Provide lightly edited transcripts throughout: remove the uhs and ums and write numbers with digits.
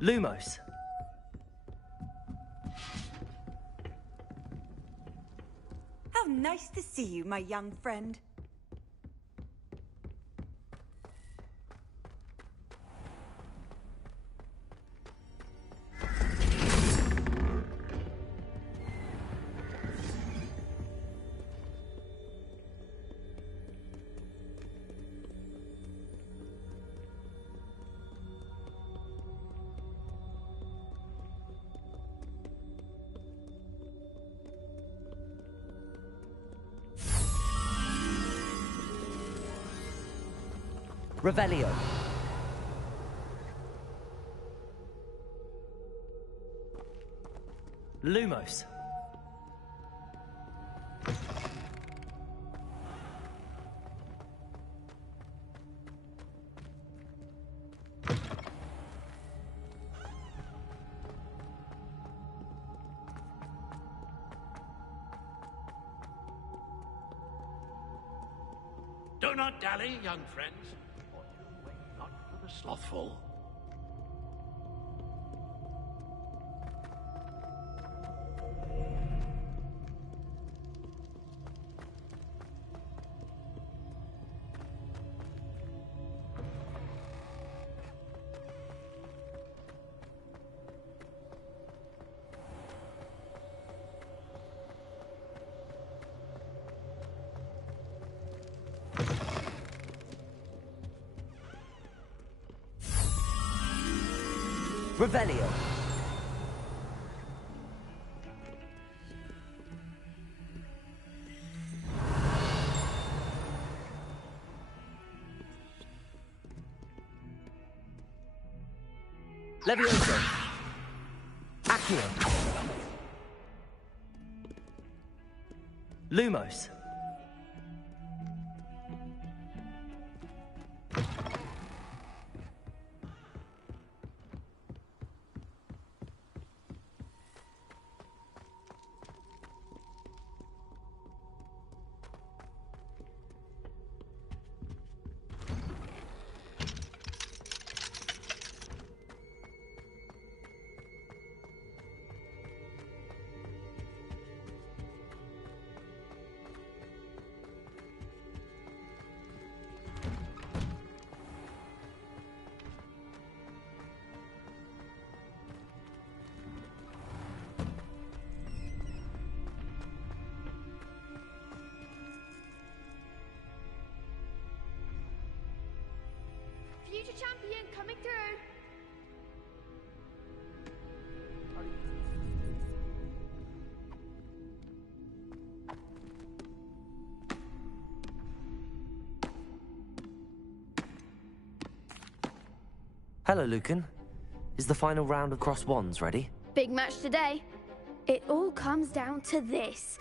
Lumos. How nice to see you, my young friend. Revelio. Lumos. Do not dally, young friends. Not for the slothful. Revelio. Levioso. Accio. Lumos. Future champion coming through. Hello, Lucan. Is the final round of Cross Wands ready? Big match today. It all comes down to this.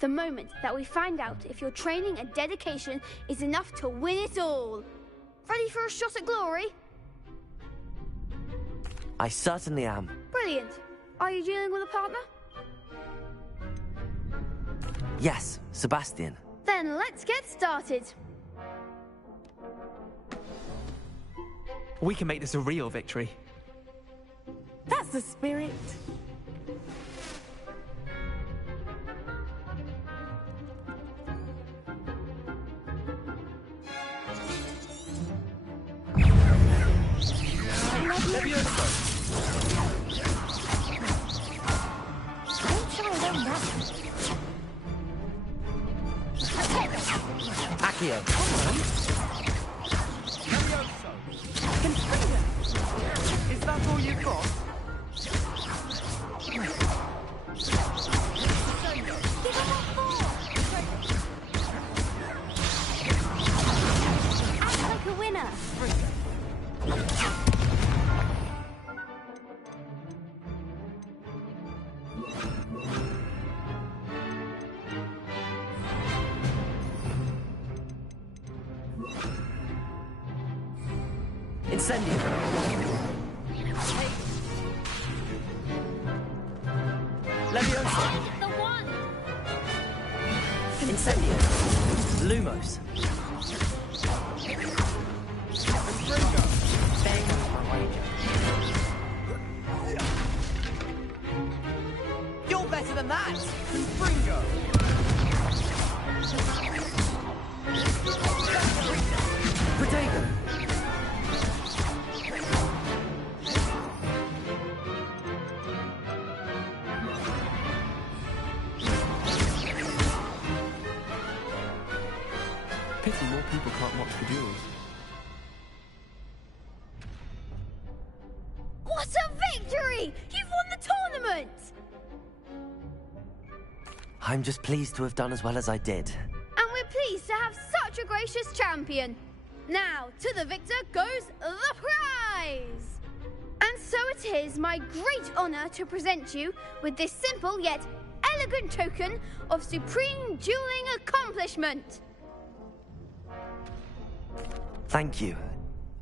The moment that we find out if your training and dedication is enough to win it all. Ready for a shot at glory? I certainly am. Brilliant. Are you dealing with a partner? Yes, Sebastian. Then let's get started. We can make this a real victory. That's the spirit. Accio. Is that all you've got? Act like a winner. Incendio. Levioso. The one. Incendio. Lumos. Bang my wager. You're better than that! Fringo! Protego! Pity more people can't watch the duels. What a victory! You've won the tournament! I'm just pleased to have done as well as I did. And we're pleased to have such a gracious champion. Now, to the victor goes the prize! And so it is my great honour to present you with this simple yet elegant token of supreme dueling accomplishment. Thank you.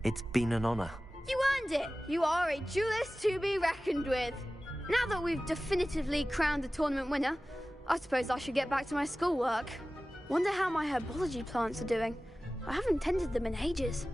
It's been an honor. You earned it. You are a duelist to be reckoned with. Now that we've definitively crowned the tournament winner, I suppose I should get back to my schoolwork. Wonder how my herbology plants are doing. I haven't tended them in ages.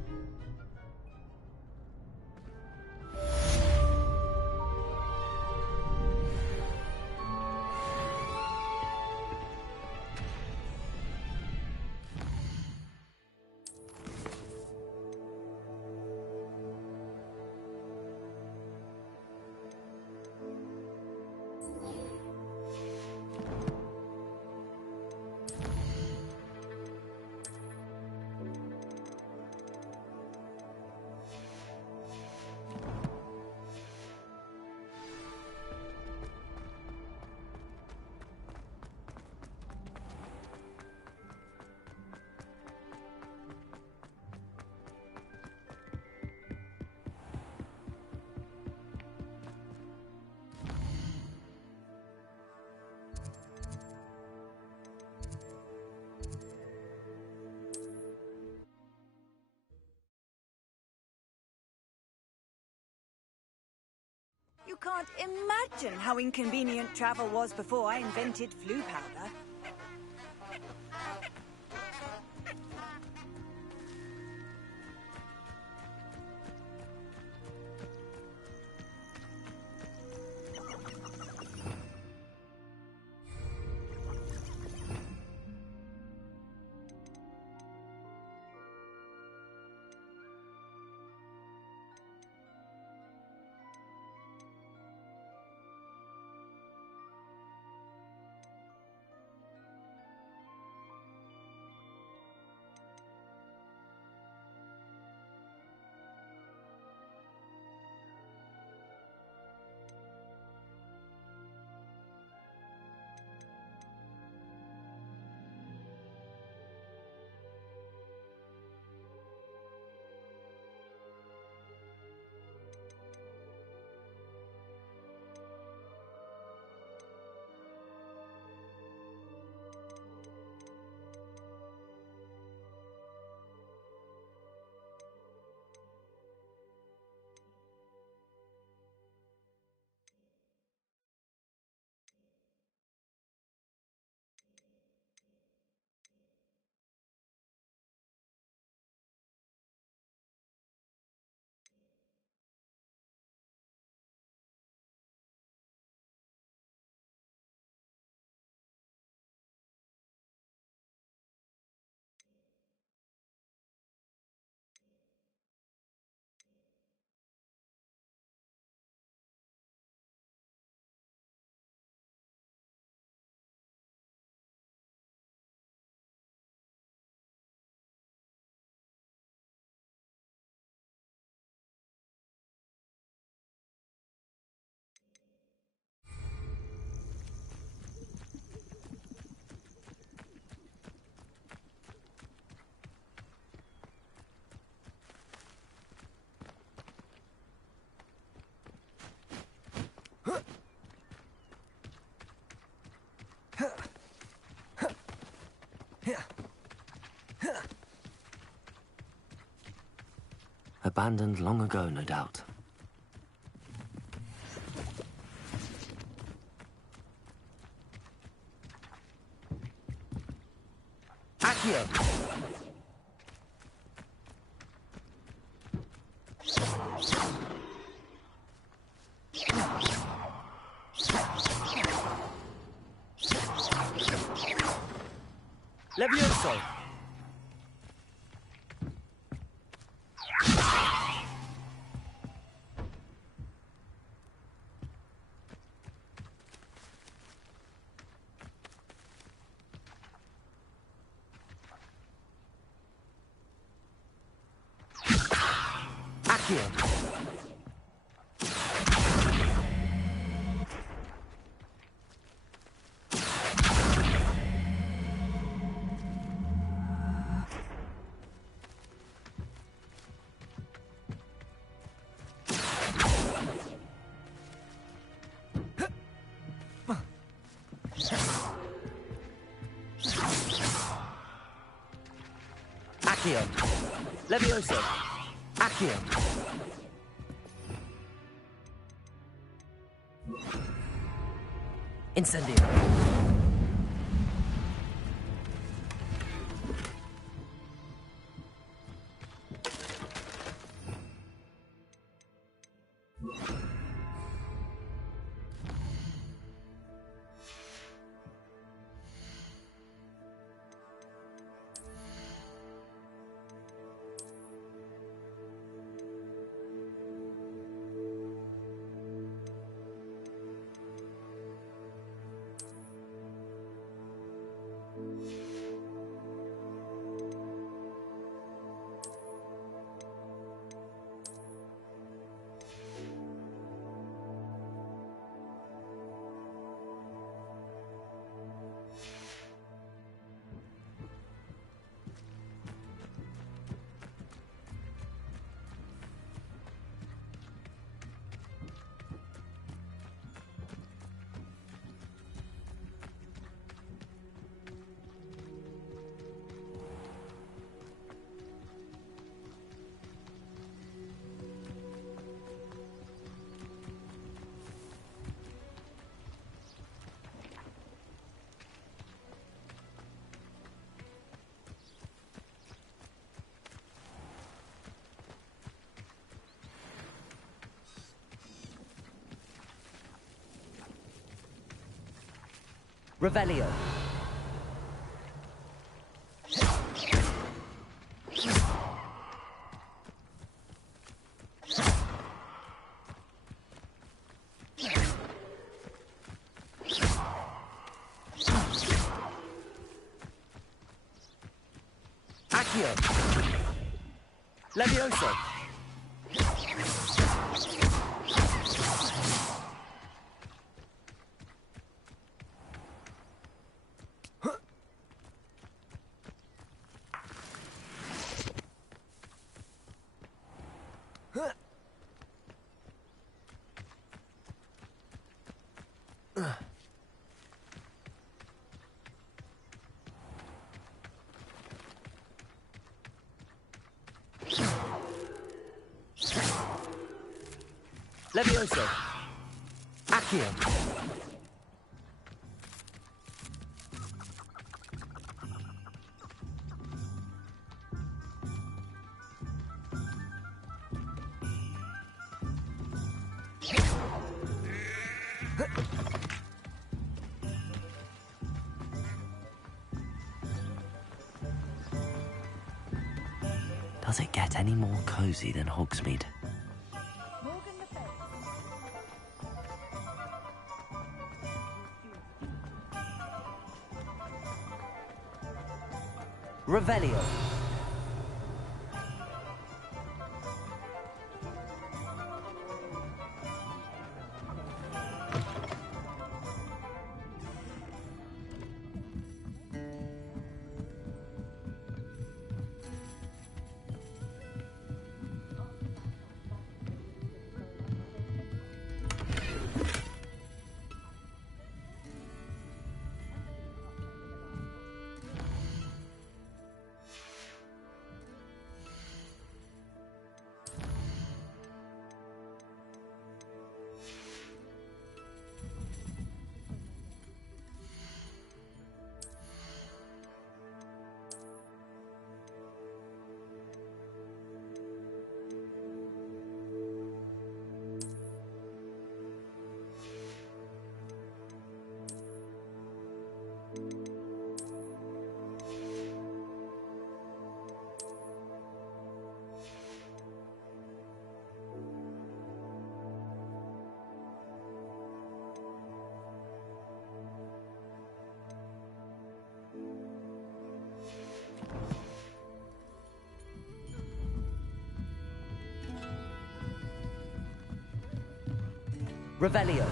You can't imagine how inconvenient travel was before I invented flu powder. Abandoned long ago, no doubt. Accio! Levioso! Accio! Accio! Levioso! Accio! Incendio! Revelio! Accio! Levioso! Levioso! Accio! Does it get any more cozy than Hogsmeade? Revelio! Revelio.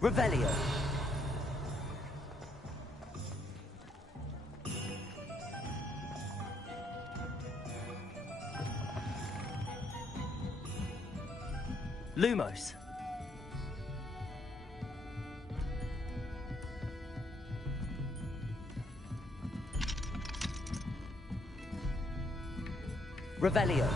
Revelio. Lumos. Revelio.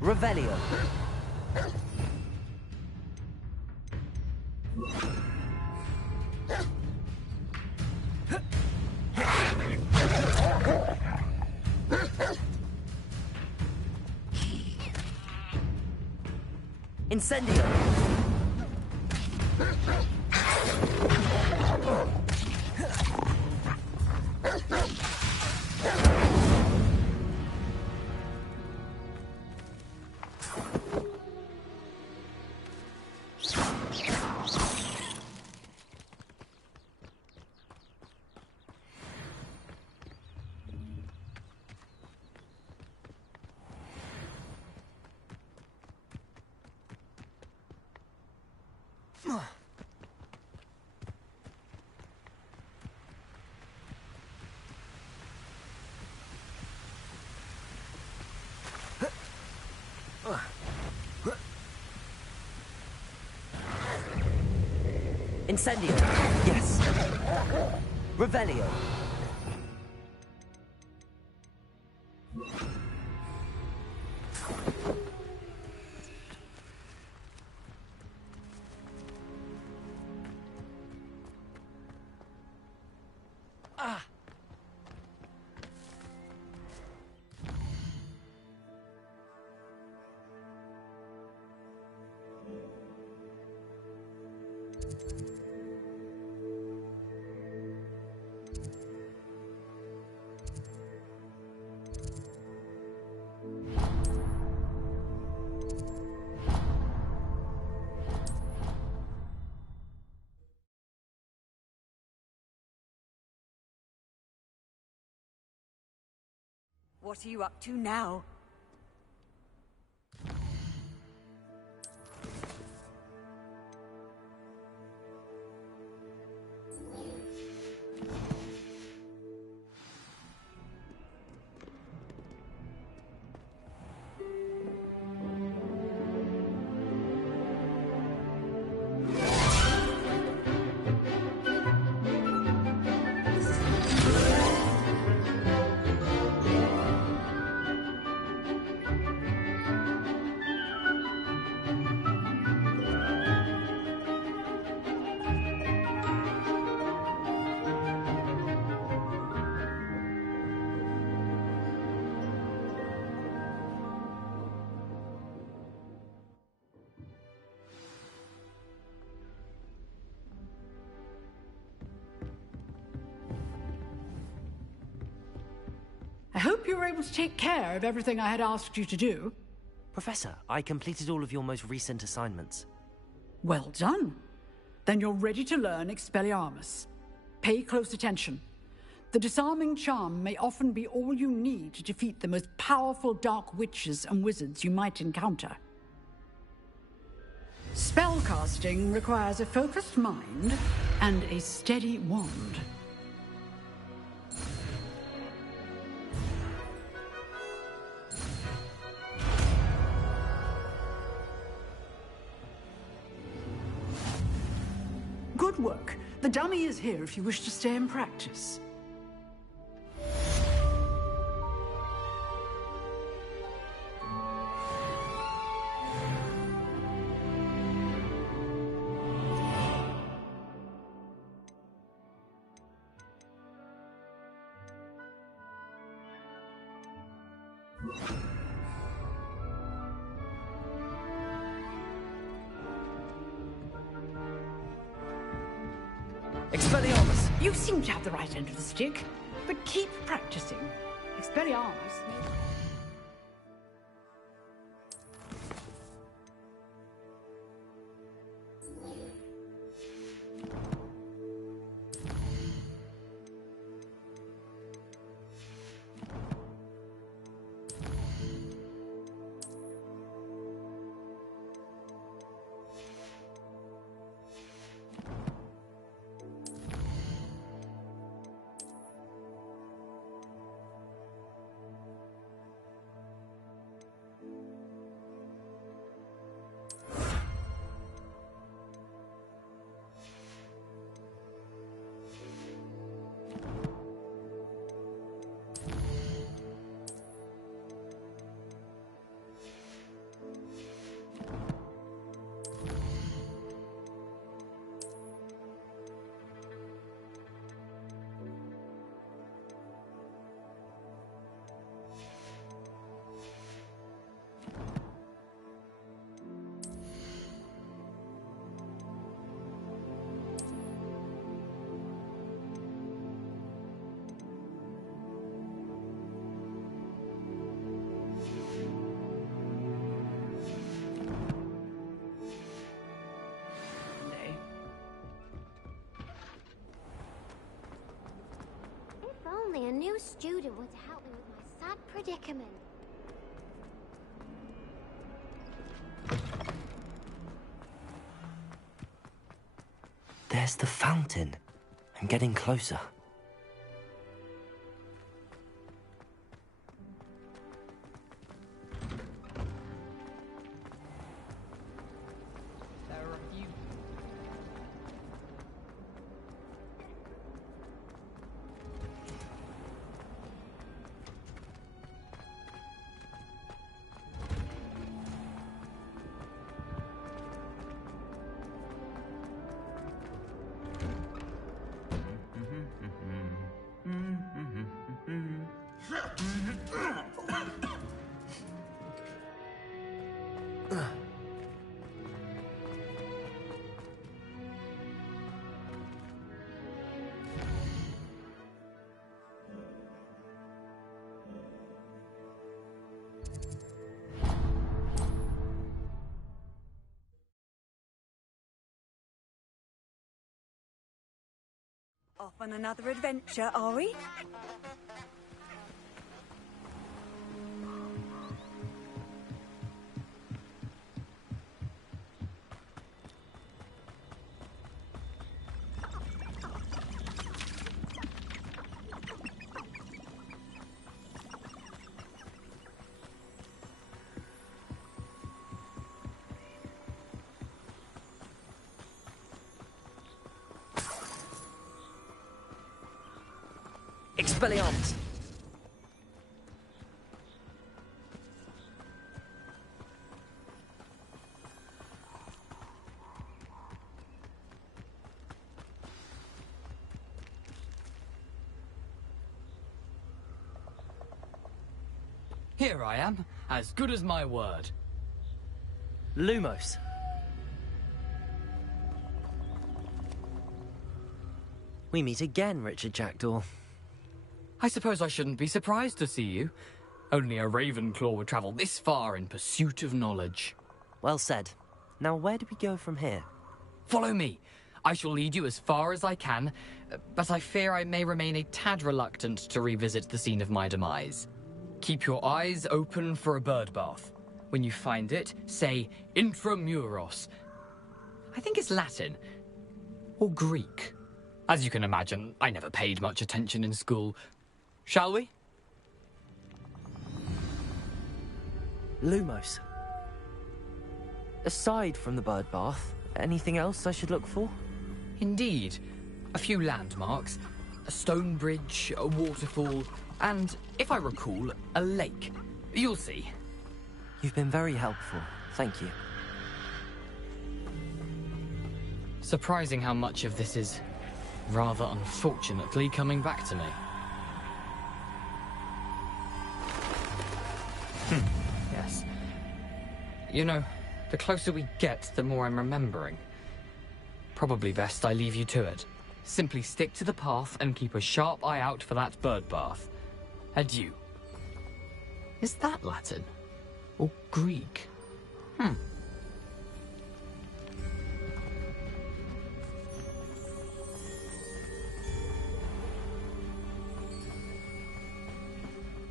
Revelio. Incendio. Incendio. Yes. Revelio. What are you up to now? I hope you were able to take care of everything I had asked you to do. Professor, I completed all of your most recent assignments. Well done. Then you're ready to learn Expelliarmus. Pay close attention. The disarming charm may often be all you need to defeat the most powerful dark witches and wizards you might encounter. Spellcasting requires a focused mind and a steady wand. Good work. The dummy is here if you wish to stay and practice. Expelliarmus! You seem to have the right end of the stick, but keep practicing. Expelliarmus. new student were to help me with my sad predicament. There's the fountain. I'm getting closer. There are a few. Off on another adventure, are we? Expelliarmus! Here I am, as good as my word. Lumos. We meet again, Richard Jackdaw. I suppose I shouldn't be surprised to see you. Only a Ravenclaw would travel this far in pursuit of knowledge. Well said. Now where do we go from here? Follow me. I shall lead you as far as I can, but I fear I may remain a tad reluctant to revisit the scene of my demise. Keep your eyes open for a bird bath. When you find it, say intramuros. I think it's Latin. Or Greek. As you can imagine, I never paid much attention in school. Shall we? Lumos. Aside from the bird bath, anything else I should look for? Indeed. A few landmarks. A stone bridge, a waterfall, and, if I recall, a lake. You'll see. You've been very helpful. Thank you. Surprising how much of this is, rather unfortunately, coming back to me. Yes. You know, the closer we get, the more I'm remembering. Probably best I leave you to it. Simply stick to the path and keep a sharp eye out for that bird bath. Adieu. Is that Latin? Or Greek?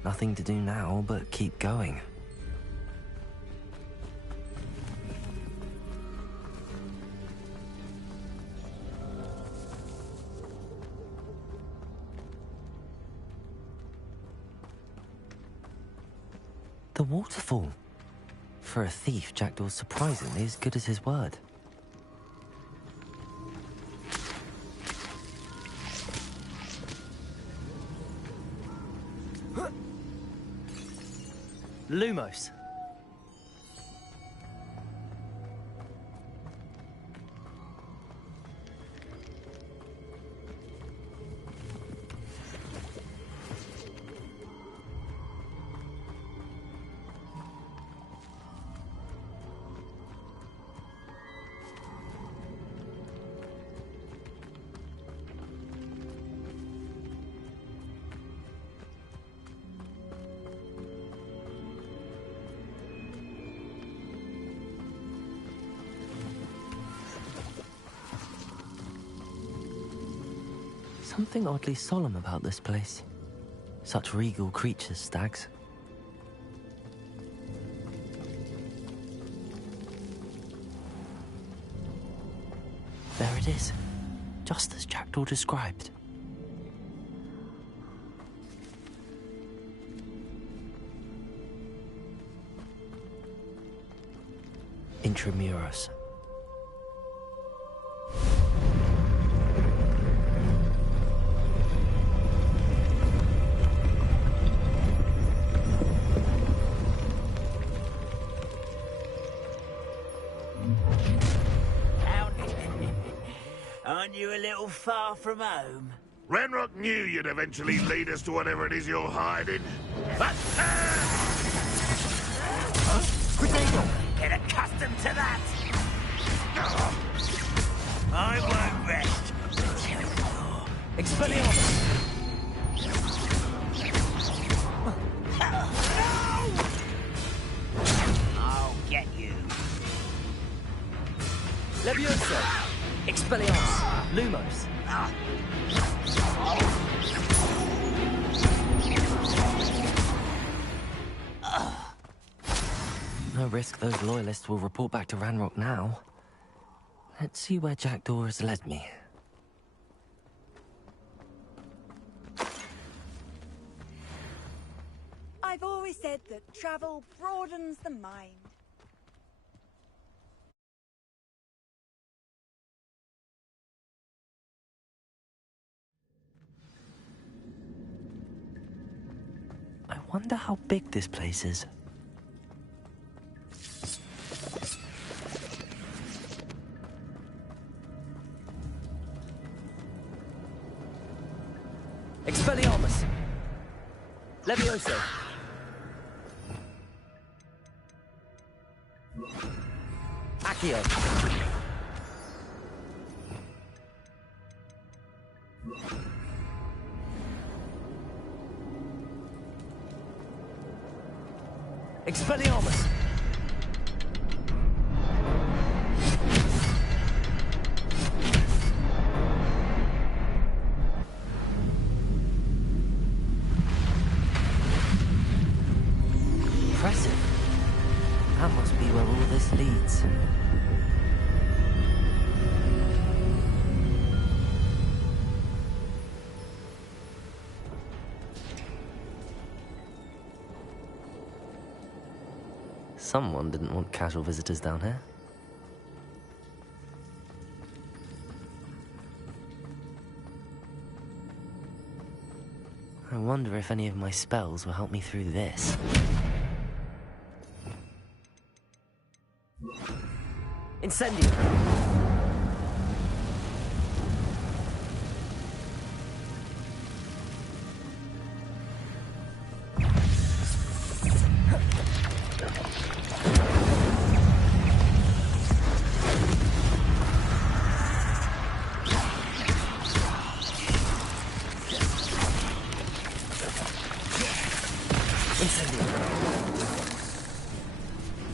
Nothing to do now but keep going. The waterfall. For a thief, Jackdaw's surprisingly as good as his word. Lumos. Something oddly solemn about this place. Such regal creatures, stags. There it is, just as Jackdaw described. Intramuros. Aren't you a little far from home? Ranrock knew you'd eventually lead us to whatever it is you're hiding. But, Get accustomed to that! I won't rest until you're... Expelliarmus! I'll get you. Levioso! Expelliarmus! Lumos! No risk those loyalists will report back to Ranrock now. Let's see where Jackdaw has led me. I've always said that travel broadens the mind. I wonder how big this place is. Expelliarmus! Levioso! Accio! Expelliarmus! Impressive. That must be where all this leads. Someone didn't want casual visitors down here. I wonder if any of my spells will help me through this. Incendio!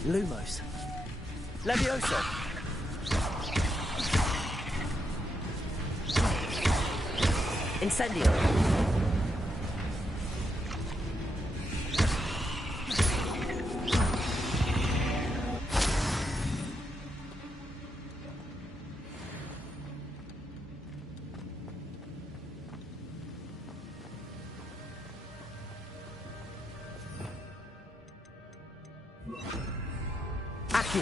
Lumos. Levioso. Incendio. Accio.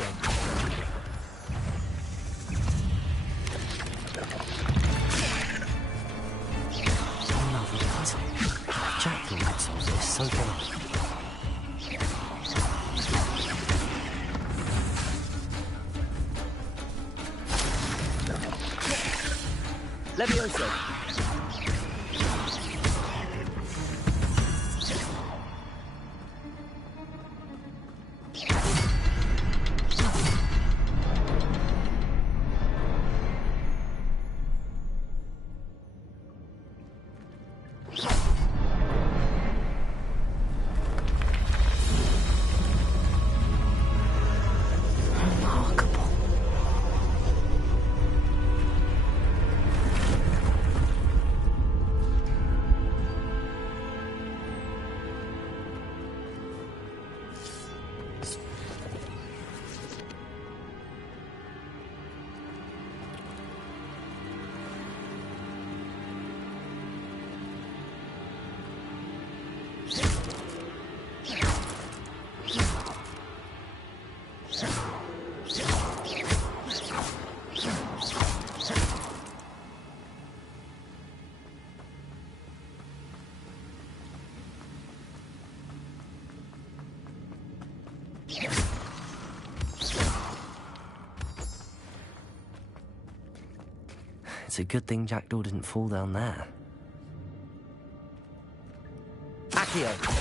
Lovely puzzle. Jackdaw could solve this so well. Levioso. It's a good thing Jackdaw didn't fall down there. Accio!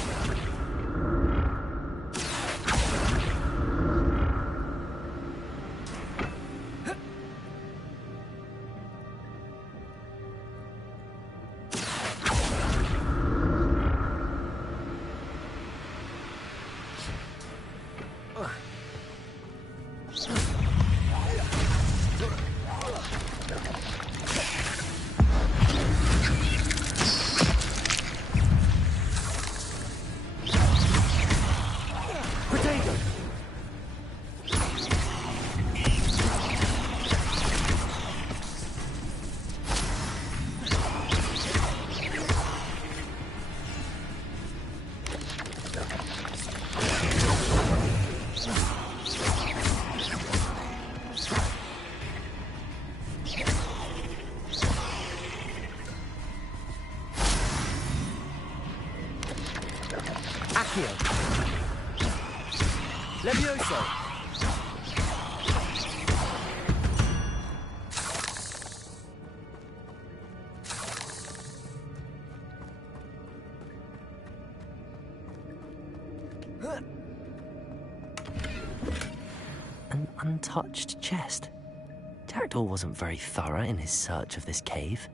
Levioso! An untouched chest. Jackdaw wasn't very thorough in his search of this cave.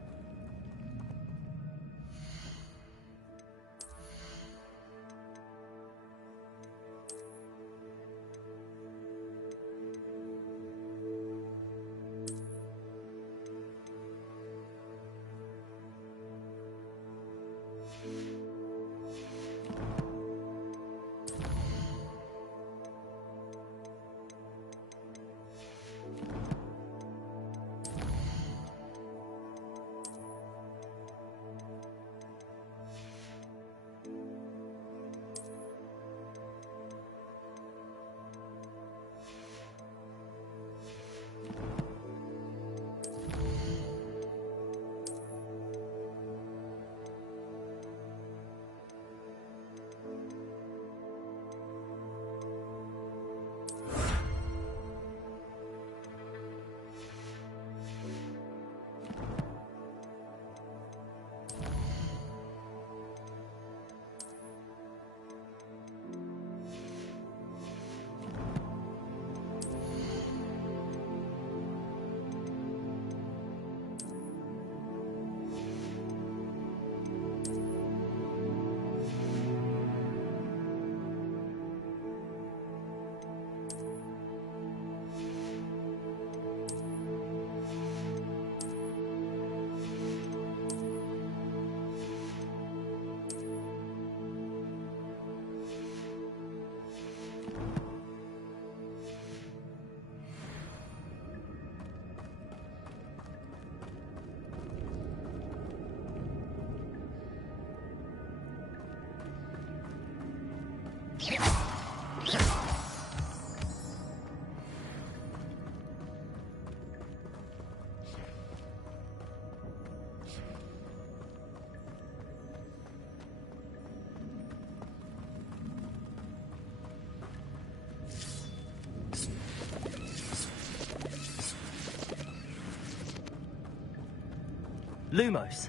Lumos.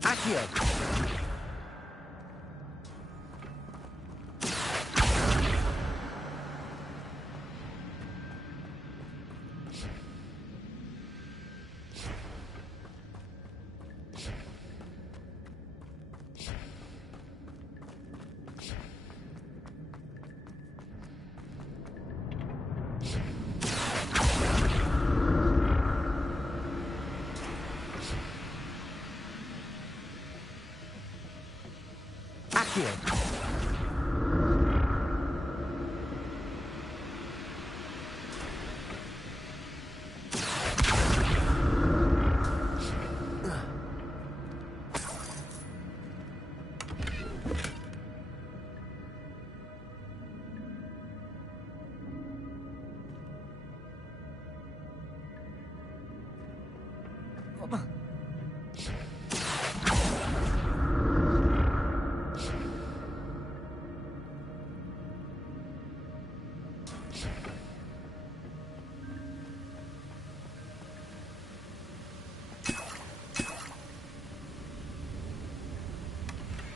Accio.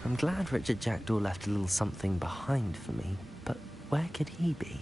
I'm glad Richard Jackdaw left a little something behind for me, but where could he be?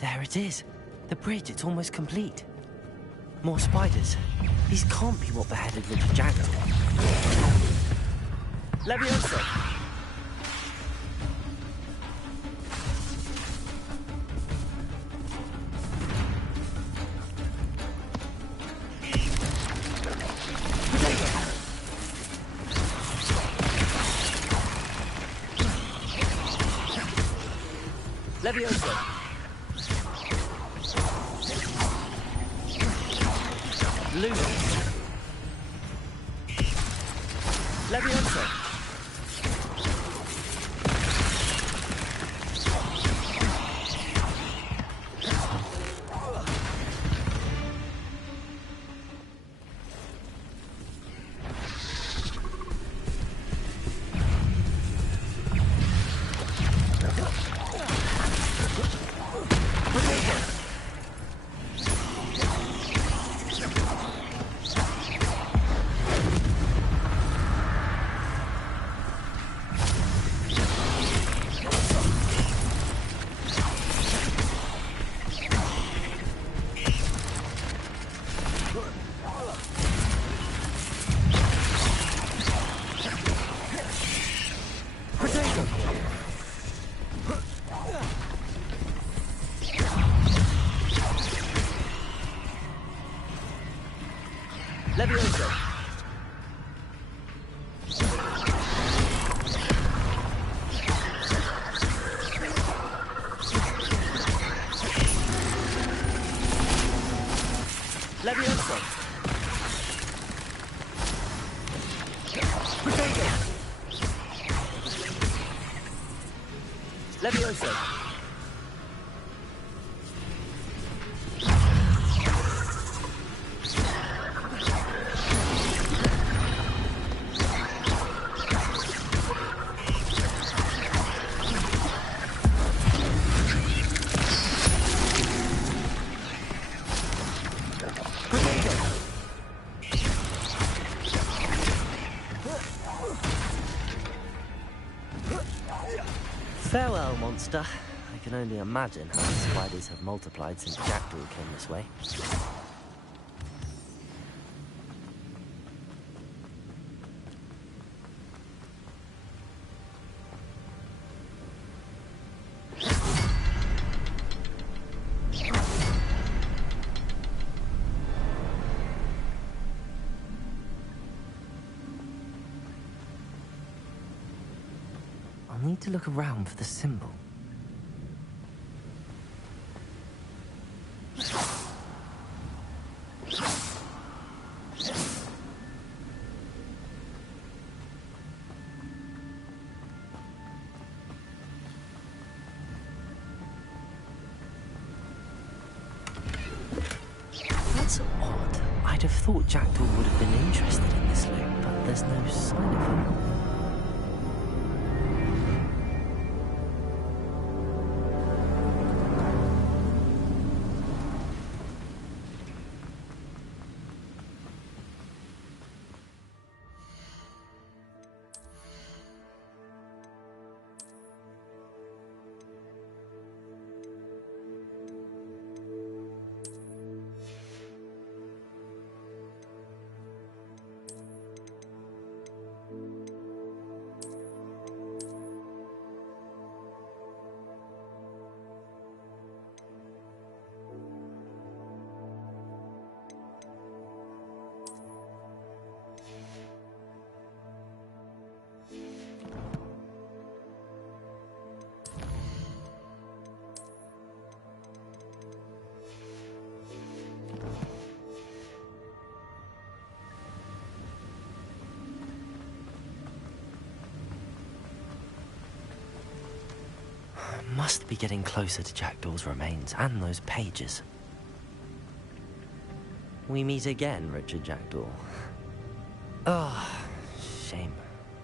There it is. The bridge, it's almost complete. More spiders. These can't be what beheaded Richard Jackdaw. Leviosa! Leviosa! Luna! Leviosa! Leviosa! Leviosa! Potato! Leviosa! Farewell, monster. I can only imagine how the spiders have multiplied since Jackdaw came this way. I'll need to look around for the symbol. That's odd. I'd have thought Jackdaw would have been interested in this loot, but there's no sign of him. Must be getting closer to Jackdaw's remains and those pages. We meet again, Richard Jackdaw. Ah, shame.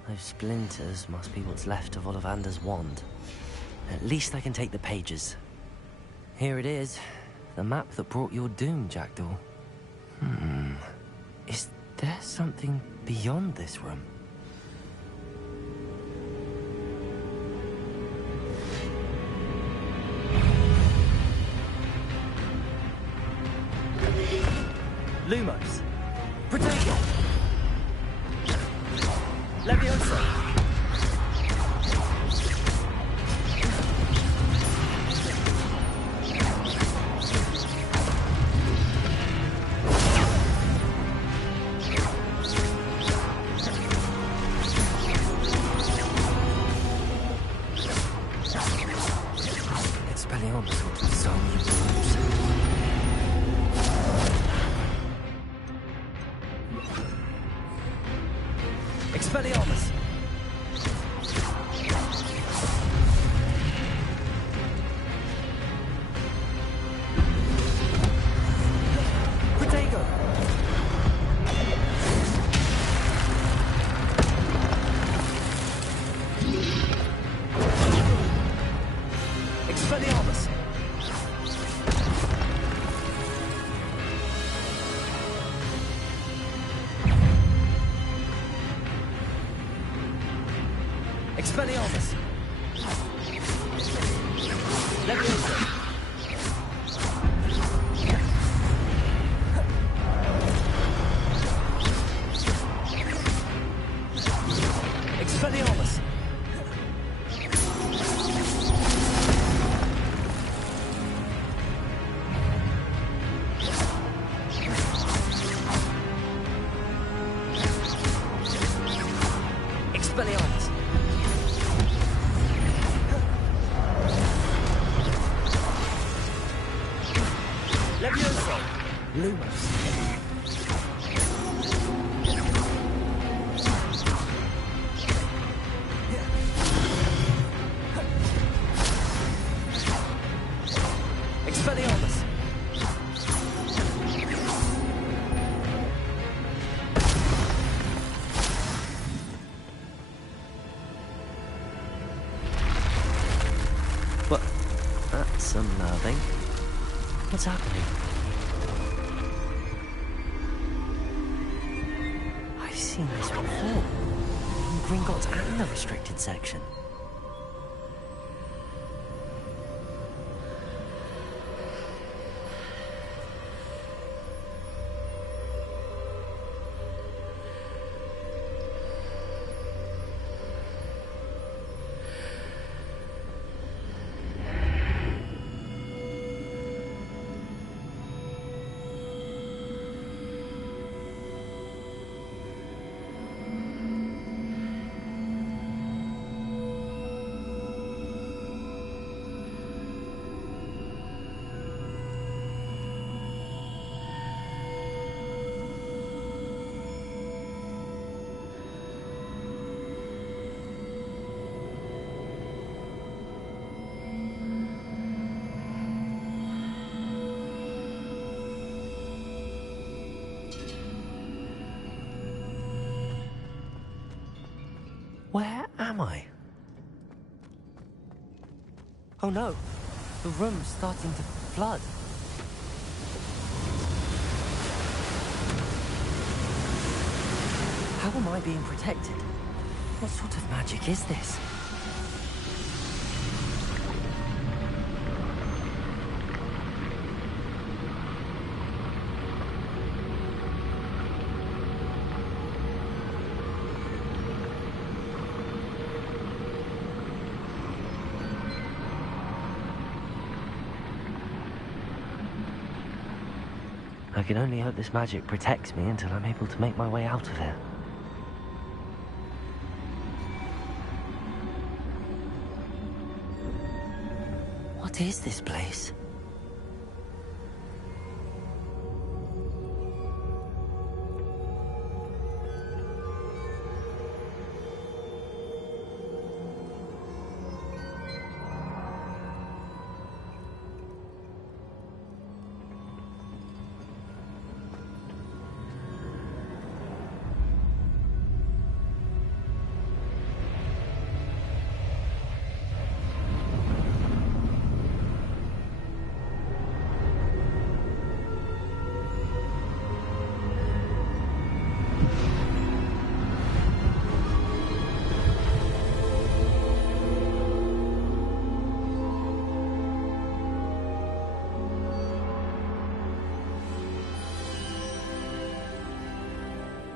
Those splinters must be what's left of Ollivander's wand. At least I can take the pages. Here it is. The map that brought your doom, Jackdaw. Is there something beyond this room? Lumos. Protego. Leviosa. Expelliarmus will do so many moves. Expelliarmus! Protego! Expelliarmus! Expelliarmus! Leviosa! Expelliarmus! Expelliarmus! Leviosa! Lumos! Expelliarmus! What? That's unnerving. What's happening? I've seen this before. In Gringotts and the restricted section. Where am I? Oh no, the room's starting to flood. How am I being protected? What sort of magic is this? I can only hope this magic protects me until I'm able to make my way out of here. What is this place?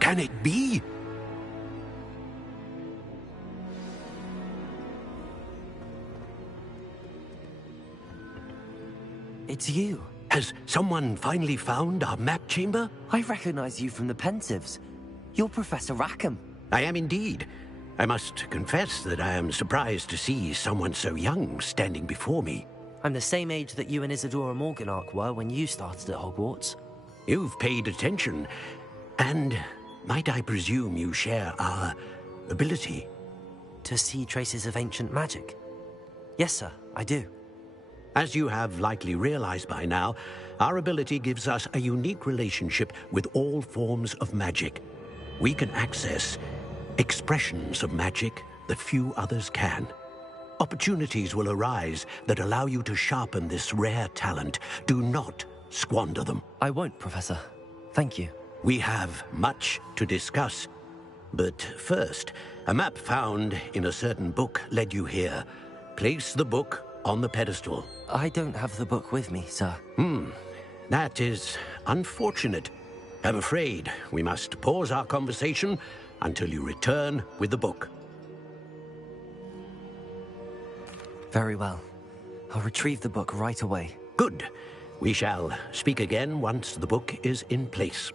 Can it be? It's you. Has someone finally found our map chamber? I recognize you from the Pensives. You're Professor Rackham. I am indeed. I must confess that I am surprised to see someone so young standing before me. I'm the same age that you and Isadora Morganach were when you started at Hogwarts. You've paid attention, and might I presume you share our ability? To see traces of ancient magic? Yes, sir, I do. As you have likely realized by now, our ability gives us a unique relationship with all forms of magic. We can access expressions of magic that few others can. Opportunities will arise that allow you to sharpen this rare talent. Do not squander them. I won't, Professor. Thank you. We have much to discuss. But first, a map found in a certain book led you here. Place the book on the pedestal. I don't have the book with me, sir. That is unfortunate. I'm afraid we must pause our conversation until you return with the book. Very well. I'll retrieve the book right away. Good. We shall speak again once the book is in place.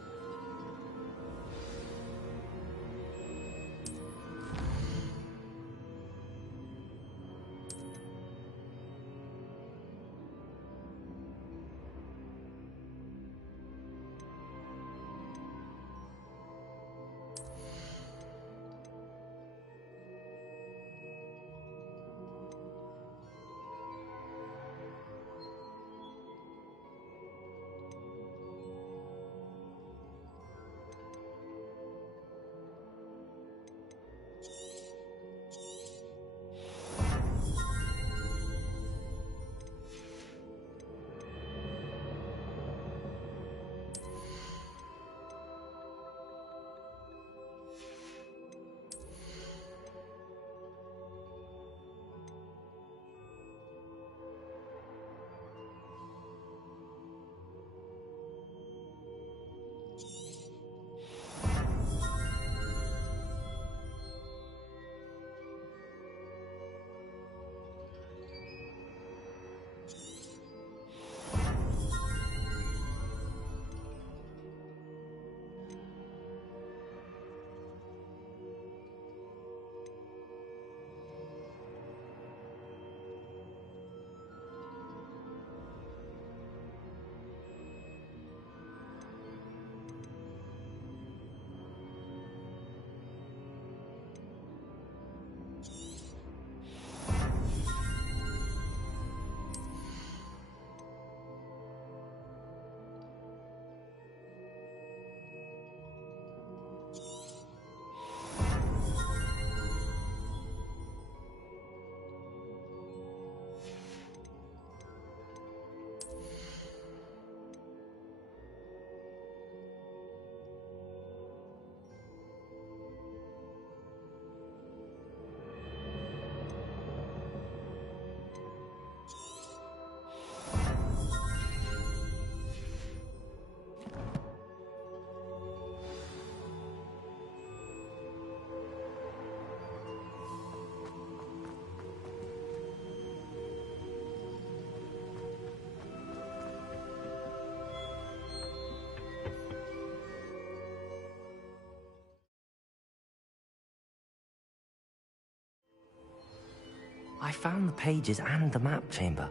I found the pages and the map chamber.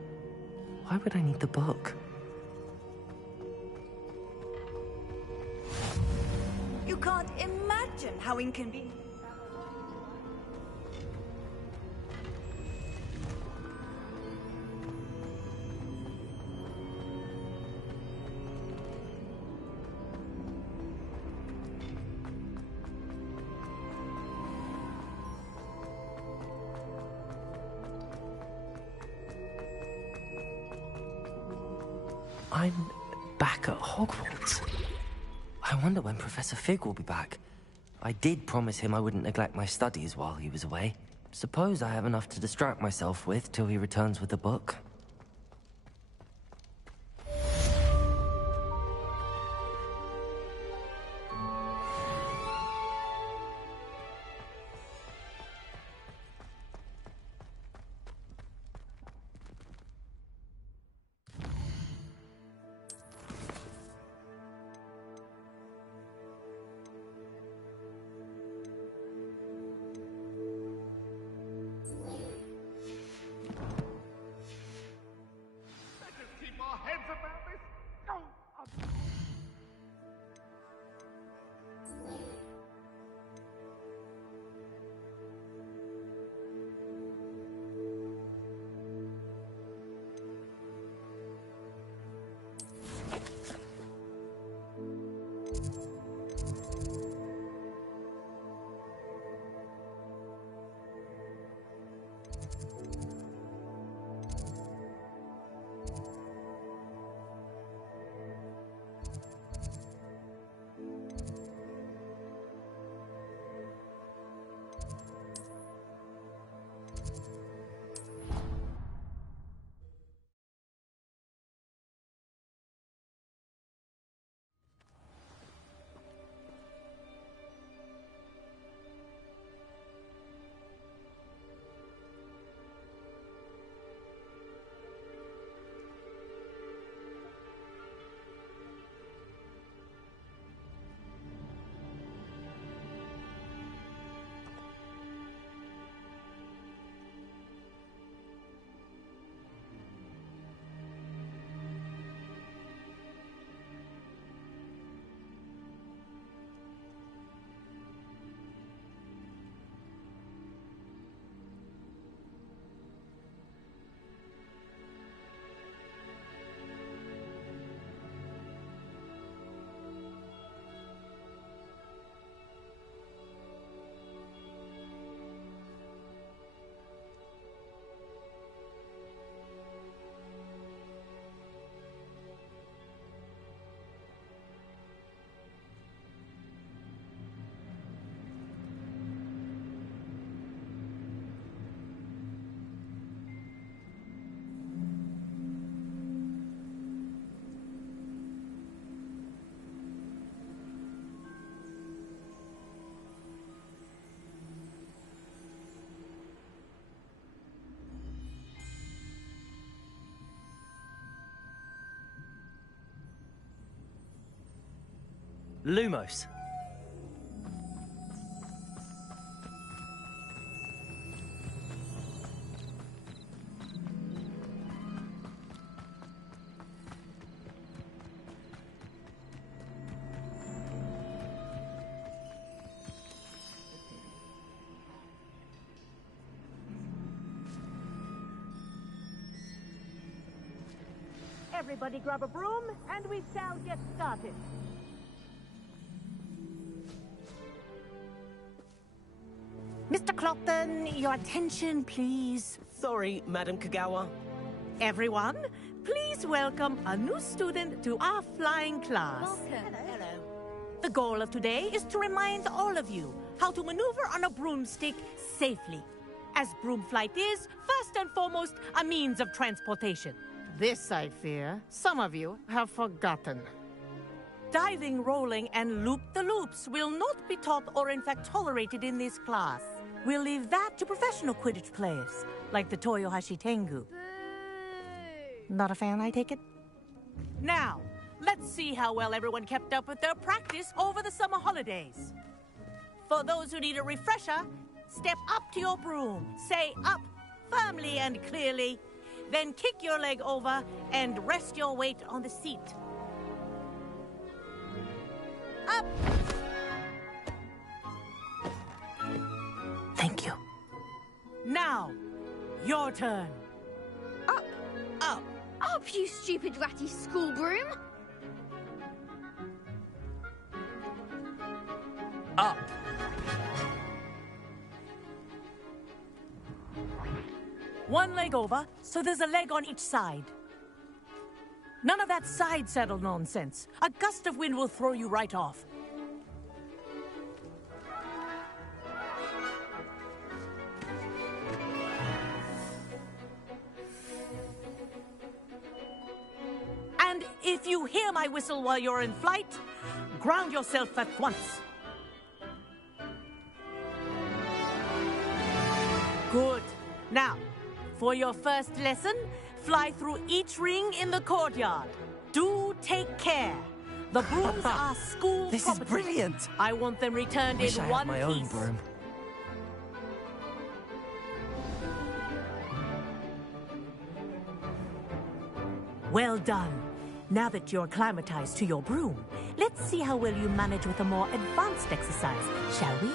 Why would I need the book? You can't imagine how inconvenient. I'm back at Hogwarts. I wonder when Professor Fig will be back. I did promise him I wouldn't neglect my studies while he was away. Suppose I have enough to distract myself with till he returns with the book. Lumos. Everybody grab a broom, and we shall get started. Mr. Clopton, your attention, please. Sorry, Madam Kagawa. Everyone, please welcome a new student to our flying class. Welcome. Hello. The goal of today is to remind all of you how to maneuver on a broomstick safely, as broom flight is, first and foremost, a means of transportation. This, I fear, some of you have forgotten. Diving, rolling, and loop-the-loops will not be taught or in fact tolerated in this class. We'll leave that to professional Quidditch players, like the Toyohashi Tengu. Not a fan, I take it? Now, let's see how well everyone kept up with their practice over the summer holidays. For those who need a refresher, step up to your broom, say up firmly and clearly, then kick your leg over and rest your weight on the seat. Up! Thank you. Now, your turn. Up. Up. Up, you stupid ratty school broom. Up. One leg over, so there's a leg on each side. None of that side saddle nonsense. A gust of wind will throw you right off. And if you hear my whistle while you're in flight, ground yourself at once. Good. Now, for your first lesson, fly through each ring in the courtyard. Do take care. The brooms are school This property. is brilliant. I want them returned Wish in I had one my piece. own broom. Well done. Now that you're acclimatized to your broom, let's see how well you manage with a more advanced exercise, shall we?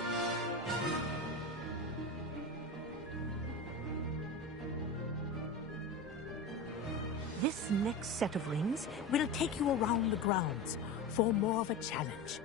This next set of rings will take you around the grounds for more of a challenge.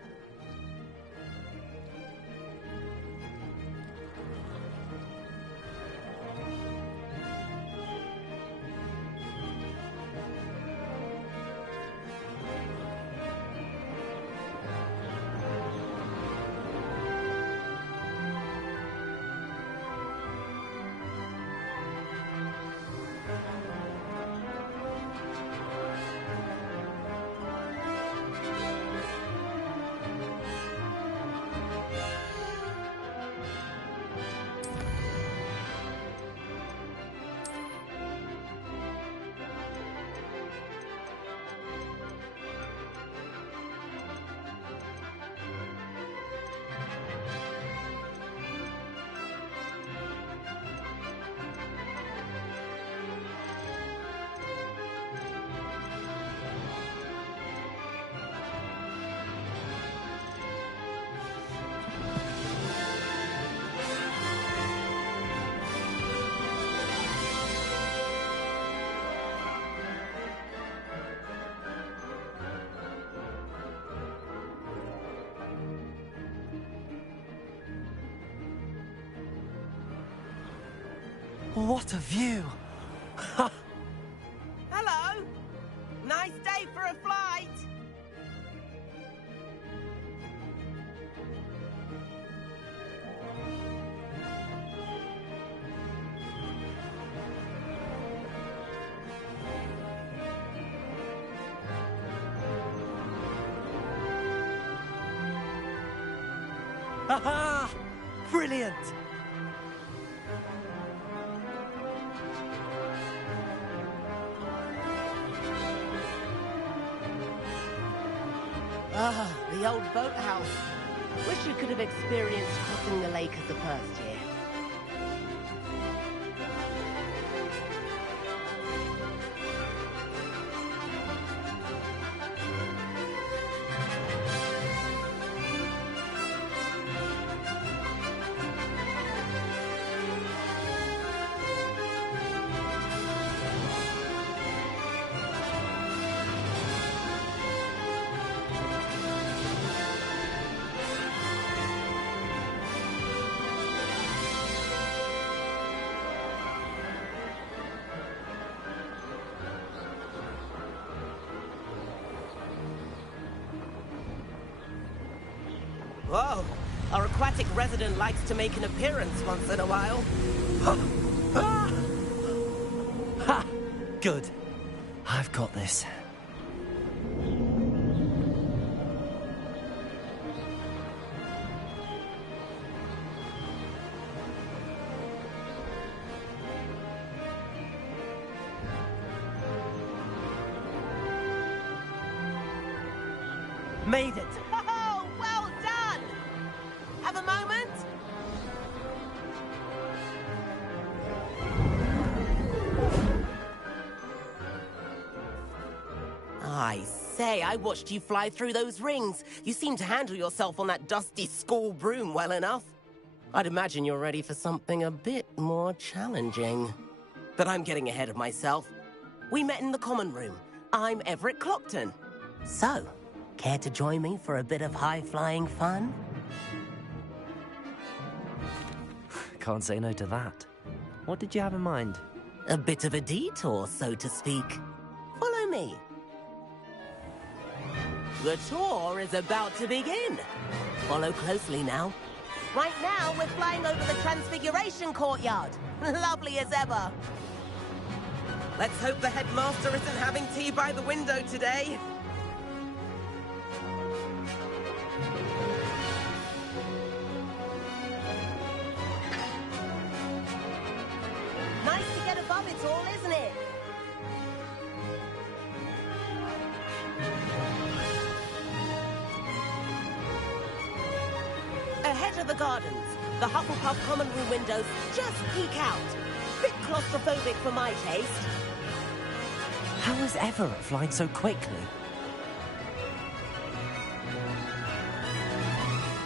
What a view! Hello! Nice day for a flight! Aha! Brilliant! Ah, the old boathouse. Wish you could have experienced crossing the lake as a first year. Whoa! Our aquatic resident likes to make an appearance once in a while. Ha! Good. I've got this. Made it! Oh, well done! Have a moment? I say, I watched you fly through those rings. You seem to handle yourself on that dusty school broom well enough. I'd imagine you're ready for something a bit more challenging. But I'm getting ahead of myself. We met in the common room. I'm Everett Clopton. So, care to join me for a bit of high-flying fun? Can't say no to that. What did you have in mind? A bit of a detour, so to speak. Follow me. The tour is about to begin. Follow closely now. Right now, we're flying over the Transfiguration Courtyard. Lovely as ever. Let's hope the headmaster isn't having tea by the window today. Nice to get above it all, isn't it? Ahead of the gardens, the Hufflepuff common room windows just peek out. Bit claustrophobic for my taste. How is Everett flying so quickly?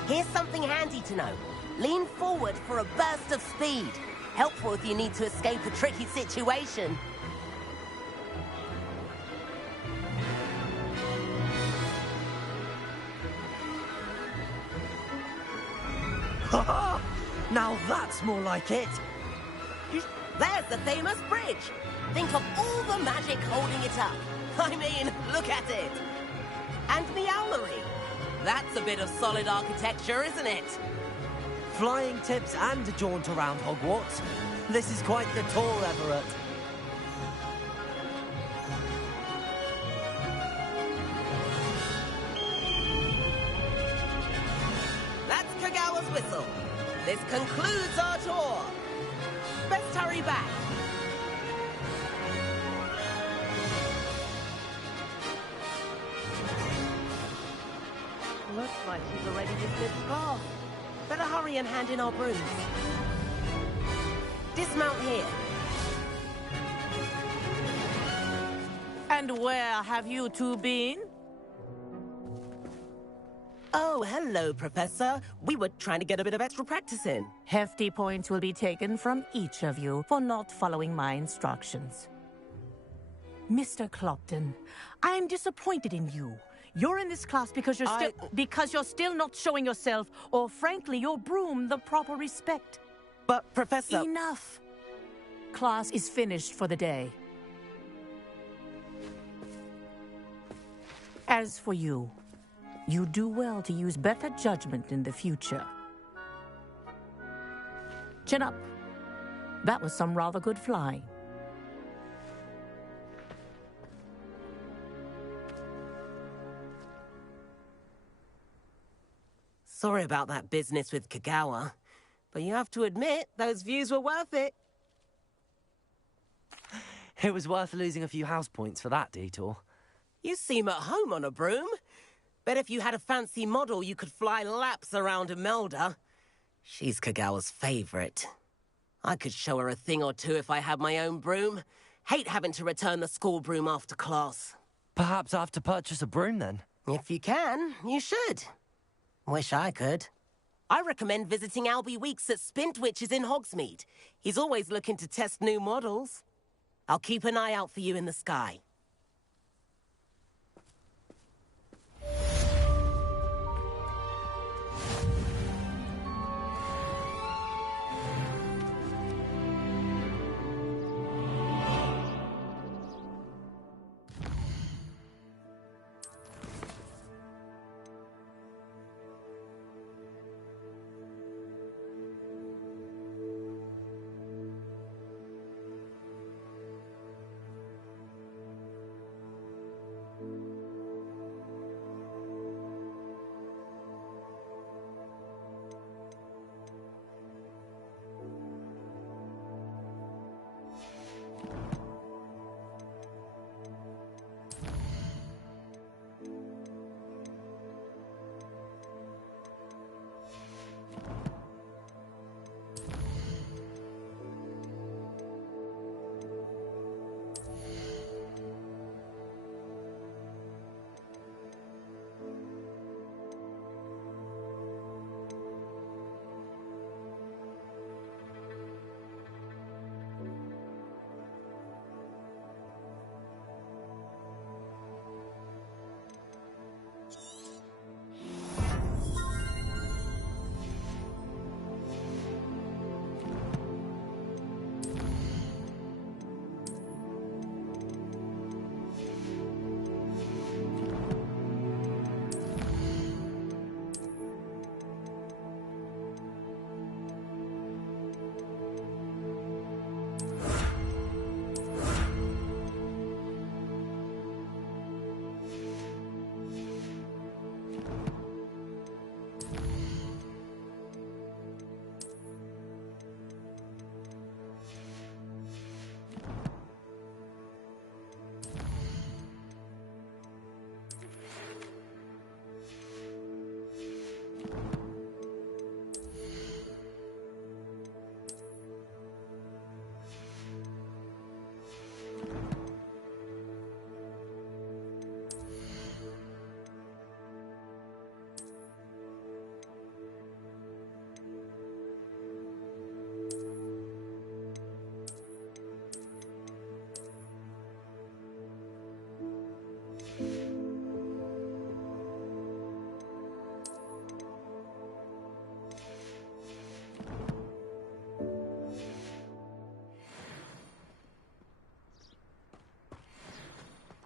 Here's something handy to know. Lean forward for a burst of speed. Helpful if you need to escape a tricky situation. Now that's more like it! There's the famous bridge. Think of all the magic holding it up. I mean, look at it. And the owlery. That's a bit of solid architecture, isn't it? Flying tips and a jaunt around Hogwarts. This is quite the tour, Everett. That's Kagawa's whistle. This concludes our tour. Best hurry back. Looks like she's already dismissed class. Better hurry and hand in our brooms. Dismount here. And where have you two been? Oh, hello, Professor. We were trying to get a bit of extra practice in. Hefty points will be taken from each of you for not following my instructions. Mr. Clopton, I am disappointed in you. You're in this class because you're still not showing yourself, or frankly, your broom the proper respect. But, Professor... Enough. Class is finished for the day. As for you, you do well to use better judgment in the future. Chin up. That was some rather good flying. Sorry about that business with Kagawa, but you have to admit, those views were worth it. It was worth losing a few house points for that detour. You seem at home on a broom. Bet if you had a fancy model, you could fly laps around Imelda. She's Kagawa's favorite. I could show her a thing or two if I had my own broom. Hate having to return the school broom after class. Perhaps I have to purchase a broom then? If you can, you should. Wish I could. I recommend visiting Albie Weeks at Spintwitches in Hogsmeade. He's always looking to test new models. I'll keep an eye out for you in the sky.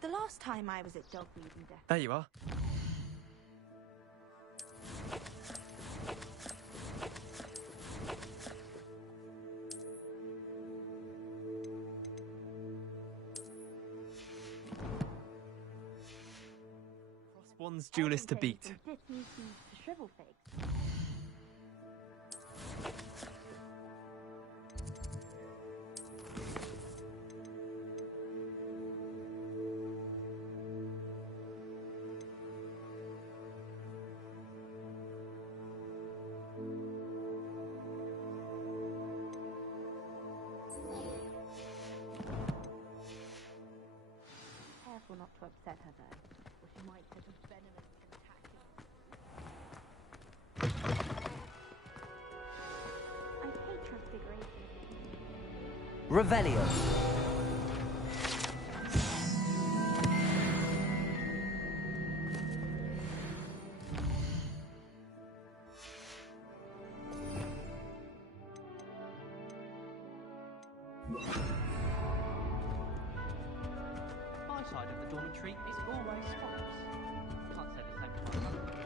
The last time I was at dog breeding day. There you are. One's duelist to beat. Careful not to upset her though, or she might take a venomous attack. I hate transfiguration. Revelio. My side of the dormitory is always spotless. Can't say the same for my brother.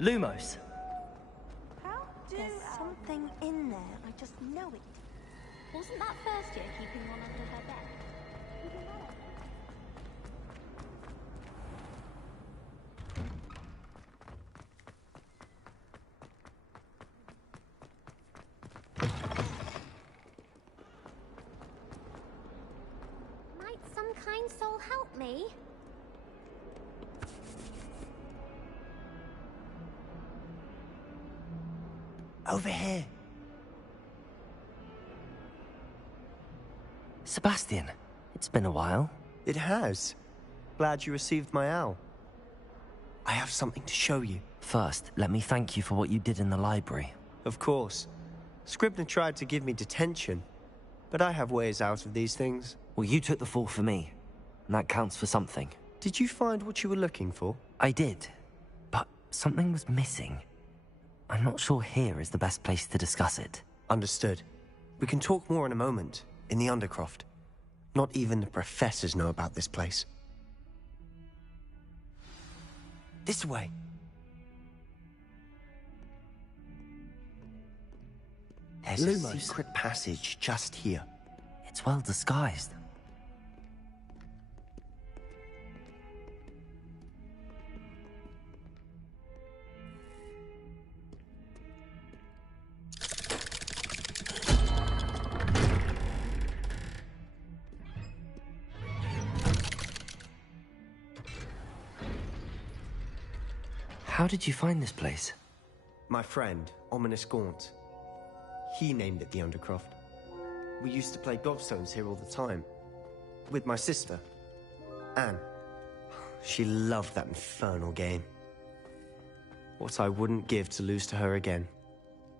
Lumos. There's something in there. I just know it. Wasn't that first year keeping one under her bed? Might some kind soul help me? Over here. Sebastian, it's been a while. It has. Glad you received my owl. I have something to show you. First, let me thank you for what you did in the library. Of course. Scribner tried to give me detention, but I have ways out of these things. Well, you took the fall for me, and that counts for something. Did you find what you were looking for? I did, but something was missing. I'm not sure here is the best place to discuss it. Understood. We can talk more in a moment, in the Undercroft. Not even the professors know about this place. This way. There's a secret passage just here. It's well disguised. How did you find this place? My friend, Ominous Gaunt. He named it the Undercroft. We used to play gobstones here all the time. With my sister, Anne. She loved that infernal game. What I wouldn't give to lose to her again.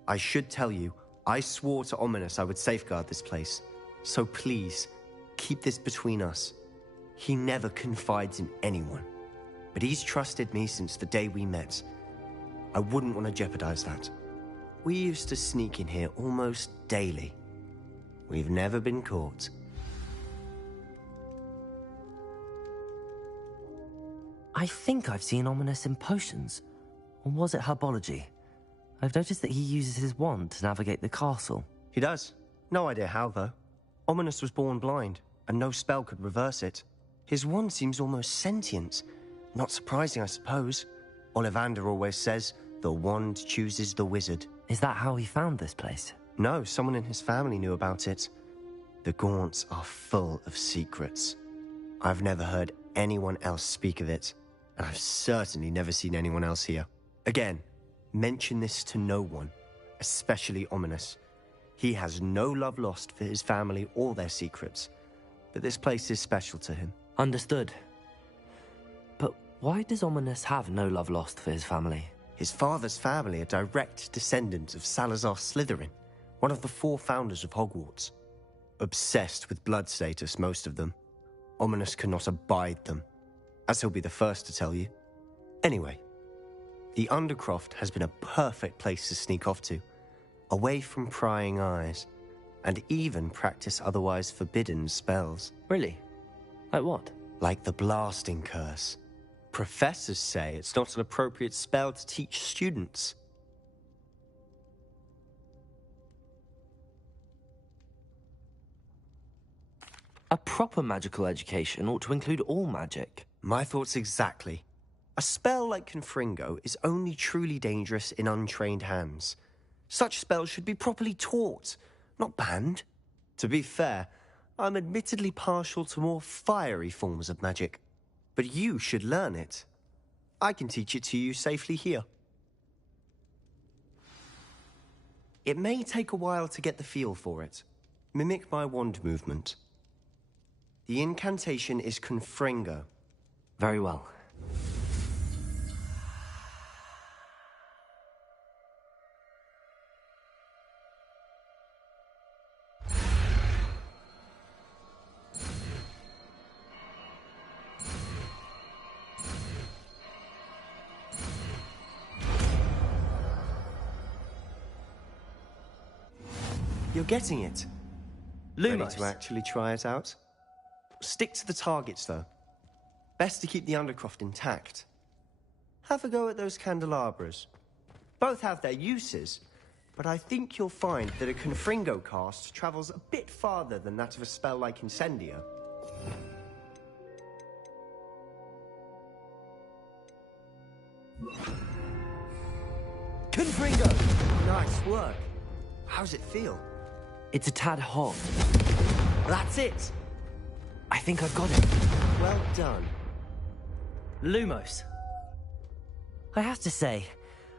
I should tell you, I swore to Ominous I would safeguard this place. So please, keep this between us. He never confides in anyone. But he's trusted me since the day we met. I wouldn't want to jeopardize that. We used to sneak in here almost daily. We've never been caught. I think I've seen Ominous in potions. Or was it herbology? I've noticed that he uses his wand to navigate the castle. He does. No idea how, though. Ominous was born blind, and no spell could reverse it. His wand seems almost sentient. Not surprising, I suppose. Ollivander always says, the wand chooses the wizard. Is that how he found this place? No, someone in his family knew about it. The Gaunts are full of secrets. I've never heard anyone else speak of it, and I've certainly never seen anyone else here. Again, mention this to no one, especially Ominous. He has no love lost for his family or their secrets, but this place is special to him. Understood. But why does Ominous have no love lost for his family? His father's family are direct descendants of Salazar Slytherin, one of the 4 founders of Hogwarts. Obsessed with blood status, most of them. Ominous cannot abide them, as he'll be the first to tell you. Anyway, the Undercroft has been a perfect place to sneak off to, away from prying eyes, and even practice otherwise forbidden spells. Really? Like what? Like the blasting curse. Professors say it's not an appropriate spell to teach students. A proper magical education ought to include all magic. My thoughts exactly. A spell like Confringo is only truly dangerous in untrained hands. Such spells should be properly taught, not banned. To be fair, I'm admittedly partial to more fiery forms of magic. But you should learn it. I can teach it to you safely here. It may take a while to get the feel for it. Mimic my wand movement. The incantation is Confringo. Very well. You're getting it. Lumos. Ready to actually try it out? Stick to the targets, though. Best to keep the Undercroft intact. have a go at those candelabras. Both have their uses, but I think you'll find that a Confringo cast travels a bit farther than that of a spell like Incendia. Confringo! Nice work. How's it feel? It's a tad hot. That's it! I think I've got it. Well done. Lumos. I have to say,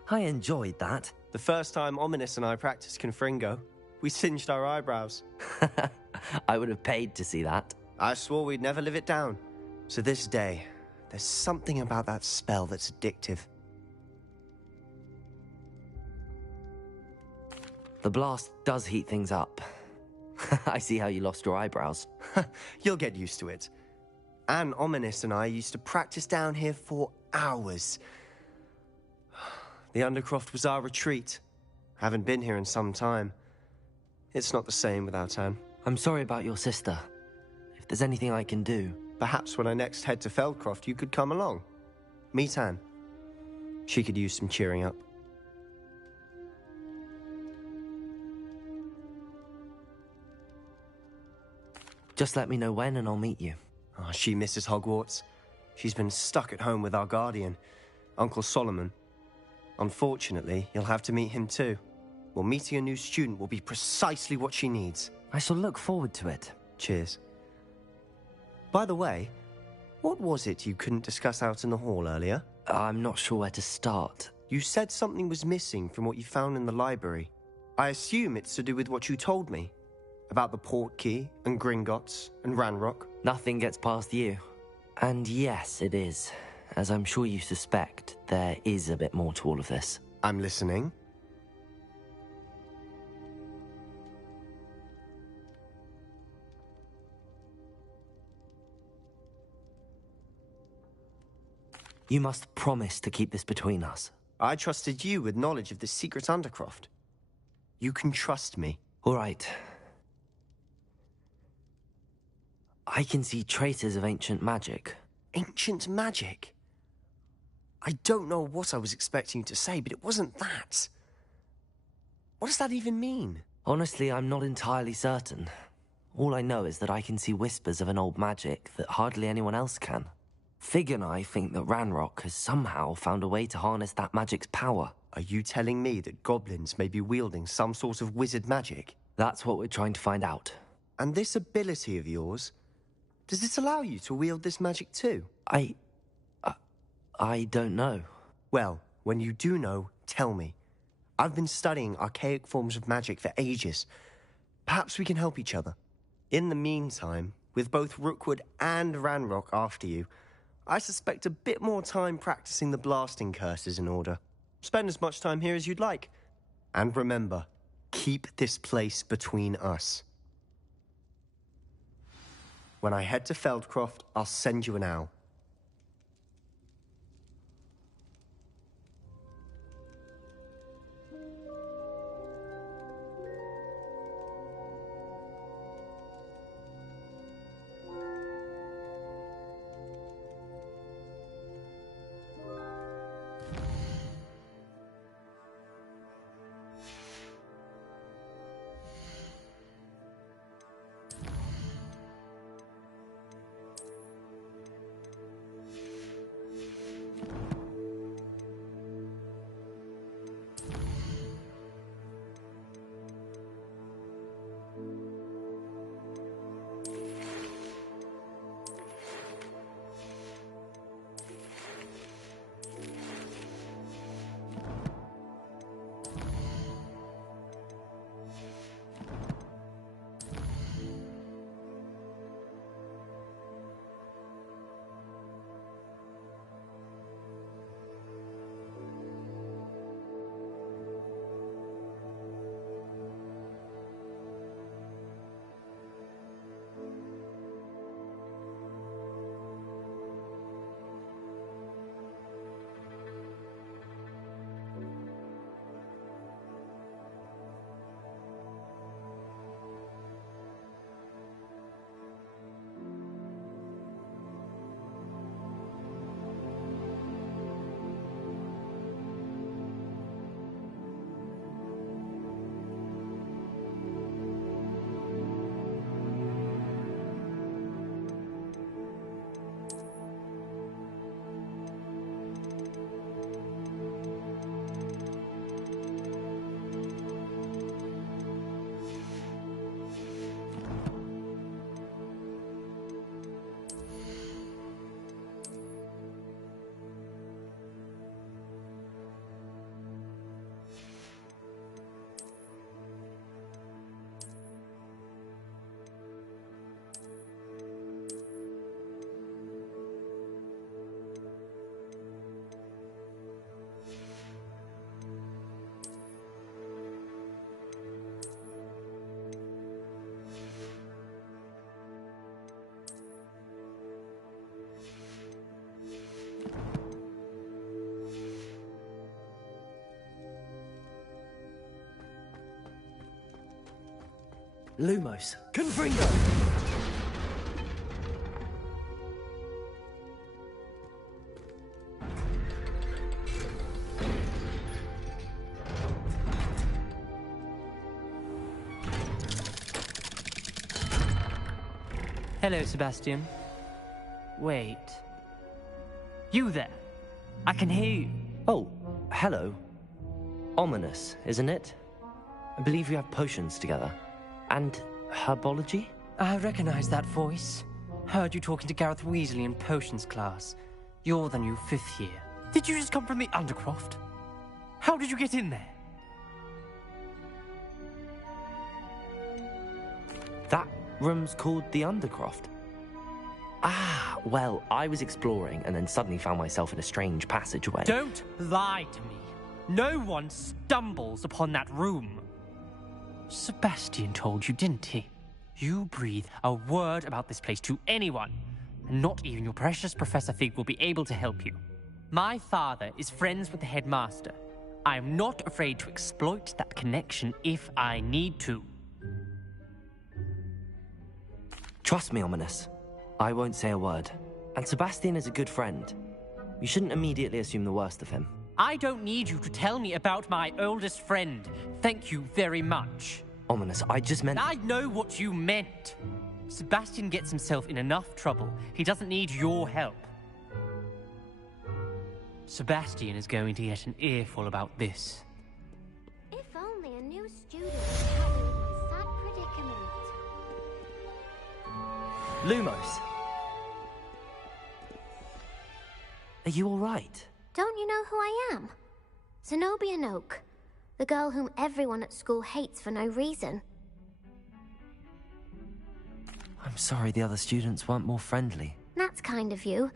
I enjoyed that. The first time Ominous and I practiced Confringo, we singed our eyebrows. I would have paid to see that. I swore we'd never live it down. So this day, there's something about that spell that's addictive. The blast does heat things up. I see how you lost your eyebrows. You'll get used to it. Anne, Ominous and I used to practice down here for hours. The Undercroft was our retreat. Haven't been here in some time. It's not the same without Anne. I'm sorry about your sister. If there's anything I can do... Perhaps when I next head to Feldcroft, you could come along. Meet Anne. She could use some cheering up. Just let me know when and I'll meet you. Oh, she misses Hogwarts. She's been stuck at home with our guardian, Uncle Solomon. Unfortunately, you'll have to meet him too. Well, meeting a new student will be precisely what she needs. I shall look forward to it. Cheers. By the way, what was it you couldn't discuss out in the hall earlier? I'm not sure where to start. You said something was missing from what you found in the library. I assume it's to do with what you told me. About the Portkey, and Gringotts, and Ranrock. Nothing gets past you. And yes, it is. As I'm sure you suspect, there is a bit more to all of this. I'm listening. You must promise to keep this between us. I trusted you with knowledge of the secret Undercroft. You can trust me. All right. I can see traces of ancient magic. Ancient magic? I don't know what I was expecting you to say, but it wasn't that. What does that even mean? Honestly, I'm not entirely certain. All I know is that I can see whispers of an old magic that hardly anyone else can. Fig and I think that Ranrock has somehow found a way to harness that magic's power. Are you telling me that goblins may be wielding some sort of wizard magic? That's what we're trying to find out. And this ability of yours, does it allow you to wield this magic too? I don't know. Well, when you do know, tell me. I've been studying archaic forms of magic for ages. Perhaps we can help each other. In the meantime, with both Rookwood and Ranrock after you, I suspect a bit more time practicing the blasting curse is in order. Spend as much time here as you'd like. And remember, keep this place between us. When I head to Feldcroft, I'll send you an owl. Lumos, Confringo! Hello, Sebastian. Wait. You there? I can hear you. Oh, hello. Ominous, isn't it? I believe we have potions together. And herbology? I recognize that voice. Heard you talking to Gareth Weasley in potions class. You're the new 5th year. Did you just come from the Undercroft? How did you get in there? That room's called the Undercroft. Ah, well, I was exploring and then suddenly found myself in a strange passageway. Don't lie to me. No one stumbles upon that room. Sebastian told you, didn't he? You breathe a word about this place to anyone, and not even your precious Professor Fig will be able to help you. My father is friends with the headmaster. I am not afraid to exploit that connection if I need to. Trust me, Ominous. I won't say a word. And Sebastian is a good friend. You shouldn't immediately assume the worst of him. I don't need you to tell me about my oldest friend. Thank you very much. Ominous, I just meant... I know what you meant. Sebastian gets himself in enough trouble. He doesn't need your help. Sebastian is going to get an earful about this. If only a new student could help me with my sad predicament. Lumos! Are you all right? Don't you know who I am? Zenobia Noak, the girl whom everyone at school hates for no reason. I'm sorry the other students weren't more friendly. That's kind of you.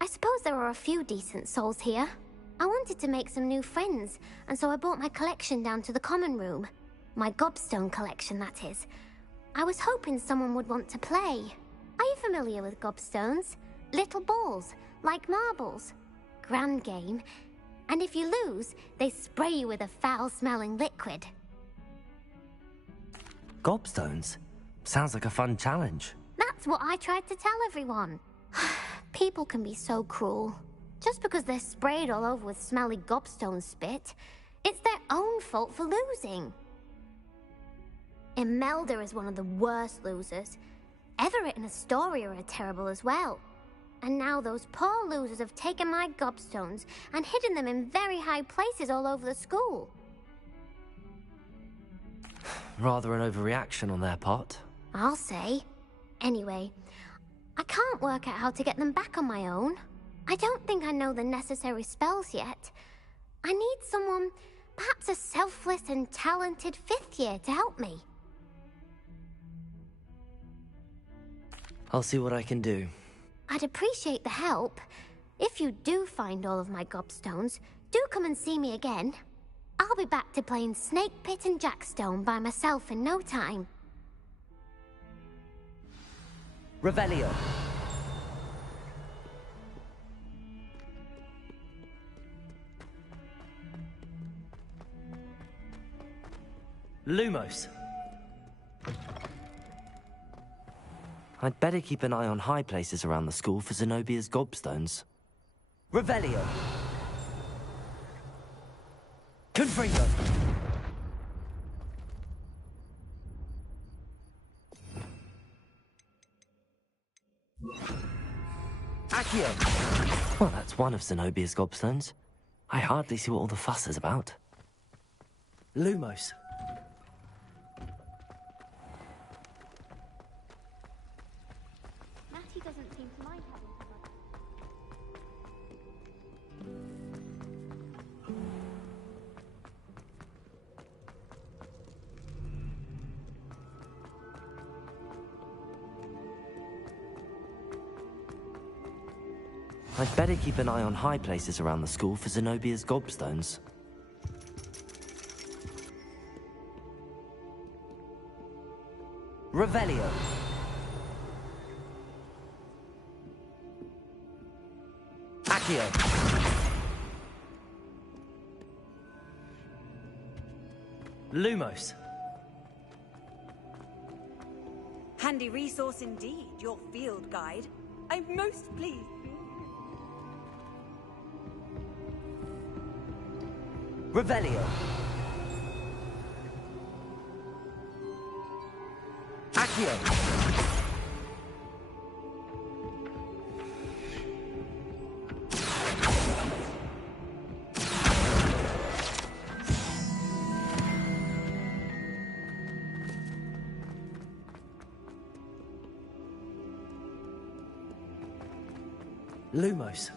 I suppose there are a few decent souls here. I wanted to make some new friends, and so I brought my collection down to the common room. My gobstone collection, that is. I was hoping someone would want to play. Are you familiar with gobstones? Little balls, like marbles. Grand game. And if you lose, they spray you with a foul-smelling liquid. Gobstones? Sounds like a fun challenge. That's what I tried to tell everyone. People can be so cruel. Just because they're sprayed all over with smelly gobstone spit, it's their own fault for losing. Imelda is one of the worst losers. Everett and Astoria are terrible as well. And now those poor losers have taken my gobstones and hidden them in very high places all over the school. Rather an overreaction on their part. I'll say. Anyway, I can't work out how to get them back on my own. I don't think I know the necessary spells yet. I need someone, perhaps a selfless and talented 5th year to help me. I'll see what I can do. I'd appreciate the help. If you do find all of my gobstones, do come and see me again. I'll be back to playing Snake Pit and Jackstone by myself in no time. Revelio. Lumos. I'd better keep an eye on high places around the school for Zenobia's gobstones. Revelio. Confringo. Accio. Well, that's one of Zenobia's gobstones. I hardly see what all the fuss is about. Lumos. Matty doesn't seem to mind having fun. I'd better keep an eye on high places around the school for Zenobia's gobstones. Revelio. Accio. Lumos. handy resource indeed, your field guide. I'm most pleased. Revelio. Accio. Lumos.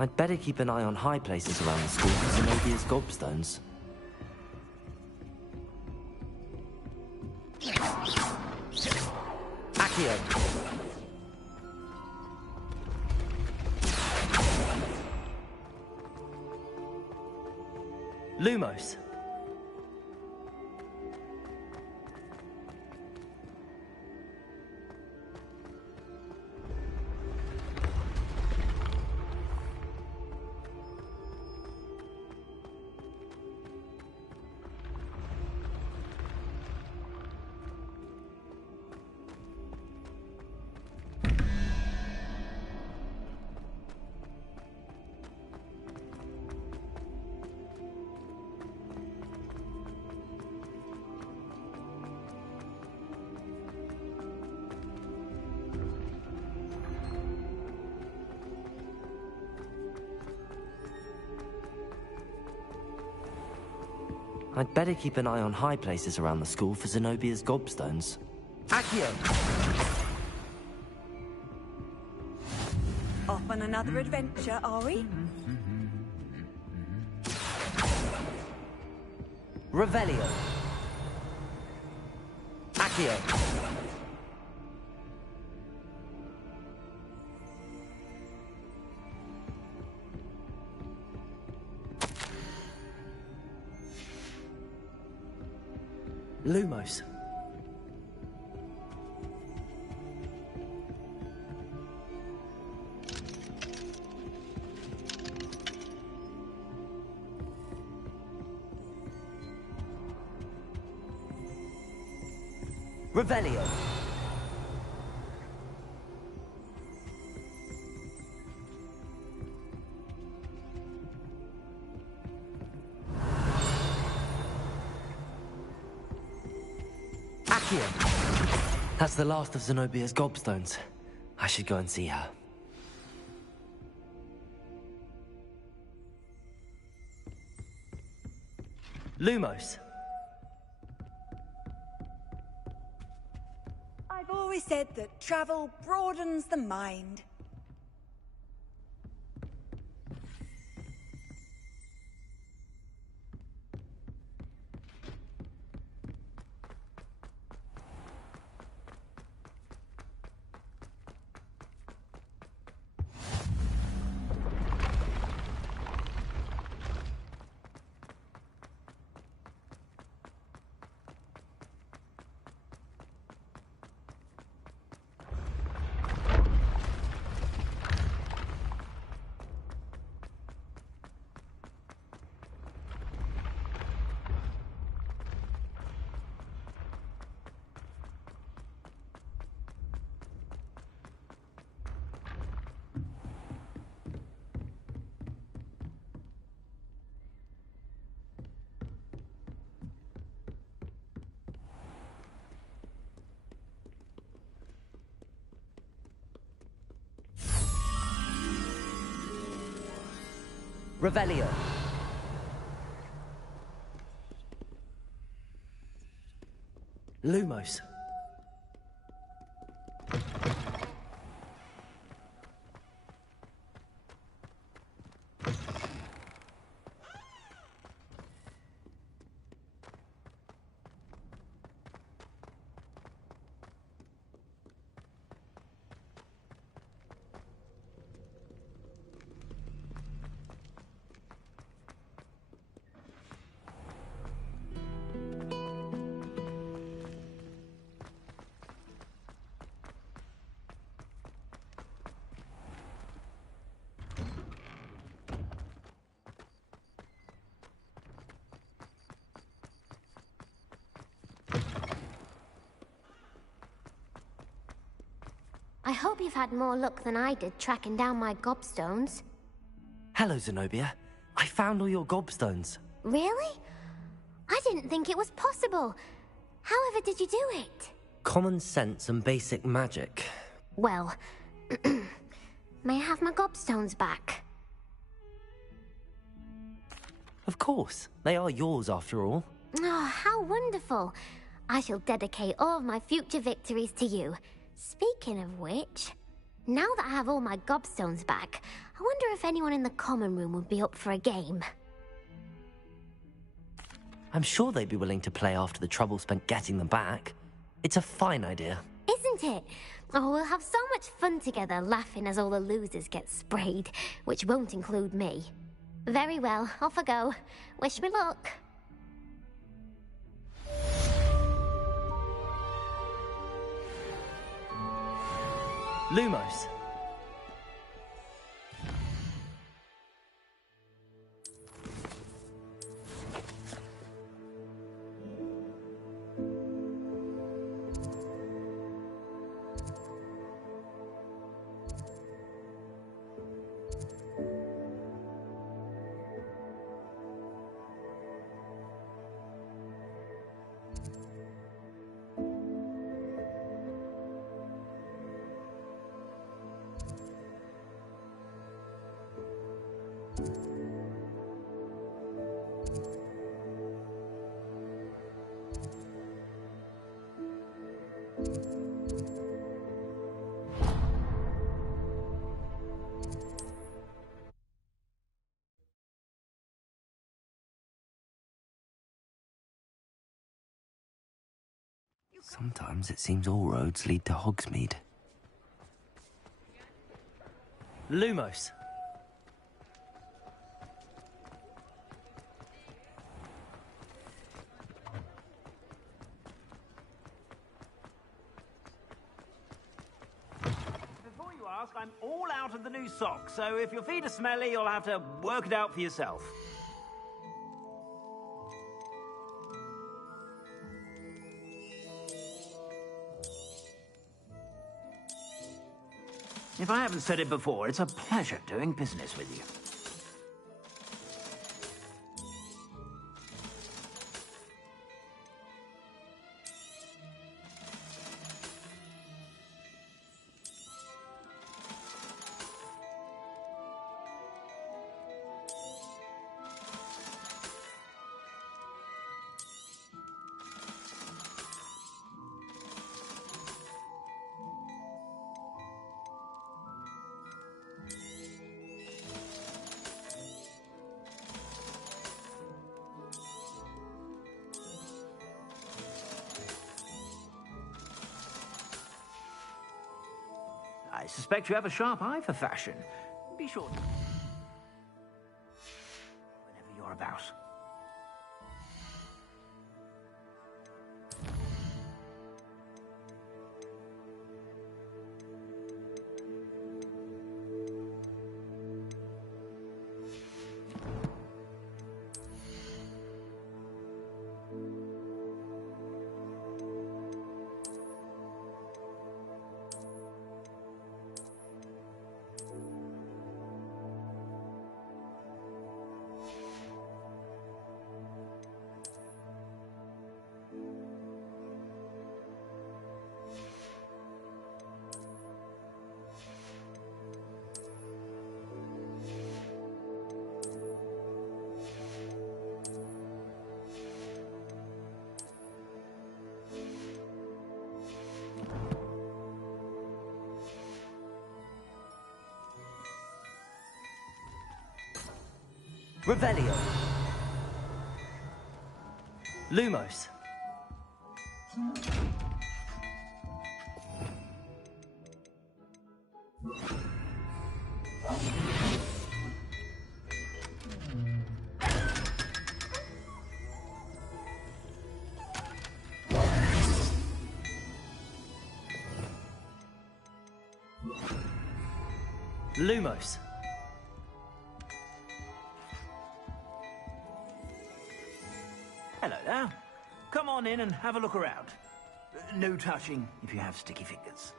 I'd better keep an eye on high places around the school for Zenobia's gobstones. Accio. Lumos. I'd better keep an eye on high places around the school for Zenobia's gobstones. Accio! Off on another adventure, are we? Revelio. Accio. Lumos. Revelio. Accio. That's the last of Zenobia's gobstones. I should go and see her. Lumos. I've always said that travel broadens the mind. Revelio. Lumos. I hope you've had more luck than I did tracking down my gobstones. Hello, Zenobia. I found all your gobstones. Really? I didn't think it was possible. However did you do it? Common sense and basic magic. Well, may I have my gobstones back? Of course. They are yours after all. Oh, how wonderful. I shall dedicate all of my future victories to you. Speaking of which, now that I have all my gobstones back, I wonder if anyone in the common room would be up for a game. I'm sure they'd be willing to play after the trouble spent getting them back. It's a fine idea. Isn't it? Oh, we'll have so much fun together laughing as all the losers get sprayed, which won't include me. Very well, off I go. Wish me luck. Lumos. Sometimes it seems all roads lead to Hogsmeade. Lumos. Before you ask, I'm all out of the new socks, so if your feet are smelly, you'll have to work it out for yourself. If I haven't said it before, it's a pleasure doing business with you. I suspect you have a sharp eye for fashion. Be sure to... whenever you're about. Revelio. Lumos. Lumos. Hello there. Come on in and have a look around. No touching if you have sticky fingers.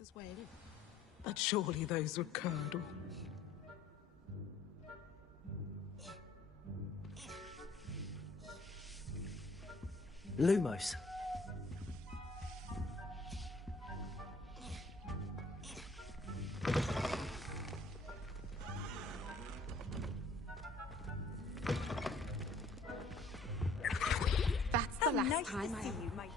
As well, but surely those would curdle. Lumos. That's the last time I... you, my young...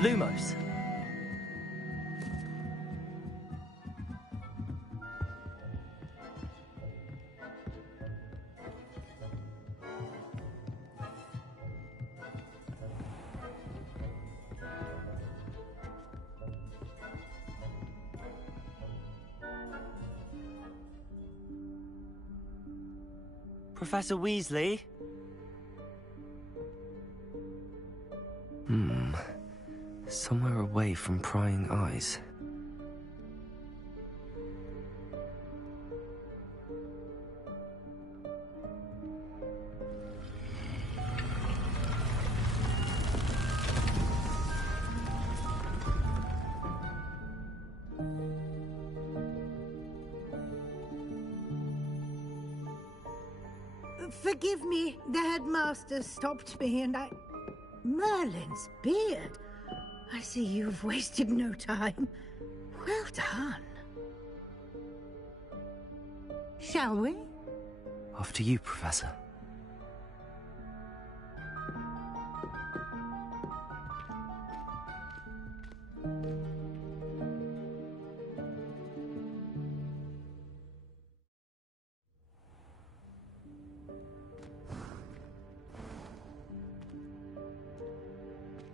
Lumos. Professor Weasley? Somewhere away from prying eyes. Forgive me, the headmaster stopped me and I... Merlin's beard. I see you've wasted no time. Well done. Shall we? After you, Professor.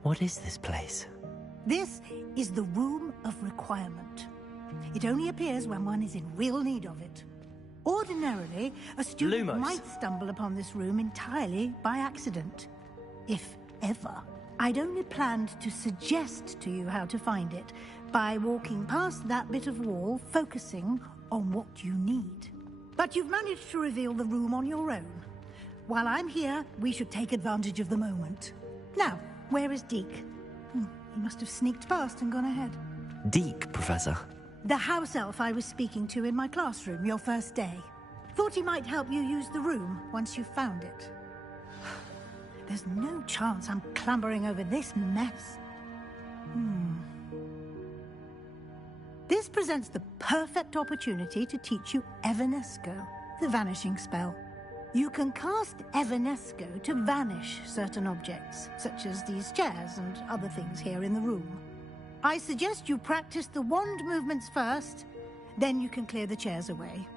What is this place? This is the Room of Requirement. It only appears when one is in real need of it. Ordinarily, a student Lumos. might stumble upon this room entirely by accident. If ever. I'd only planned to suggest to you how to find it by walking past that bit of wall, focusing on what you need. But you've managed to reveal the room on your own. While I'm here, we should take advantage of the moment. Now, where is Deke? He must have sneaked past and gone ahead. Deke, Professor. The house elf I was speaking to in my classroom your first day. Thought he might help you use the room once you found it. There's no chance I'm clambering over this mess. This presents the perfect opportunity to teach you Evanesco, the vanishing spell. You can cast Evanesco to vanish certain objects, such as these chairs and other things here in the room. I suggest you practice the wand movements first, then you can clear the chairs away.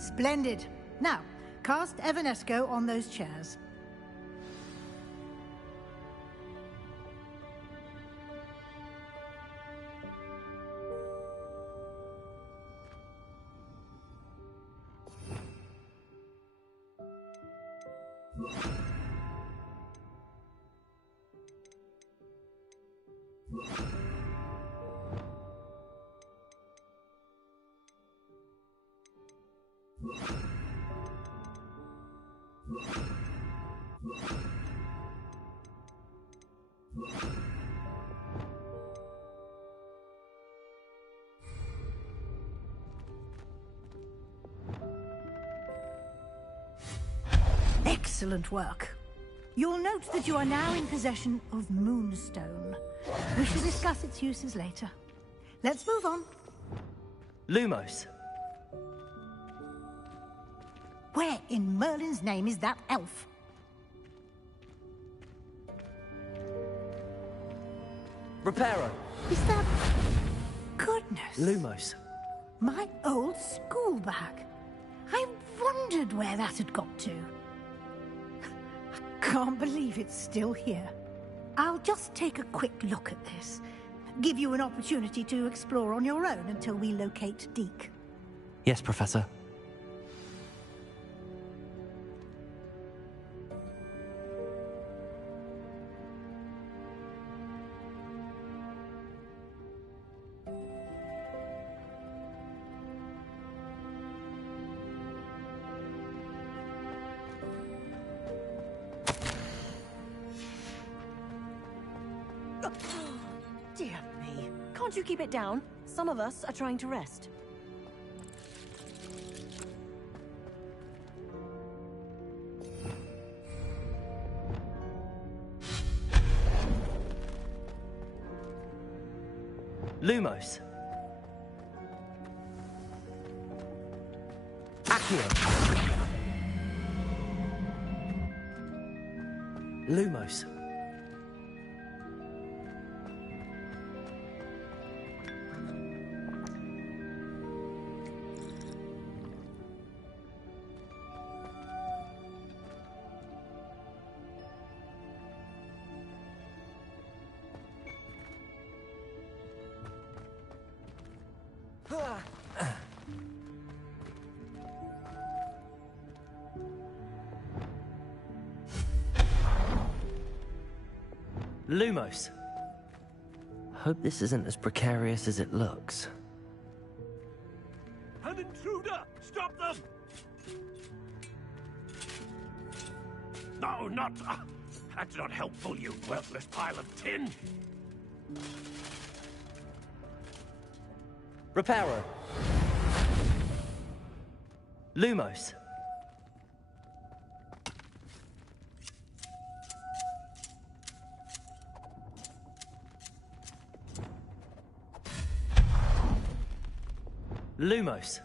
Splendid. Now, cast Evanesco on those chairs. Excellent work. You'll note that you are now in possession of Moonstone. We shall discuss its uses later. Let's move on. Lumos. Where in Merlin's name is that elf? Reparo. Is that... Goodness. Lumos. My old school bag. I wondered where that had got to. I can't believe it's still here. I'll just take a quick look at this. Give you an opportunity to explore on your own until we locate Deke. Yes, Professor. Dear me. Can't you keep it down? Some of us are trying to rest. Lumos. Accio. Lumos. Lumos. Hope this isn't as precarious as it looks. An intruder! Stop them! No, not... that's not helpful, you worthless pile of tin! Reparo. Lumos. Lumos.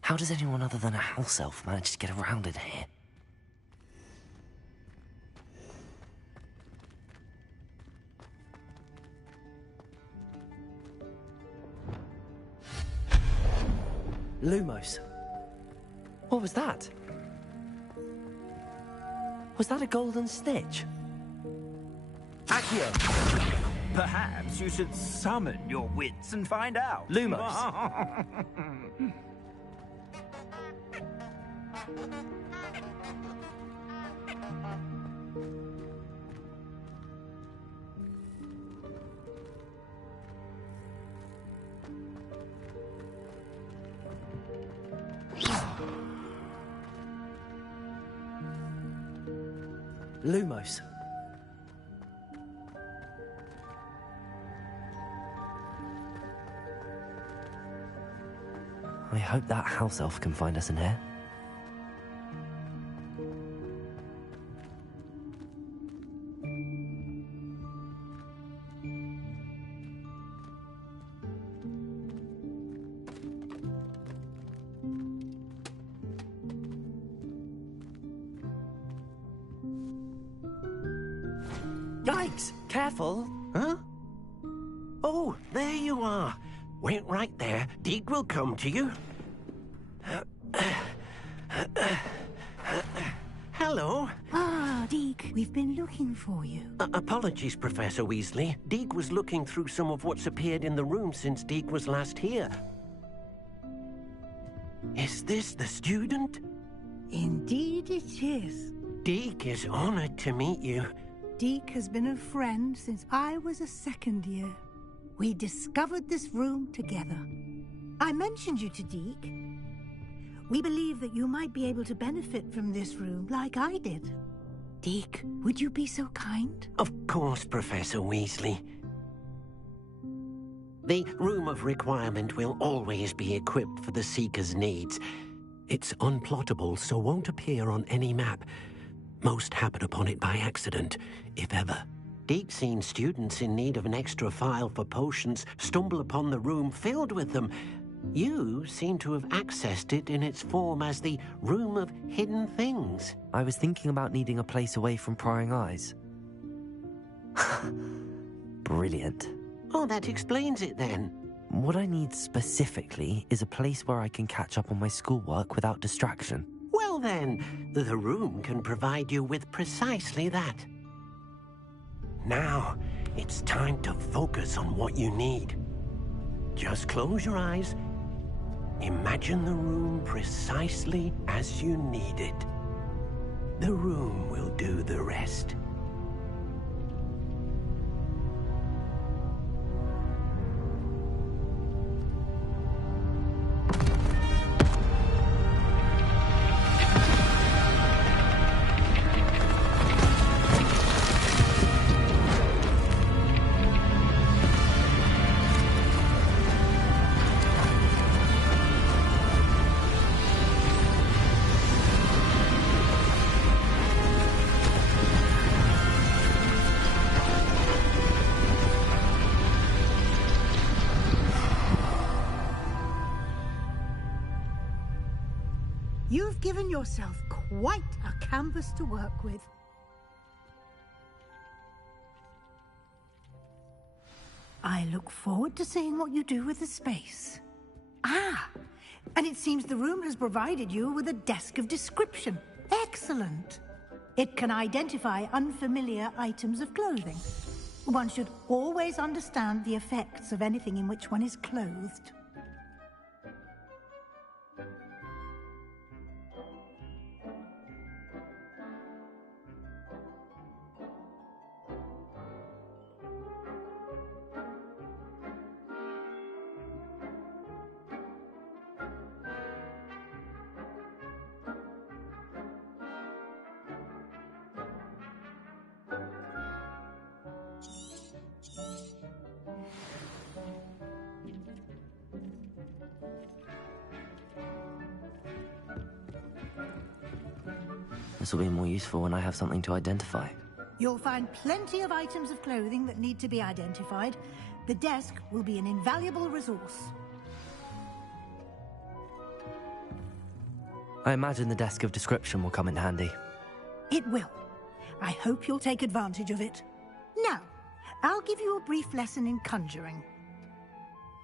How does anyone other than a house elf manage to get around in here? Lumos. What was that? Was that a golden snitch? Accio. Perhaps you should summon your wits and find out. Lumos. Lumos. I hope that house elf can find us in here. Careful. Huh? Oh, there you are. Wait right there. Deke will come to you. Hello. Ah, Deke, we've been looking for you. Apologies, Professor Weasley. Deke was looking through some of what's appeared in the room since Deke was last here. Is this the student? Indeed it is. Deke is honored to meet you. Deke has been a friend since I was a second year. We discovered this room together. I mentioned you to Deke. We believe that you might be able to benefit from this room like I did. Deke, would you be so kind? Of course, Professor Weasley. The Room of Requirement will always be equipped for the Seeker's needs. It's unplottable, so won't appear on any map. Most happen upon it by accident, if ever. Deke's seen students in need of an extra file for potions stumble upon the room filled with them. You seem to have accessed it in its form as the Room of Hidden Things. I was thinking about needing a place away from prying eyes. Brilliant. Oh, that explains it then. What I need specifically is a place where I can catch up on my schoolwork without distraction. Well then, the room can provide you with precisely that. Now, it's time to focus on what you need. Just close your eyes. Imagine the room precisely as you need it. The room will do the rest. You've given yourself quite a canvas to work with. I look forward to seeing what you do with the space. Ah, and it seems the room has provided you with a desk of description. Excellent. It can identify unfamiliar items of clothing. One should always understand the effects of anything in which one is clothed. This will be more useful when I have something to identify. You'll find plenty of items of clothing that need to be identified. The desk will be an invaluable resource. I imagine the desk of description will come in handy. It will. I hope you'll take advantage of it. Now, I'll give you a brief lesson in conjuring.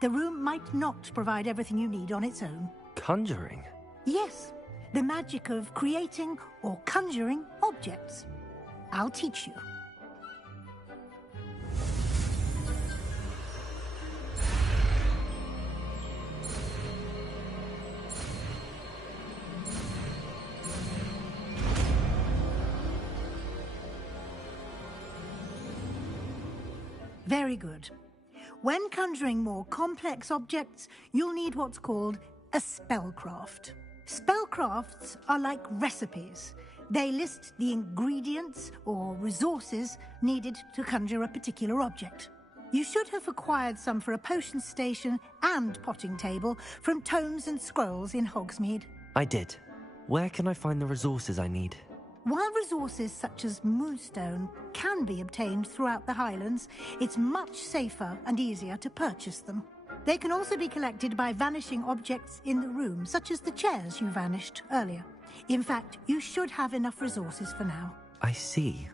The room might not provide everything you need on its own. Conjuring? Yes, the magic of creating or conjuring objects. I'll teach you. Very good. When conjuring more complex objects, you'll need what's called a spellcraft. Spellcrafts are like recipes. They list the ingredients or resources needed to conjure a particular object. You should have acquired some for a potion station and potting table from tomes and scrolls in Hogsmeade. I did. Where can I find the resources I need? While resources such as moonstone can be obtained throughout the Highlands, it's much safer and easier to purchase them. They can also be collected by vanishing objects in the room, such as the chairs you vanished earlier. In fact, you should have enough resources for now. I see.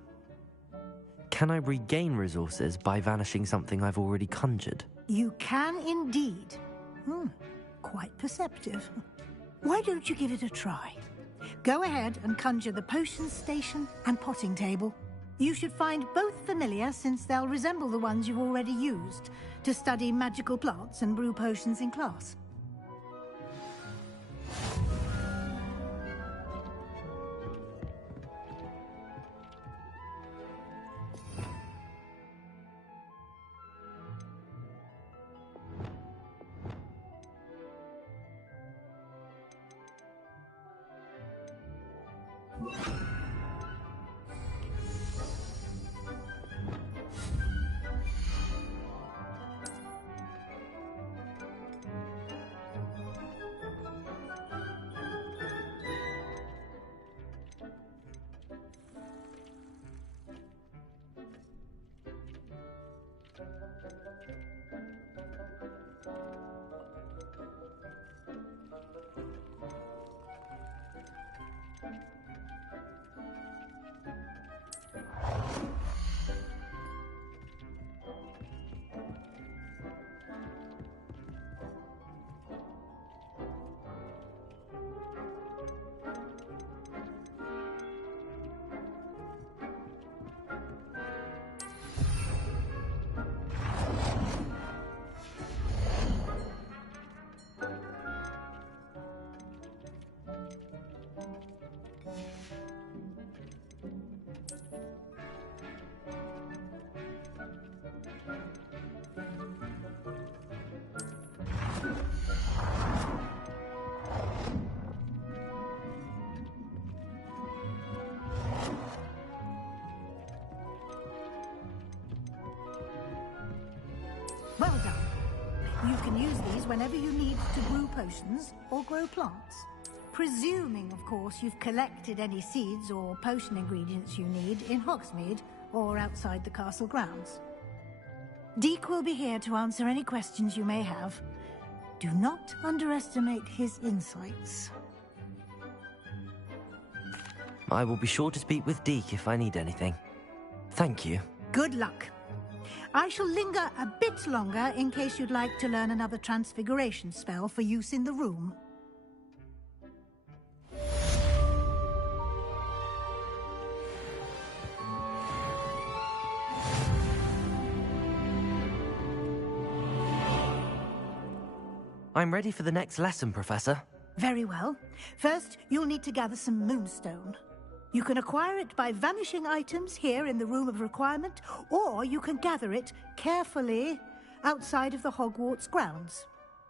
Can I regain resources by vanishing something I've already conjured? You can indeed. Quite perceptive. Why don't you give it a try? Go ahead and conjure the potion station and potting table. You should find both familiar, since they'll resemble the ones you've already used to study magical plants and brew potions in class. Well done. You can use these whenever you need to brew potions or grow plants. Presuming, of course, you've collected any seeds or potion ingredients you need in Hogsmeade or outside the castle grounds. Deek will be here to answer any questions you may have. Do not underestimate his insights. I will be sure to speak with Deek if I need anything. Thank you. Good luck. I shall linger a bit longer in case you'd like to learn another transfiguration spell for use in the room. I'm ready for the next lesson, Professor. Very well. First, you'll need to gather some moonstone. You can acquire it by vanishing items here in the Room of Requirement, or you can gather it carefully outside of the Hogwarts grounds.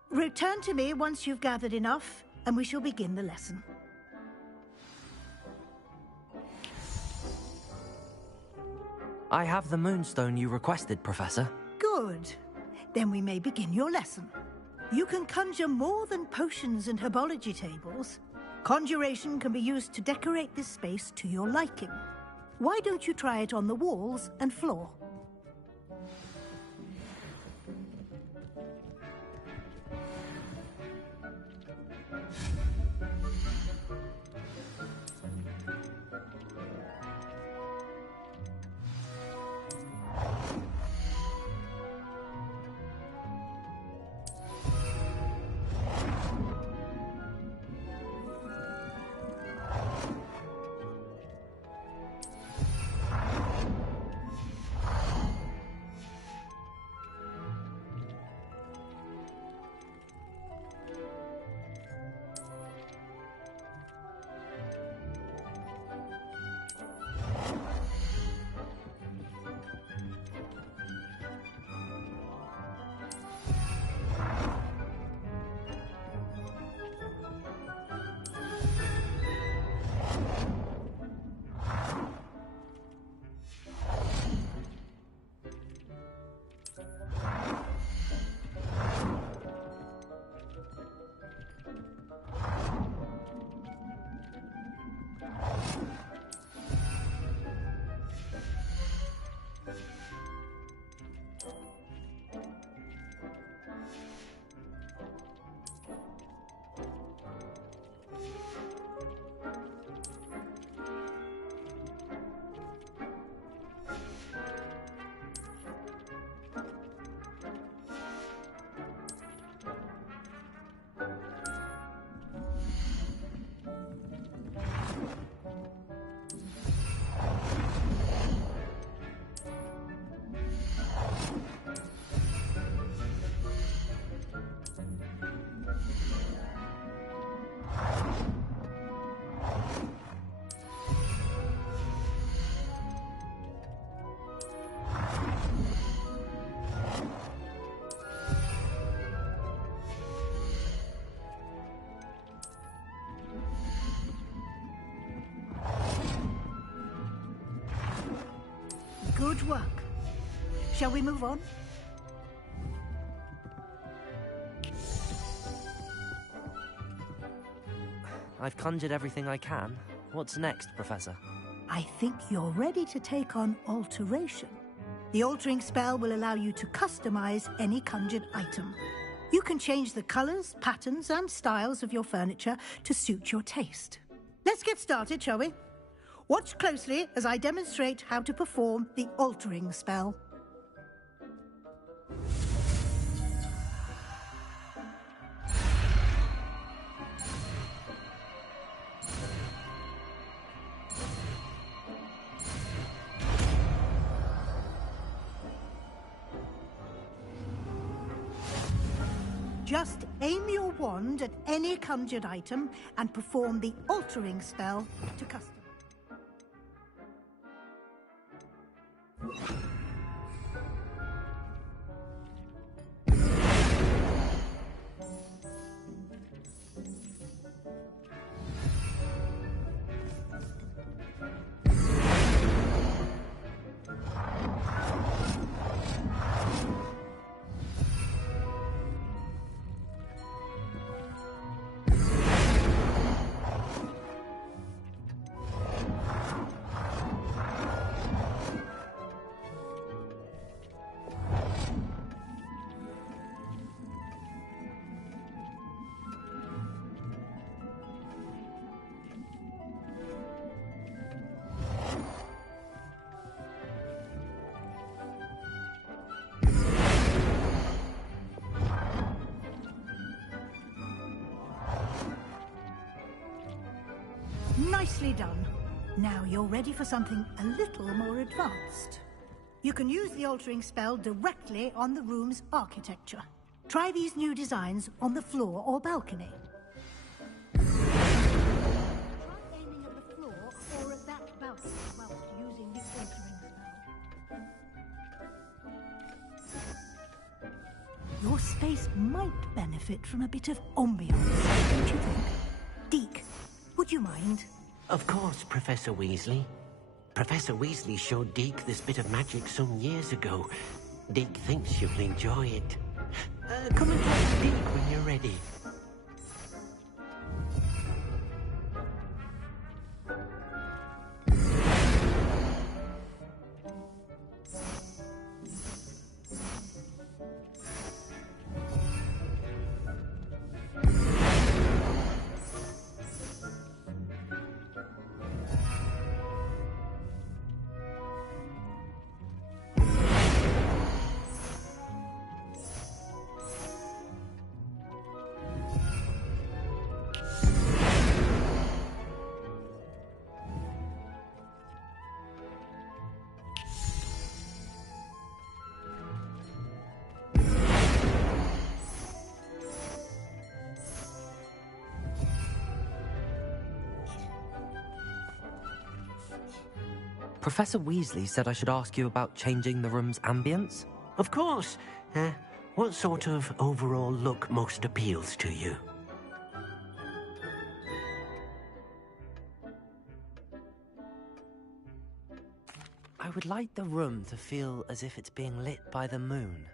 Return to me once you've gathered enough, and we shall begin the lesson. I have the moonstone you requested, Professor. Good. Then we may begin your lesson. You can conjure more than potions and herbology tables. Conjuration can be used to decorate this space to your liking. Why don't you try it on the walls and floor? Good work. Shall we move on? I've conjured everything I can. What's next, Professor? I think you're ready to take on alteration. The altering spell will allow you to customize any conjured item. You can change the colors, patterns, and styles of your furniture to suit your taste. Let's get started, shall we? Watch closely as I demonstrate how to perform the altering spell. Just aim your wand at any conjured item and perform the altering spell to custom. Nicely done. Now you're ready for something a little more advanced. You can use the altering spell directly on the room's architecture. Try these new designs on the floor or balcony. Try aiming at the floor or at that balcony whilst using the altering spell. Your space might benefit from a bit of ambiance, don't you think? Deke, would you mind? Of course, Professor Weasley. Professor Weasley showed Deke this bit of magic some years ago. Deke thinks you'll enjoy it. Come and talk to Deke when you're ready. Professor Weasley said I should ask you about changing the room's ambience? Of course. What sort of overall look most appeals to you? I would like the room to feel as if it's being lit by the moon.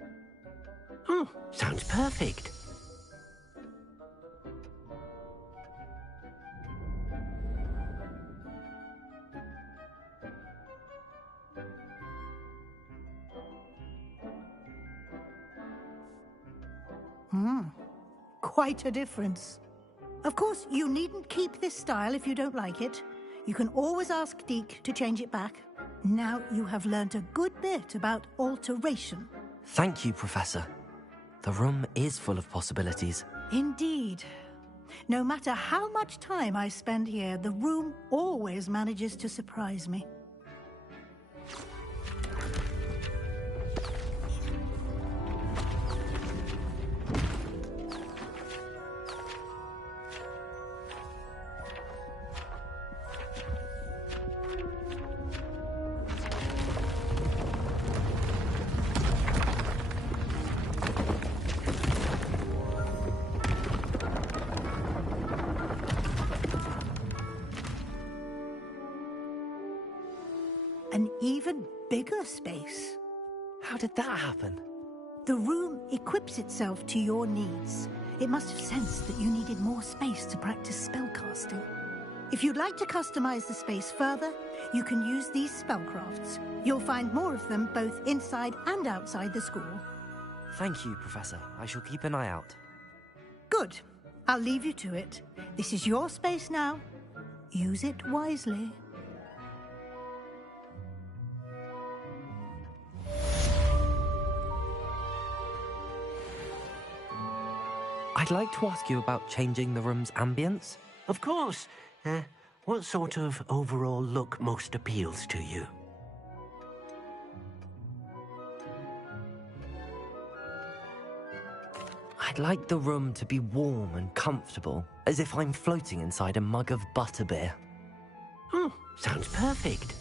Oh, sounds perfect. Quite a difference. Of course, you needn't keep this style if you don't like it. You can always ask Deke to change it back. Now you have learnt a good bit about alteration. Thank you, Professor. The room is full of possibilities. Indeed. No matter how much time I spend here, the room always manages to surprise me. an even bigger space. How did that happen? The room equips itself to your needs. It must have sensed that you needed more space to practice spellcasting. If you'd like to customize the space further, you can use these spellcrafts. You'll find more of them both inside and outside the school. Thank you, Professor. I shall keep an eye out. Good. I'll leave you to it. This is your space now. Use it wisely. I'd like to ask you about changing the room's ambience. Of course. What sort of overall look most appeals to you? I'd like the room to be warm and comfortable, as if I'm floating inside a mug of butterbeer. Oh, sounds perfect.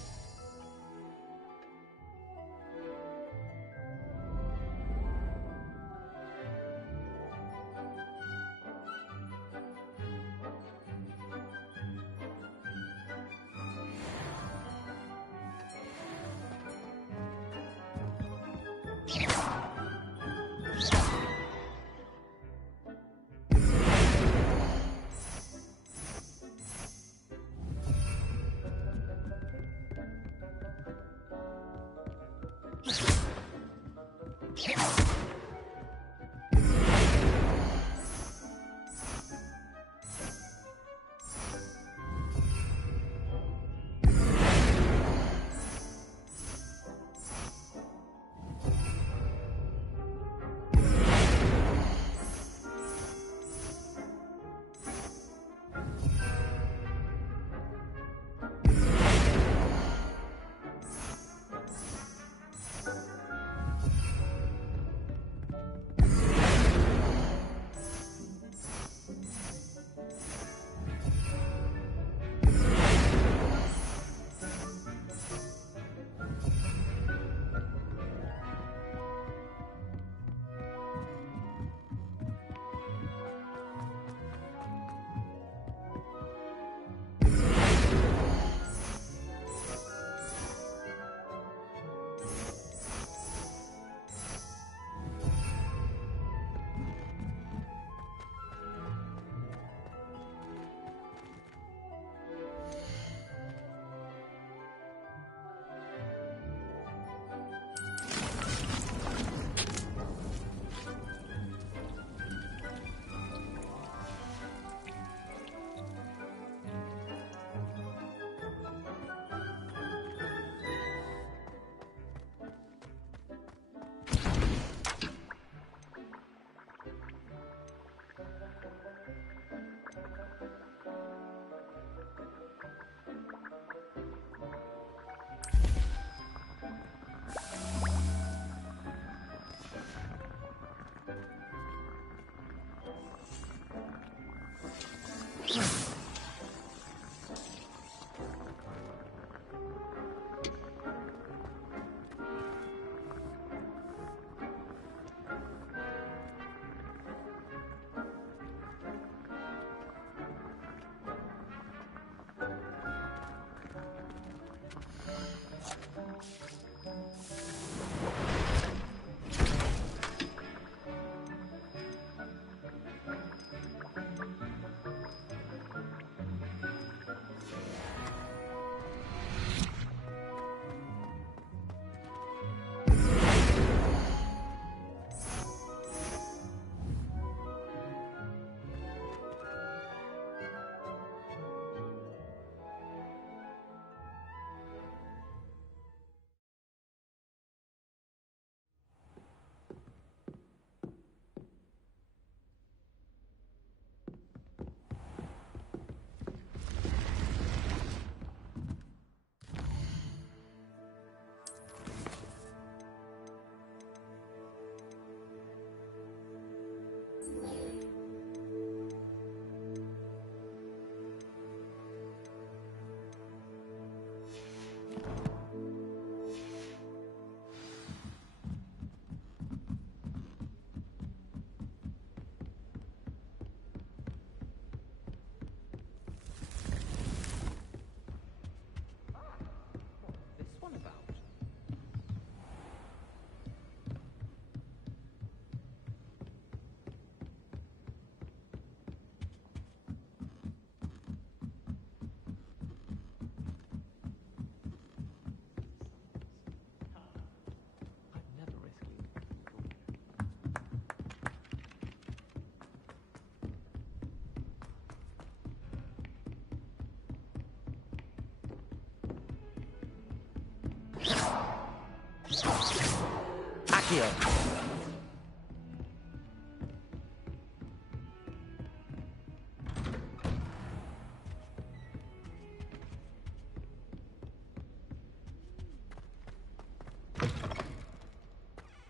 Accio!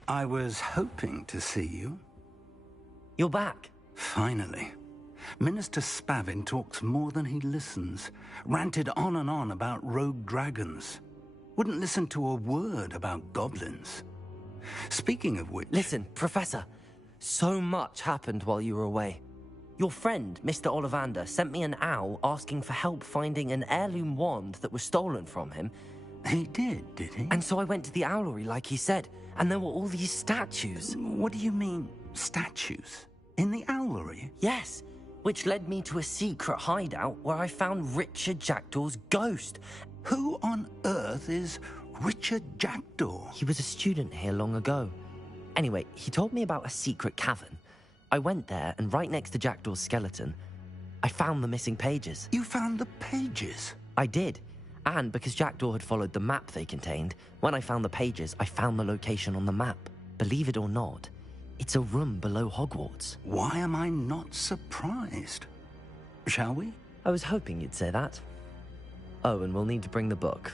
I was hoping to see you. You're back. Finally. Minister Spavin talks more than he listens. Ranted on and on about rogue dragons. Wouldn't listen to a word about goblins. Speaking of which... Listen, Professor. So much happened while you were away. Your friend, Mr. Ollivander, sent me an owl asking for help finding an heirloom wand that was stolen from him. He did he? And so I went to the owlery like he said, and there were all these statues. What do you mean, statues? In the owlery? Yes, which led me to a secret hideout where I found Richard Jackdaw's ghost. Who on earth is Richard Jackdaw? He was a student here long ago. Anyway, he told me about a secret cavern. I went there, and right next to Jackdaw's skeleton, I found the missing pages. You found the pages? I did. And because Jackdaw had followed the map they contained, when I found the pages, I found the location on the map. Believe it or not, it's a room below Hogwarts. Why am I not surprised? Shall we? I was hoping you'd say that. Oh, and we'll need to bring the book.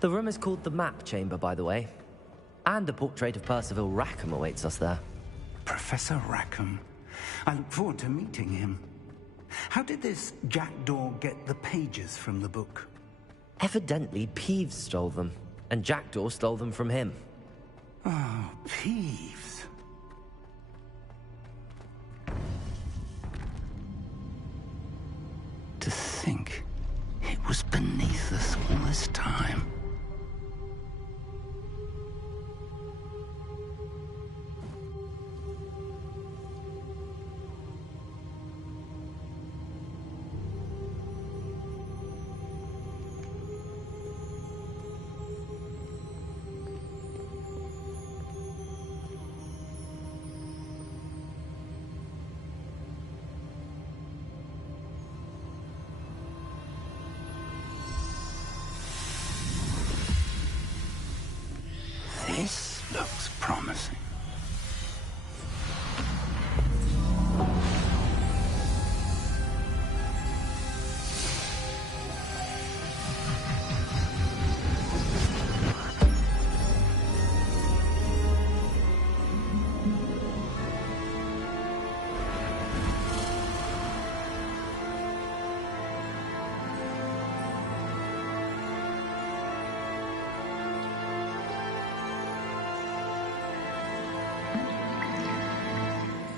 The room is called the Map Chamber, by the way. And a portrait of Percival Rackham awaits us there. Professor Rackham. I look forward to meeting him. How did this Jackdaw get the pages from the book? Evidently, Peeves stole them, and Jackdaw stole them from him. Oh, Peeves. To think it was beneath us all this time. This looks promising.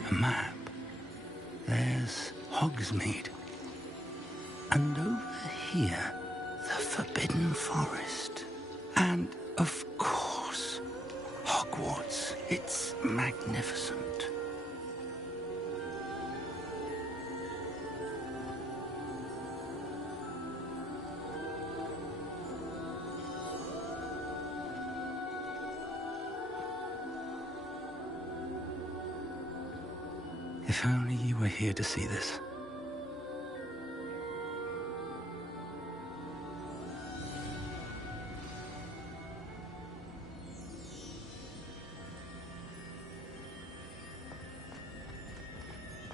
A map. There's Hogsmeade. And over here, the Forbidden Forest. And, of course, Hogwarts. It's magnificent. If only you were here to see this.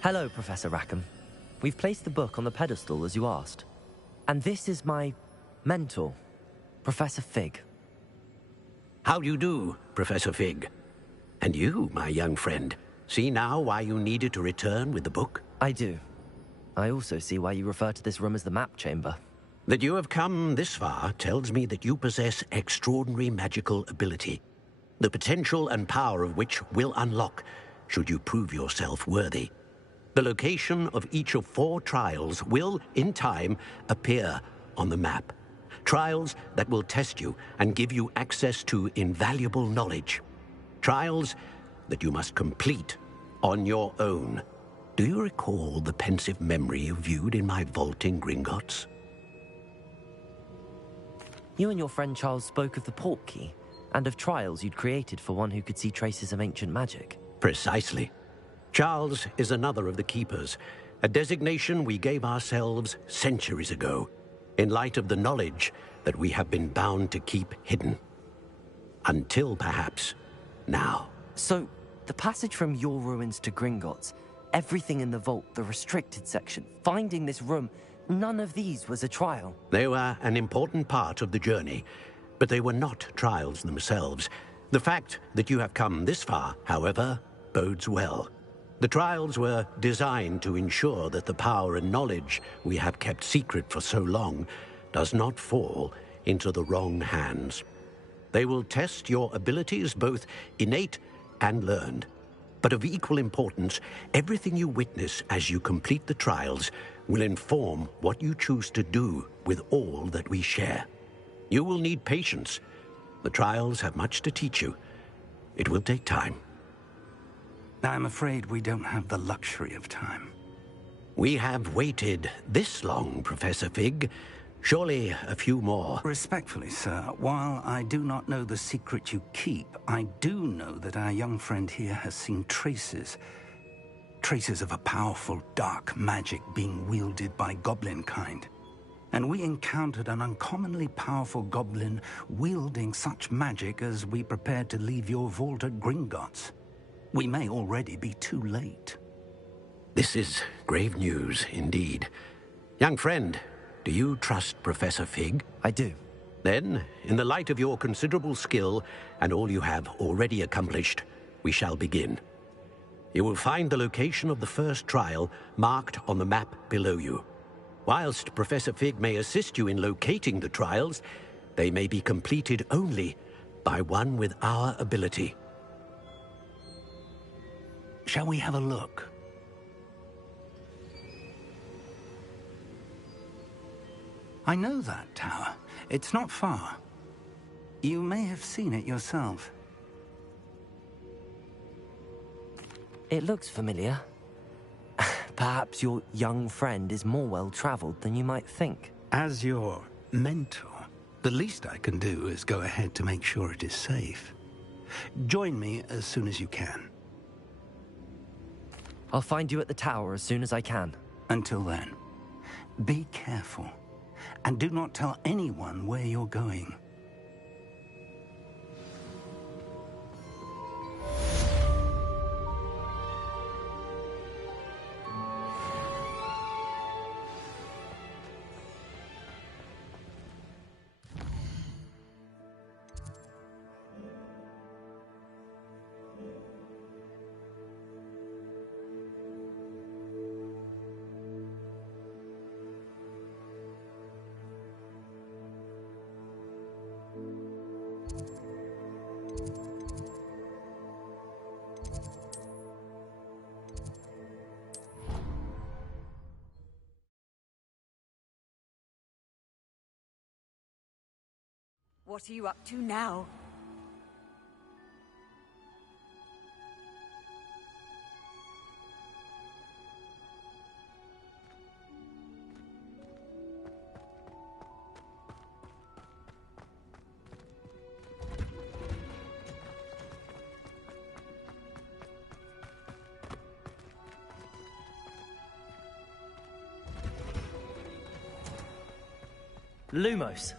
Hello, Professor Rackham. We've placed the book on the pedestal as you asked. And this is my mentor, Professor Fig. How do you do, Professor Fig? And you, my young friend, see now why you needed to return with the book? I do. I also see why you refer to this room as the map chamber. That you have come this far tells me that you possess extraordinary magical ability, the potential and power of which will unlock should you prove yourself worthy. The location of each of 4 trials will, in time, appear on the map. Trials that will test you and give you access to invaluable knowledge. Trials that you must complete on your own. Do you recall the pensive memory you viewed in my vault in Gringotts? You and your friend Charles spoke of the port key, and of trials you'd created for one who could see traces of ancient magic. Precisely. Charles is another of the Keepers, a designation we gave ourselves centuries ago, in light of the knowledge that we have been bound to keep hidden. Until, perhaps, now. So, the passage from your ruins to Gringotts, everything in the vault, the restricted section, finding this room, none of these was a trial. They were an important part of the journey, but they were not trials themselves. The fact that you have come this far, however, bodes well. The trials were designed to ensure that the power and knowledge we have kept secret for so long does not fall into the wrong hands. They will test your abilities, both innate and learned. But of equal importance, everything you witness as you complete the trials will inform what you choose to do with all that we share. You will need patience. The trials have much to teach you. It will take time. I'm afraid we don't have the luxury of time. We have waited this long, Professor Fig. Surely a few more. Respectfully, sir, while I do not know the secret you keep, I do know that our young friend here has seen traces of a powerful dark magic being wielded by goblin kind. And we encountered an uncommonly powerful goblin wielding such magic as we prepared to leave your vault at Gringotts. We may already be too late. This is grave news indeed. Young friend, do you trust Professor Fig? I do. Then, in the light of your considerable skill and all you have already accomplished, we shall begin. You will find the location of the first trial marked on the map below you. Whilst Professor Fig may assist you in locating the trials, they may be completed only by one with our ability. Shall we have a look? I know that tower. It's not far. You may have seen it yourself. It looks familiar. Perhaps your young friend is more well-traveled than you might think. As your mentor, the least I can do is go ahead to make sure it is safe. Join me as soon as you can. I'll find you at the tower as soon as I can. Until then, be careful, and do not tell anyone where you're going. What are you up to now? Lumos.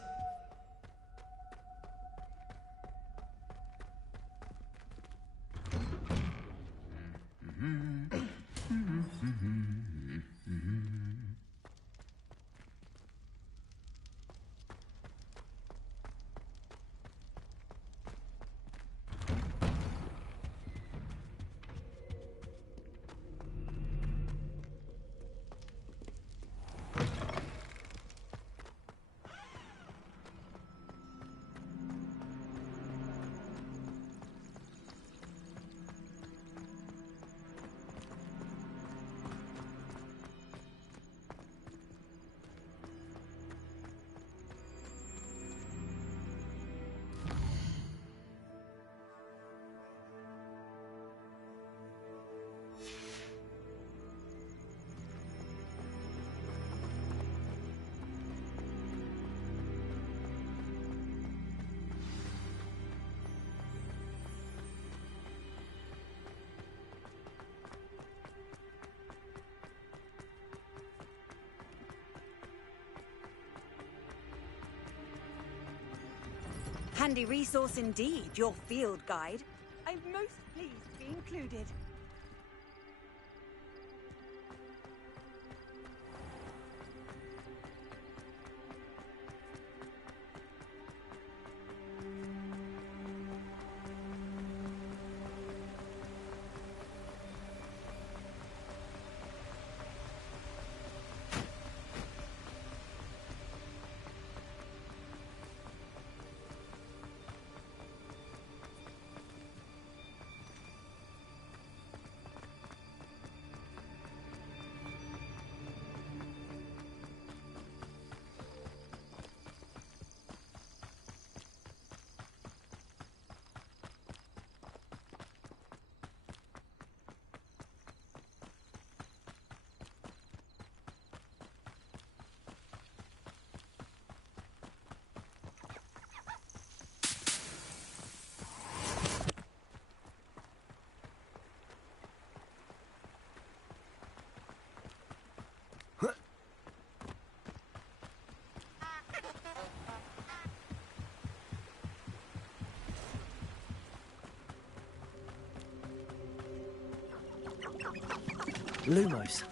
handy resource indeed, your field guide. I'm most pleased to be included. Lumos.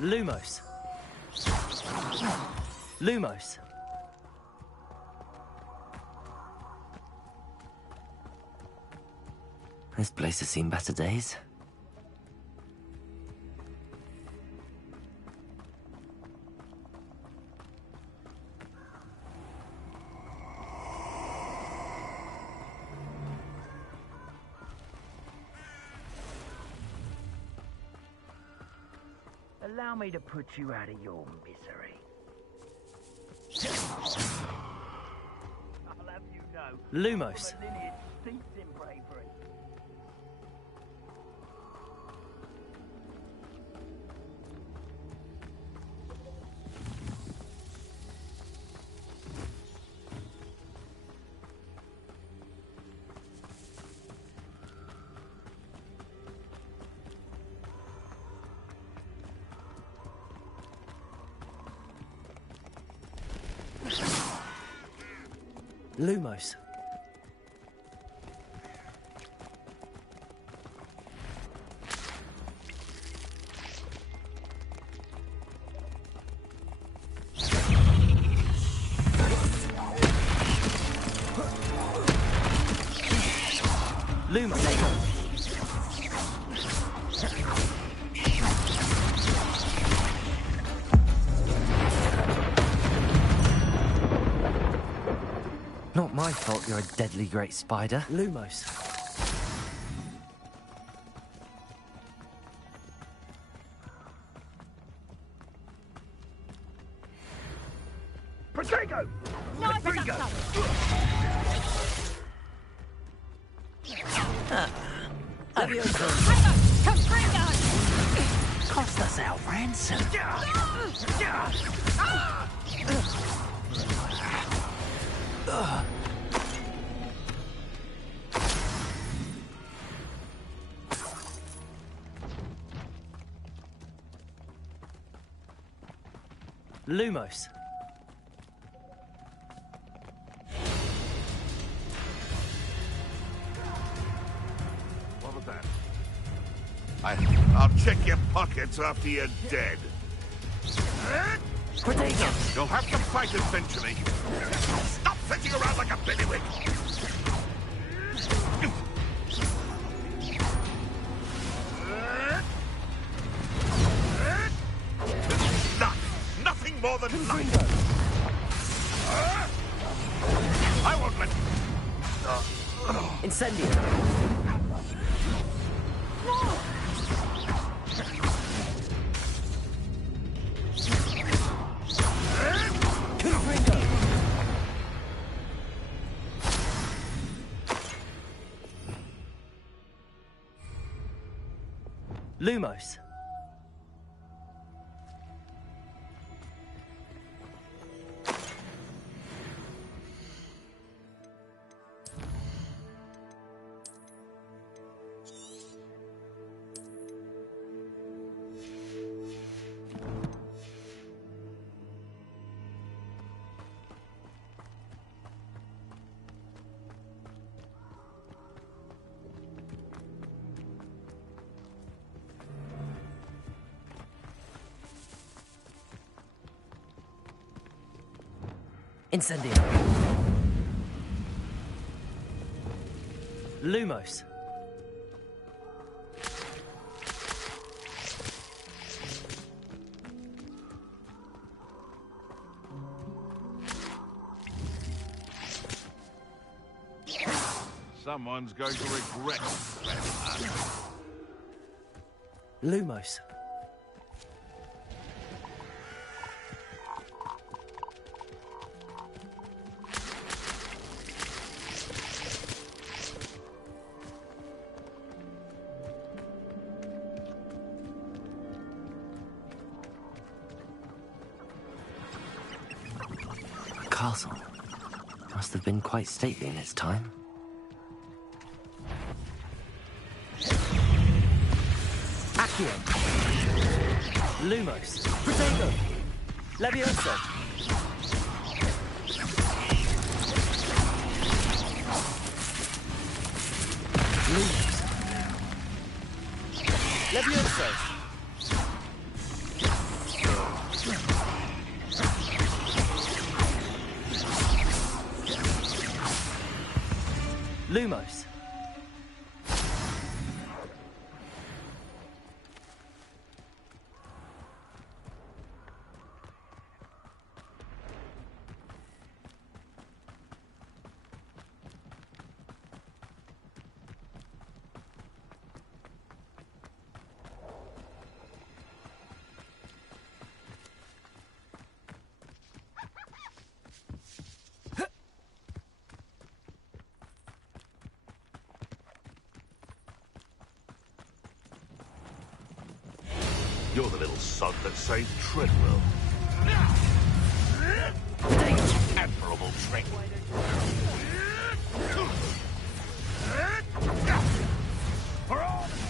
Lumos. Lumos. This place has seen better days. Allow me to put you out of your misery. I'll have you know. Lumos. your lineage steeped in bravery. Lumos. Lumos. Not my fault you're a deadly great spider. Lumos. Protego! Nice Protego! Cost us our ransom. Lumos. What was that? I'll check your pockets after you're dead. You'll have to fight eventually. Stop sitting around like a billywig. Nothing more than light. I won't let... Incendio. Lumos. Incendio. Lumos. Someone's going to regret that. Lumos. A castle. Must have been quite stately in its time. Accio. Lumos. Protego. Levioso. Lumos. Levioso. Lumos. You're the little sod that saved Treadwell. Admirable trick.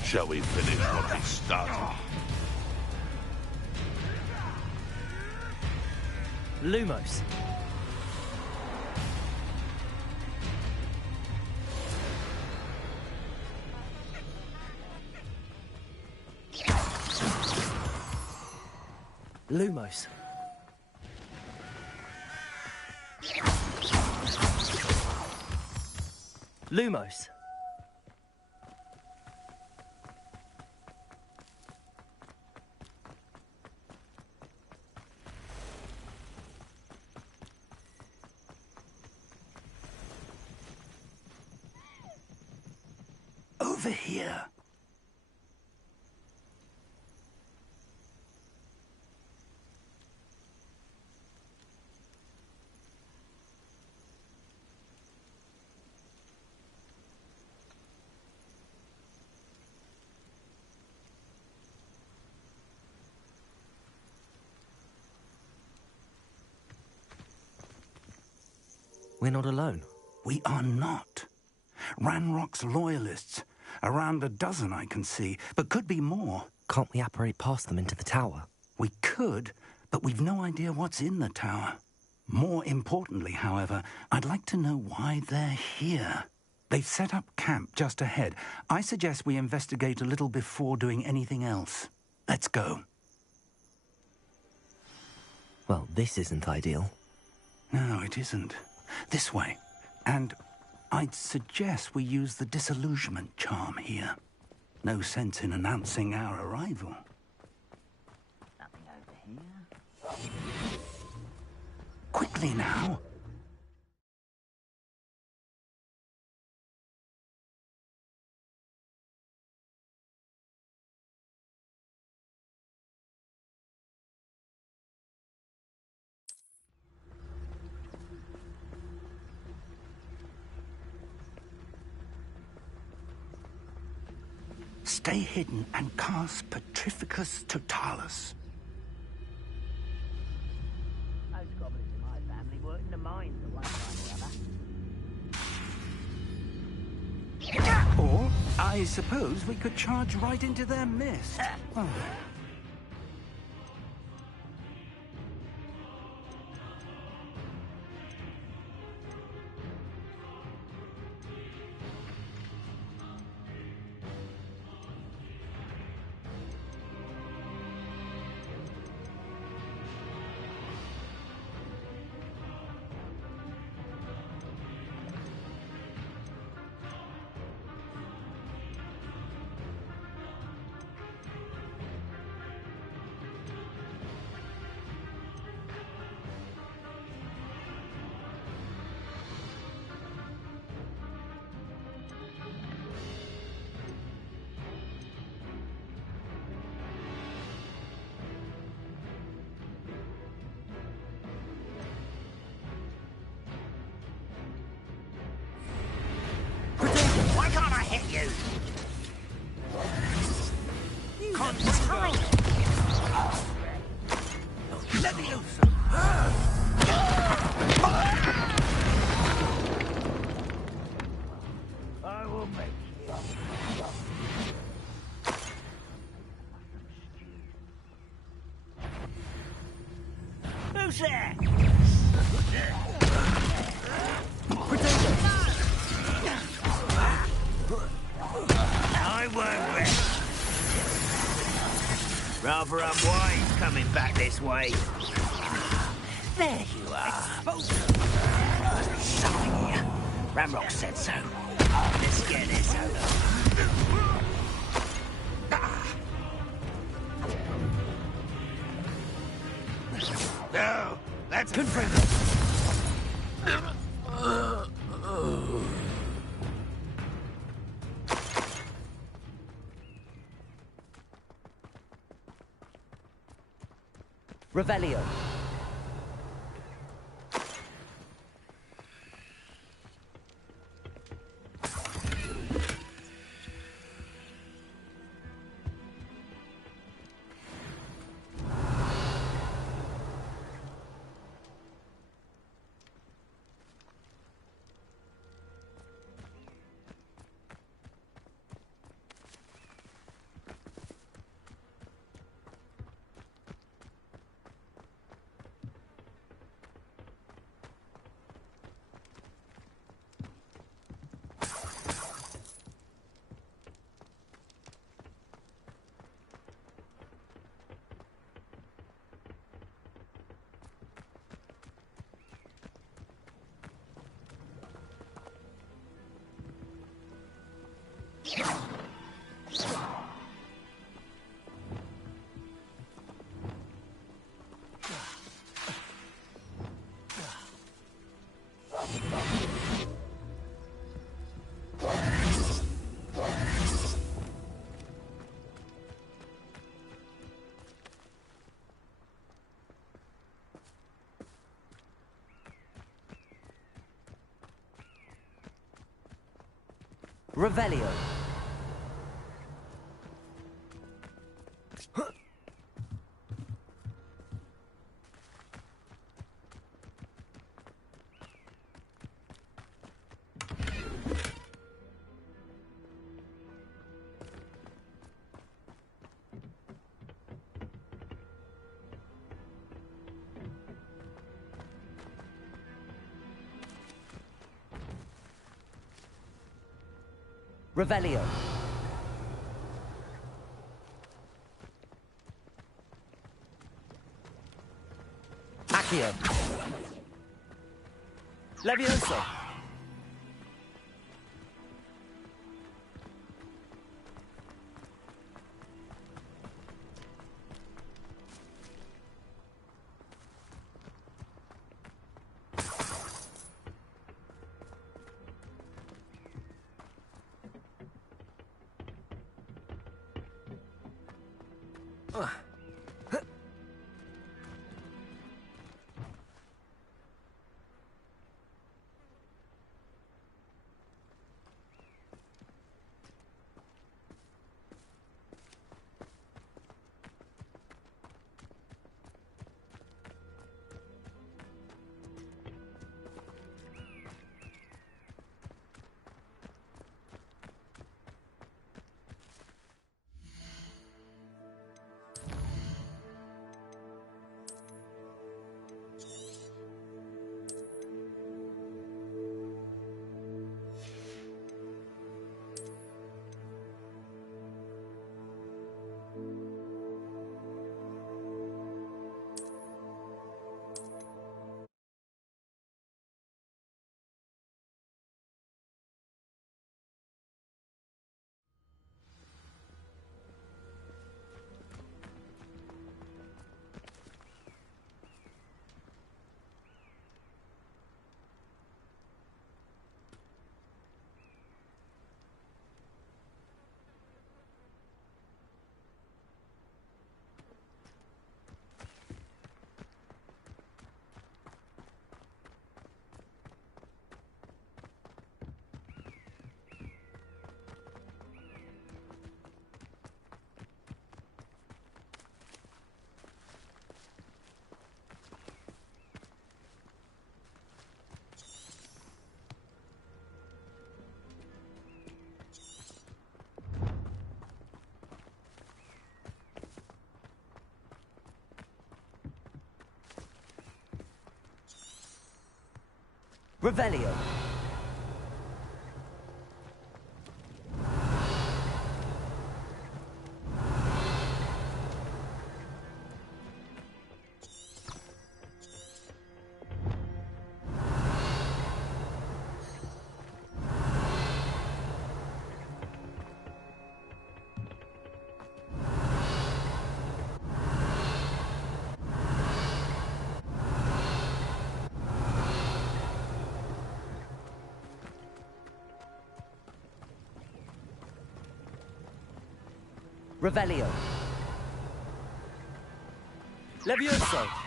Shall we finish what we started? Lumos. Lumos. Lumos. Over here. We're not alone. We are not. Ranrock's loyalists. Around a dozen I can see, but could be more. Can't we apparate past them into the tower? We could, but we've no idea what's in the tower. More importantly, however, I'd like to know why they're here. They've set up camp just ahead. I suggest we investigate a little before doing anything else. Let's go. Well, this isn't ideal. No, it isn't. This way. And I'd suggest we use the disillusionment charm here. No sense in announcing our arrival. Nothing over here. Quickly now. Stay hidden and cast Petrificus Totalis. Those goblins in my family work in the mines at one time or other. Or, I suppose we could charge right into their mist. Oh. Who's there? I won't rest. Rather unwise coming back this way. There you are. Something here. Ramrock said so. Let's get this over. No, that's confirmed. Revelio. Revelio. Revelio. Accio. Levioso. Revelio. Revelio. Levioso.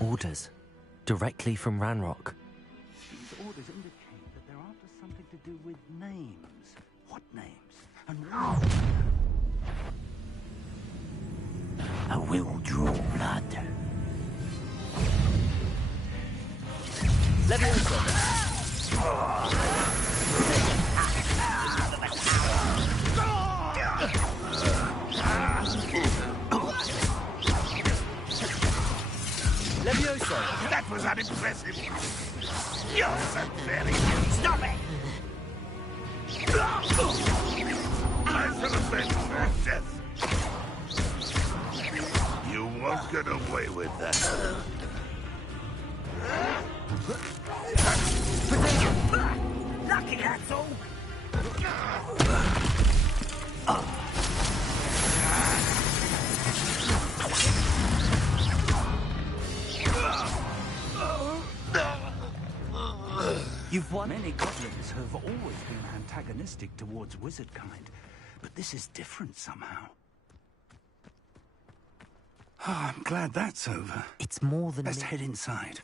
Orders. Directly from Ranrock. These orders indicate that they're after something to do with names. What names? And why? I will draw blood. Levioso! That was unimpressive. You're so very... Stop it! I shall avenge their death. You won't get away with that. Lucky, that's all. You've won. Many goblins have always been antagonistic towards wizard kind, but this is different somehow. Oh, I'm glad that's over. It's more than... Let's head inside.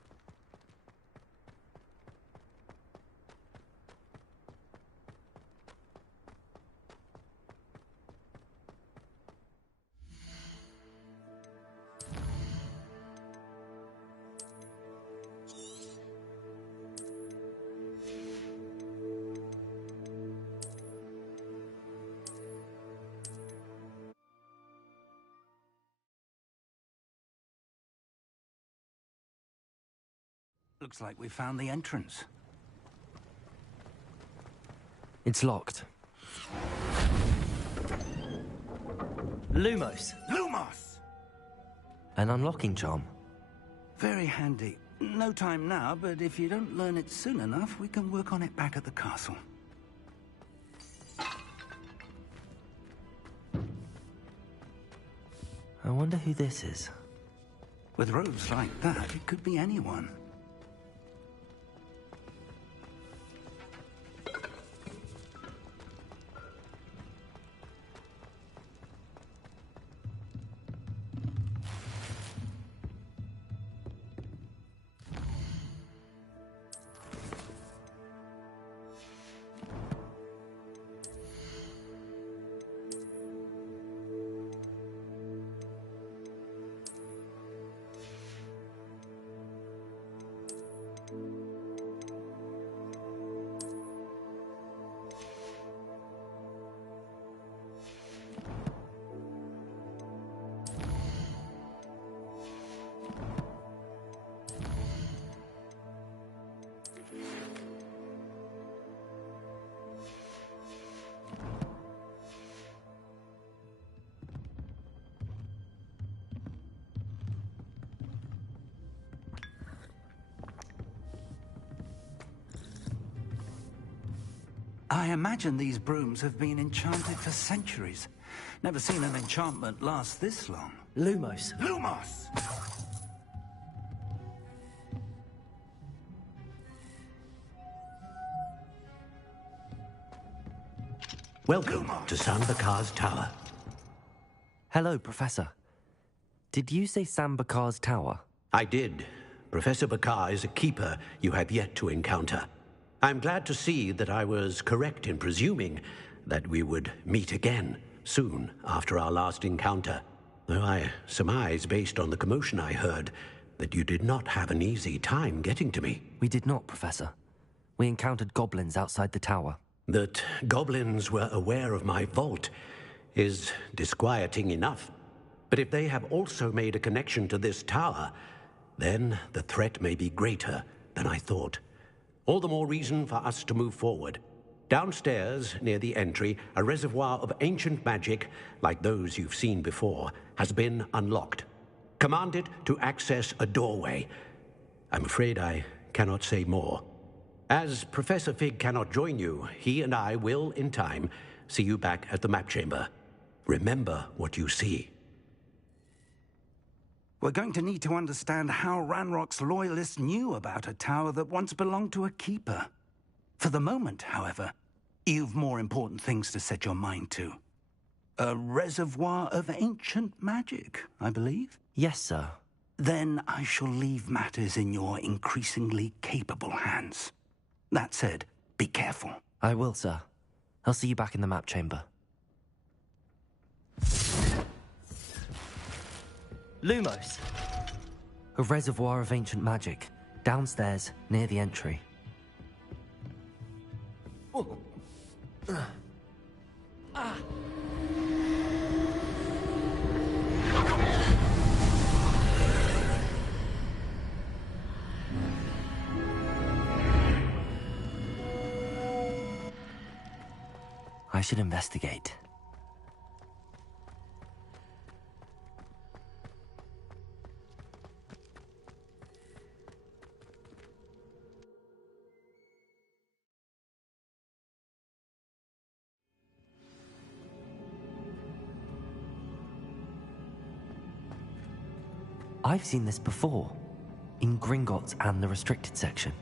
Looks like we found the entrance. It's locked. Lumos. Lumos! An unlocking charm. Very handy. No time now, but if you don't learn it soon enough, we can work on it back at the castle. I wonder who this is. With robes like that, it could be anyone. I imagine these brooms have been enchanted for centuries. Never seen an enchantment last this long. Lumos. Lumos! Welcome to Sambakar's Tower. Hello, Professor. Did you say Sambakar's Tower? I did. Professor Bakar is a keeper you have yet to encounter. I'm glad to see that I was correct in presuming that we would meet again soon after our last encounter. Though I surmise, based on the commotion I heard, that you did not have an easy time getting to me. We did not, Professor. We encountered goblins outside the tower. That goblins were aware of my vault is disquieting enough. But if they have also made a connection to this tower, then the threat may be greater than I thought. All the more reason for us to move forward. Downstairs, near the entry, a reservoir of ancient magic, like those you've seen before, has been unlocked. Command it to access a doorway. I'm afraid I cannot say more. As Professor Fig cannot join you, he and I will, in time, see you back at the map chamber. Remember what you see. We're going to need to understand how Ranrock's loyalists knew about a tower that once belonged to a keeper. For the moment, however, you've more important things to set your mind to. A reservoir of ancient magic, I believe? Yes, sir. then I shall leave matters in your increasingly capable hands. That said, be careful. I will, sir. I'll see you back in the map chamber. Lumos. A reservoir of ancient magic. Downstairs, near the entry. I should investigate. I've seen this before, in Gringotts and the restricted section.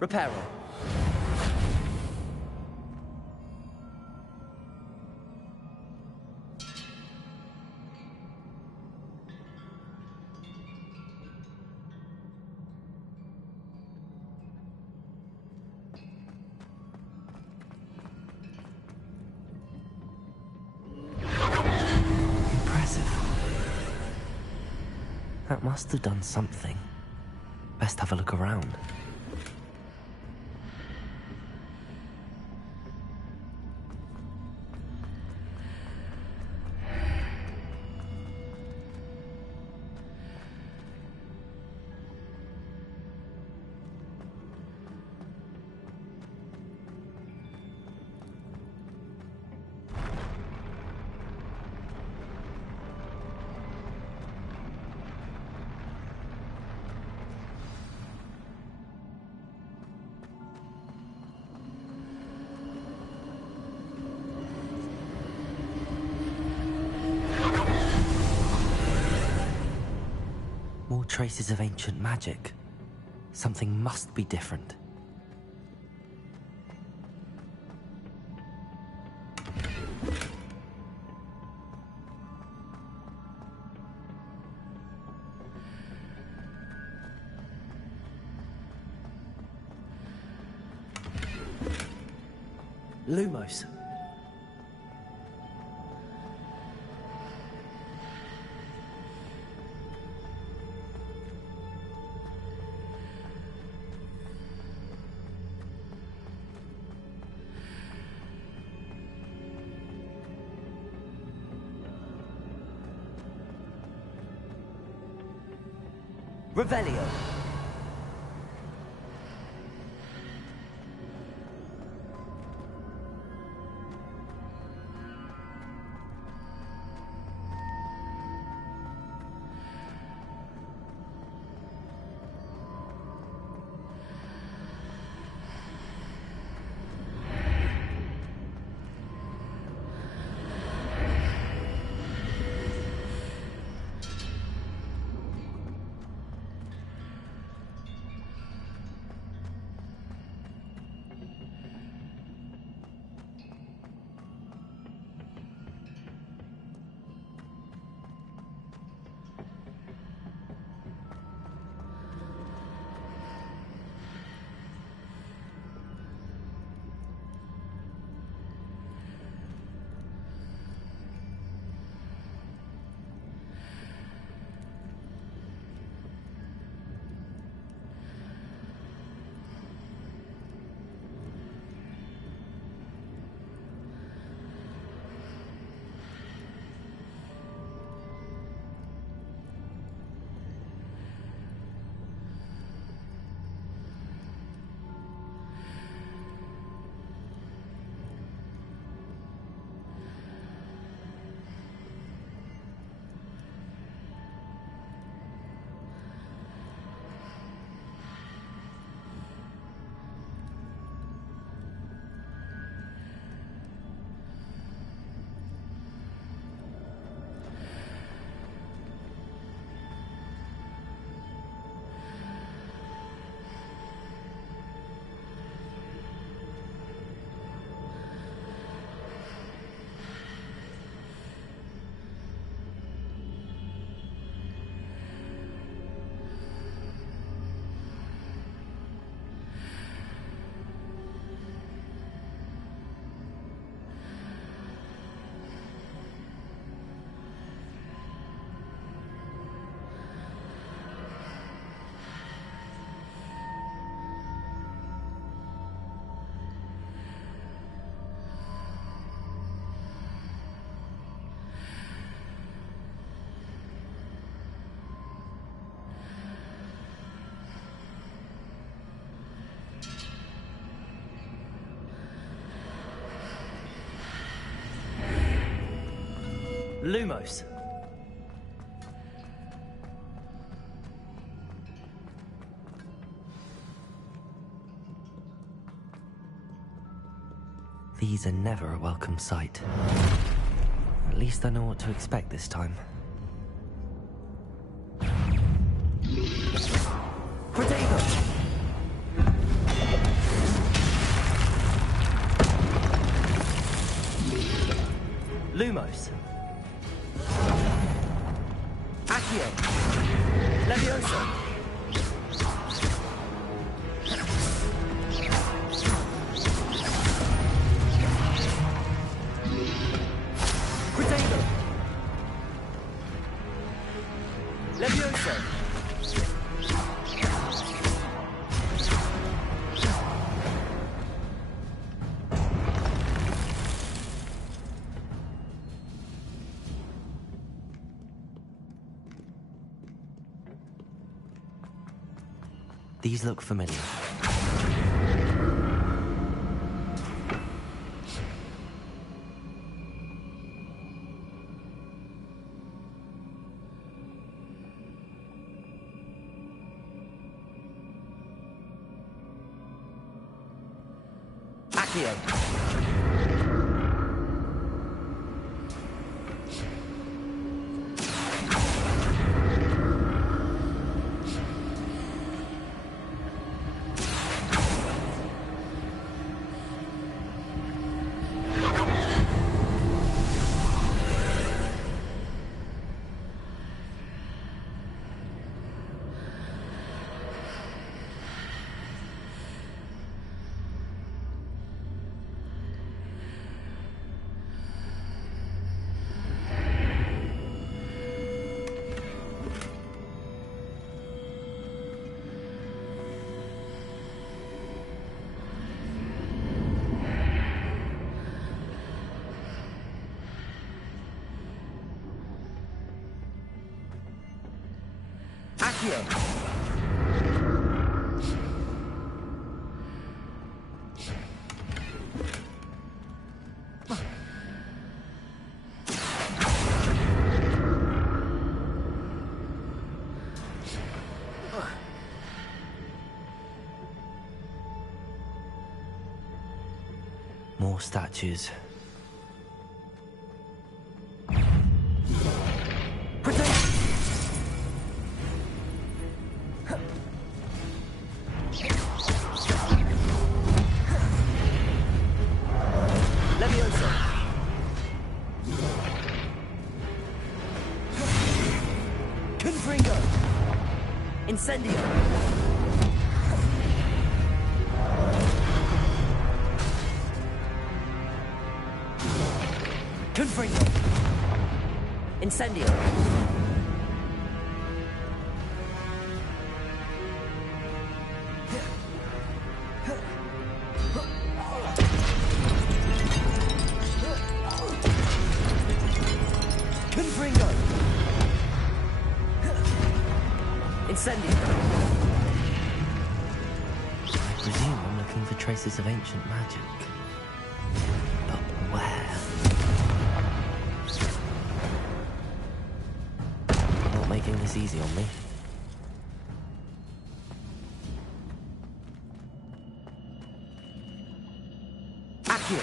Reparo. Impressive. That must have done something. Best have a look around. More traces of ancient magic. Something must be different. Lumos. Revelio. Lumos. These are never a welcome sight. At least I know what to expect this time. Protego! Lumos. Accio. Levioso. Protego. Levioso. These look familiar. Accio. Accio. More statues. Levioso. Confringo. Incendio. Confringo. Incendio. Confringo. Incendio. I presume I'm looking for traces of ancient magic. But where? Not making this easy on me. Accio.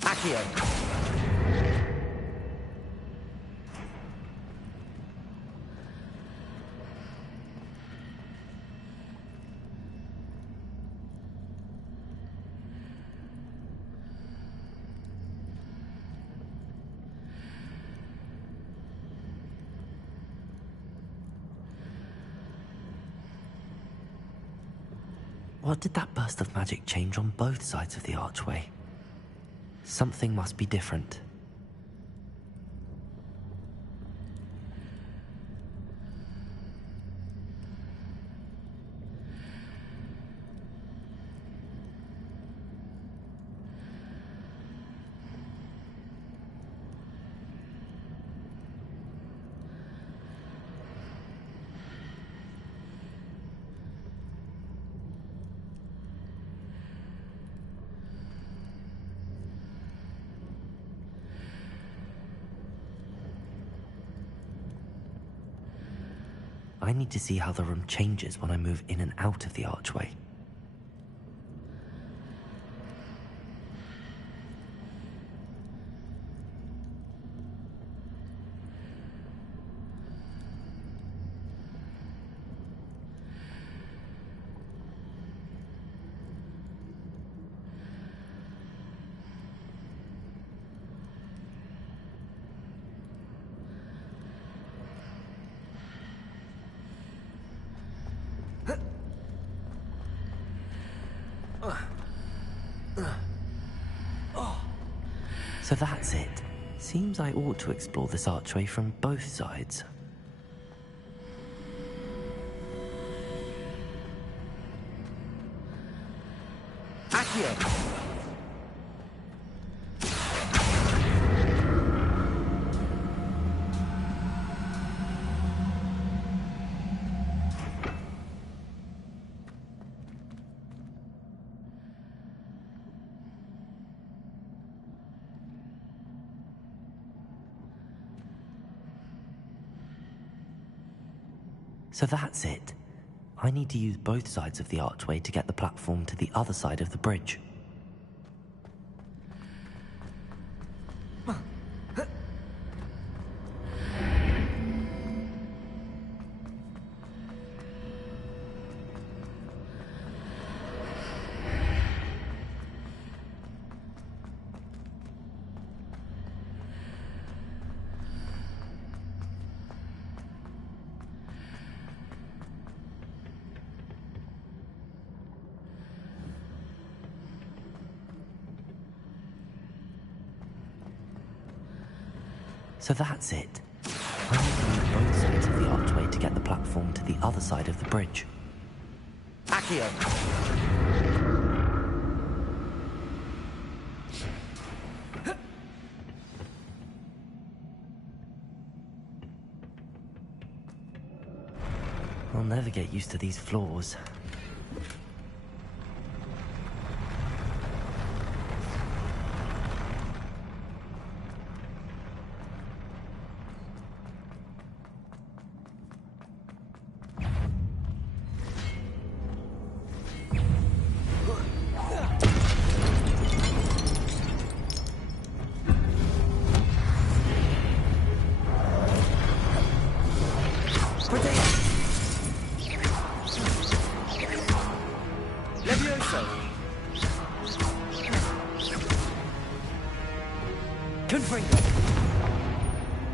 Accio. What did that burst of magic change on both sides of the archway? Something must be different. I need to see how the room changes when I move in and out of the archway. So that's it. Seems I ought to explore this archway from both sides. Accio. So that's it. I need to use both sides of the archway to get the platform to the other side of the bridge. So that's it. I need to use both sides of the archway to get the platform to the other side of the bridge. Accio. I'll never get used to these floors.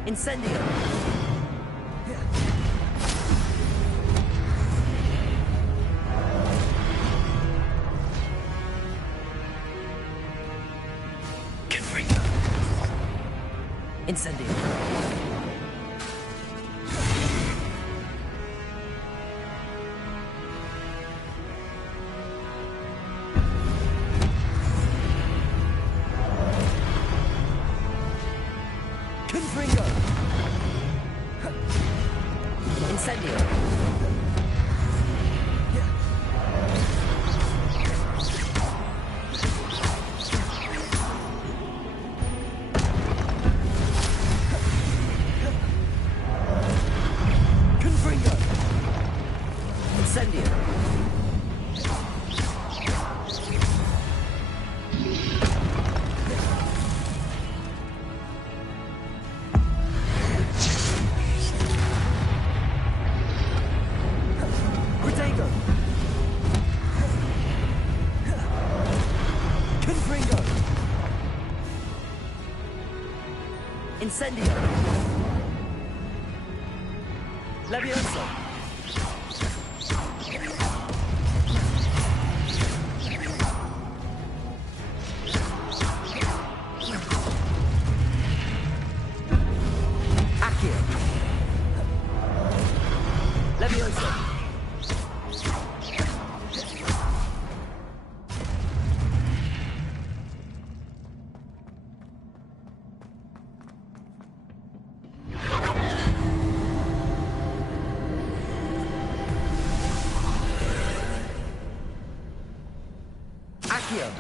Incendio! Incendio! Incendio! Levioso! Accio! Levioso! Accio!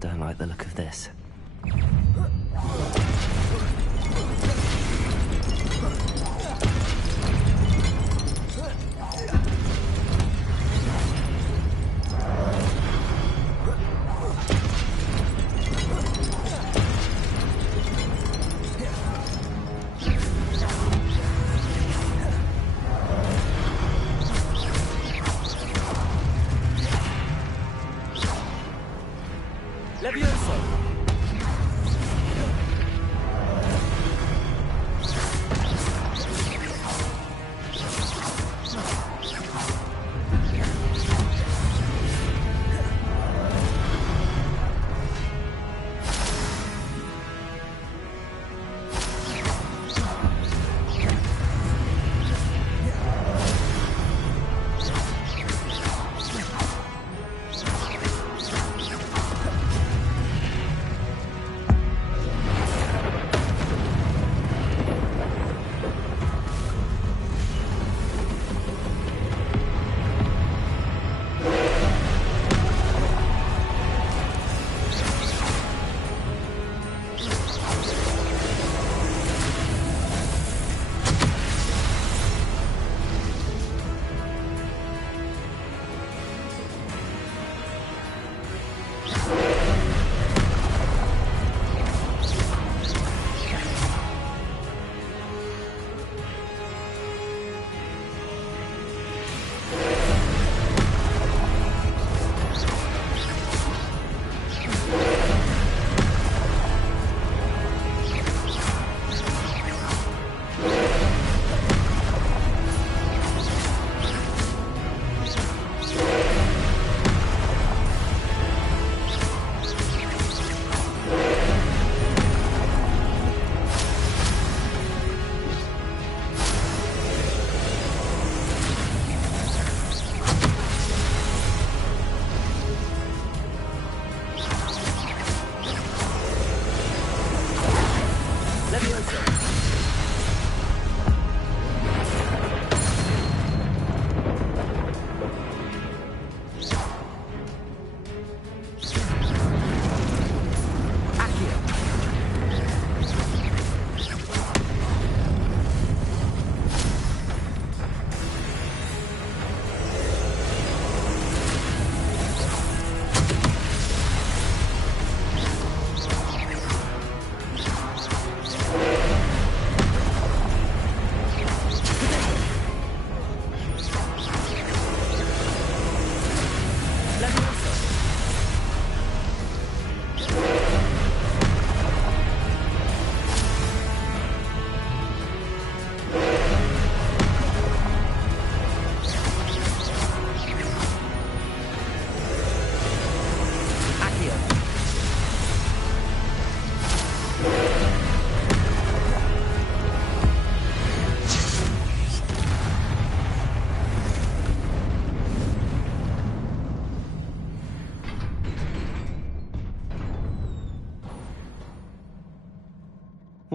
Don't like the look of this. Levioso!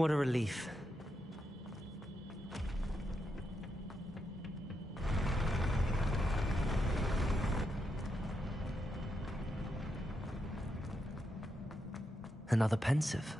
What a relief. Another pensive.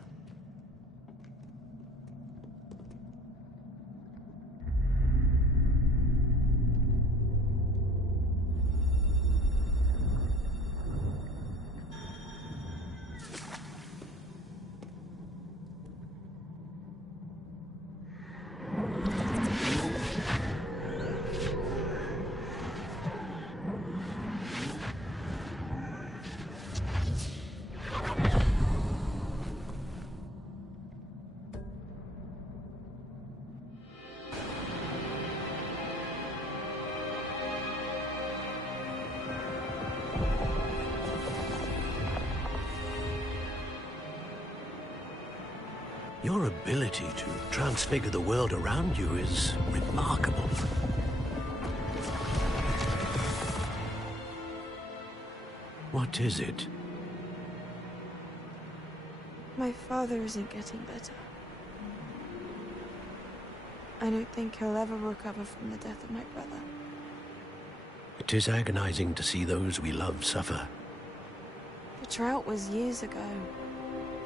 Your ability to transfigure the world around you is remarkable. What is it? My father isn't getting better. I don't think he'll ever recover from the death of my brother. It is agonizing to see those we love suffer. The drought was years ago.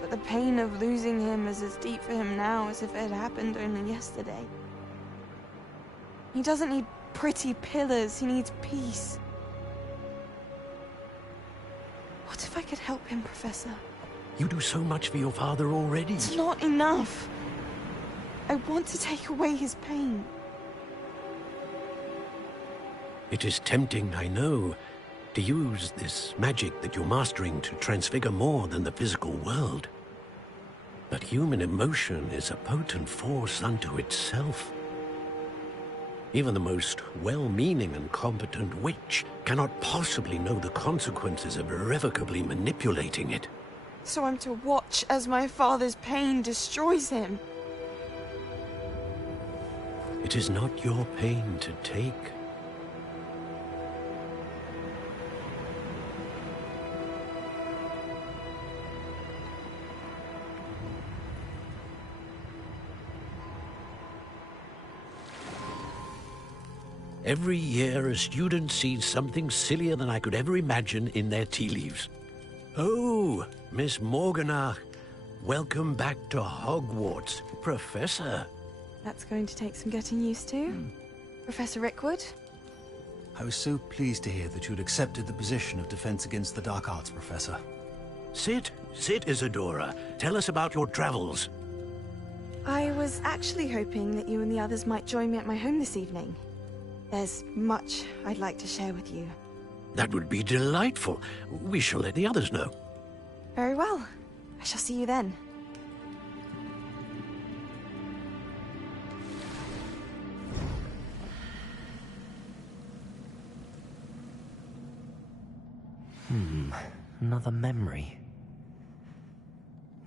But the pain of losing him is as deep for him now as if it had happened only yesterday. He doesn't need pretty pillars, he needs peace. What if I could help him, Professor? You do so much for your father already. It's not enough. I want to take away his pain. It is tempting, I know, to use this magic that you're mastering to transfigure more than the physical world. But human emotion is a potent force unto itself. Even the most well-meaning and competent witch cannot possibly know the consequences of irrevocably manipulating it. So I'm to watch as my father's pain destroys him. It is not your pain to take. Every year, a student sees something sillier than I could ever imagine in their tea leaves. Oh, Miss Morganach, welcome back to Hogwarts, Professor. That's going to take some getting used to. Professor Rickwood? I was so pleased to hear that you'd accepted the position of Defense Against the Dark Arts, Professor. Sit, Isadora. Tell us about your travels. I was actually hoping that you and the others might join me at my home this evening. There's much I'd like to share with you. That would be delightful. We shall let the others know. Very well. I shall see you then. Another memory.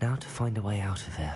Now to find a way out of here.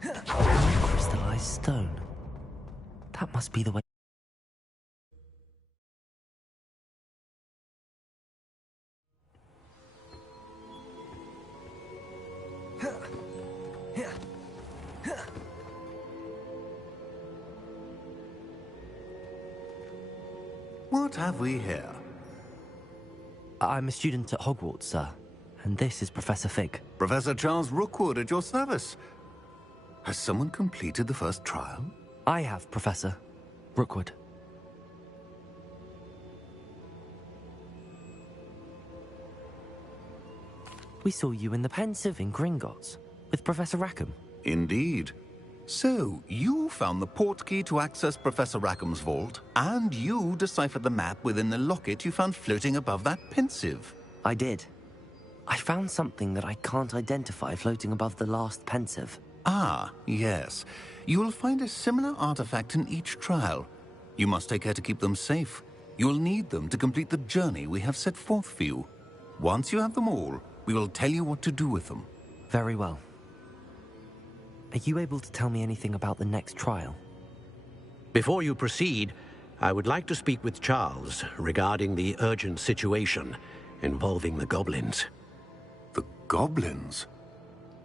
Crystallized stone. That must be the way. What have we here? I'm a student at Hogwarts, sir. And this is Professor Fig. Professor Charles Rookwood at your service. Has someone completed the first trial? I have, Professor Rookwood. We saw you in the Pensive in Gringotts with Professor Rackham. Indeed. So, you found the portkey to access Professor Rackham's vault, and you deciphered the map within the locket you found floating above that Pensive. I did. I found something that I can't identify floating above the last Pensive. Ah, yes. You will find a similar artifact in each trial. You must take care to keep them safe. You will need them to complete the journey we have set forth for you. Once you have them all, we will tell you what to do with them. Very well. Are you able to tell me anything about the next trial? Before you proceed, I would like to speak with Charles regarding the urgent situation involving the goblins. The goblins?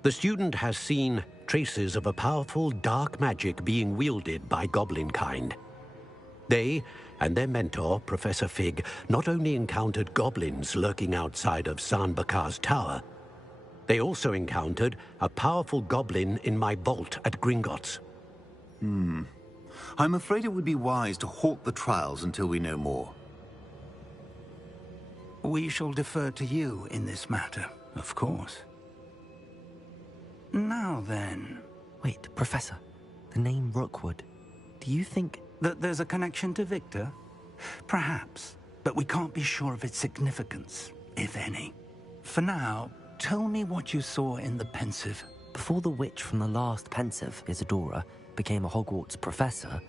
The student has seen traces of a powerful dark magic being wielded by goblin kind. They and their mentor, Professor Fig, not only encountered goblins lurking outside of San Bakar's tower, they also encountered a powerful goblin in my vault at Gringotts. I'm afraid it would be wise to halt the trials until we know more. We shall defer to you in this matter, of course. Now then... Wait, Professor. The name Rookwood. Do you think... that there's a connection to Victor? Perhaps, but we can't be sure of its significance, if any. For now, tell me what you saw in the Pensive. Before the witch from the last Pensive, Isadora, became a Hogwarts professor,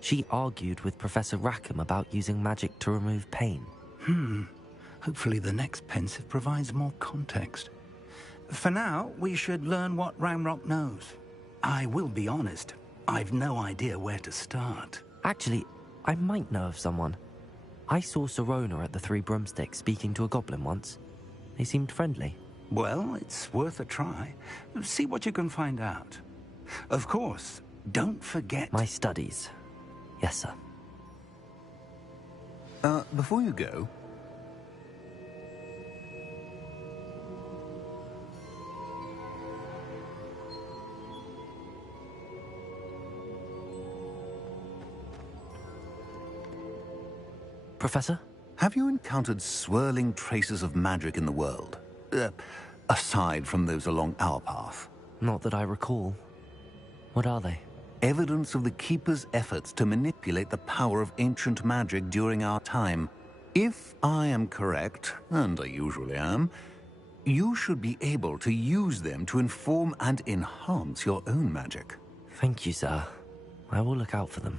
she argued with Professor Rackham about using magic to remove pain. Hopefully the next Pensive provides more context. For now, we should learn what Ramrock knows. I will be honest, I've no idea where to start. Actually, I might know of someone. I saw Sirona at the Three Broomsticks speaking to a goblin once. They seemed friendly. Well, it's worth a try. See what you can find out. Of course, don't forget... My studies. Yes, sir. Before you go... Professor? Have you encountered swirling traces of magic in the world? Aside from those along our path? Not that I recall. What are they? Evidence of the Keeper's efforts to manipulate the power of ancient magic during our time. If I am correct, and I usually am, you should be able to use them to inform and enhance your own magic. Thank you, sir. I will look out for them.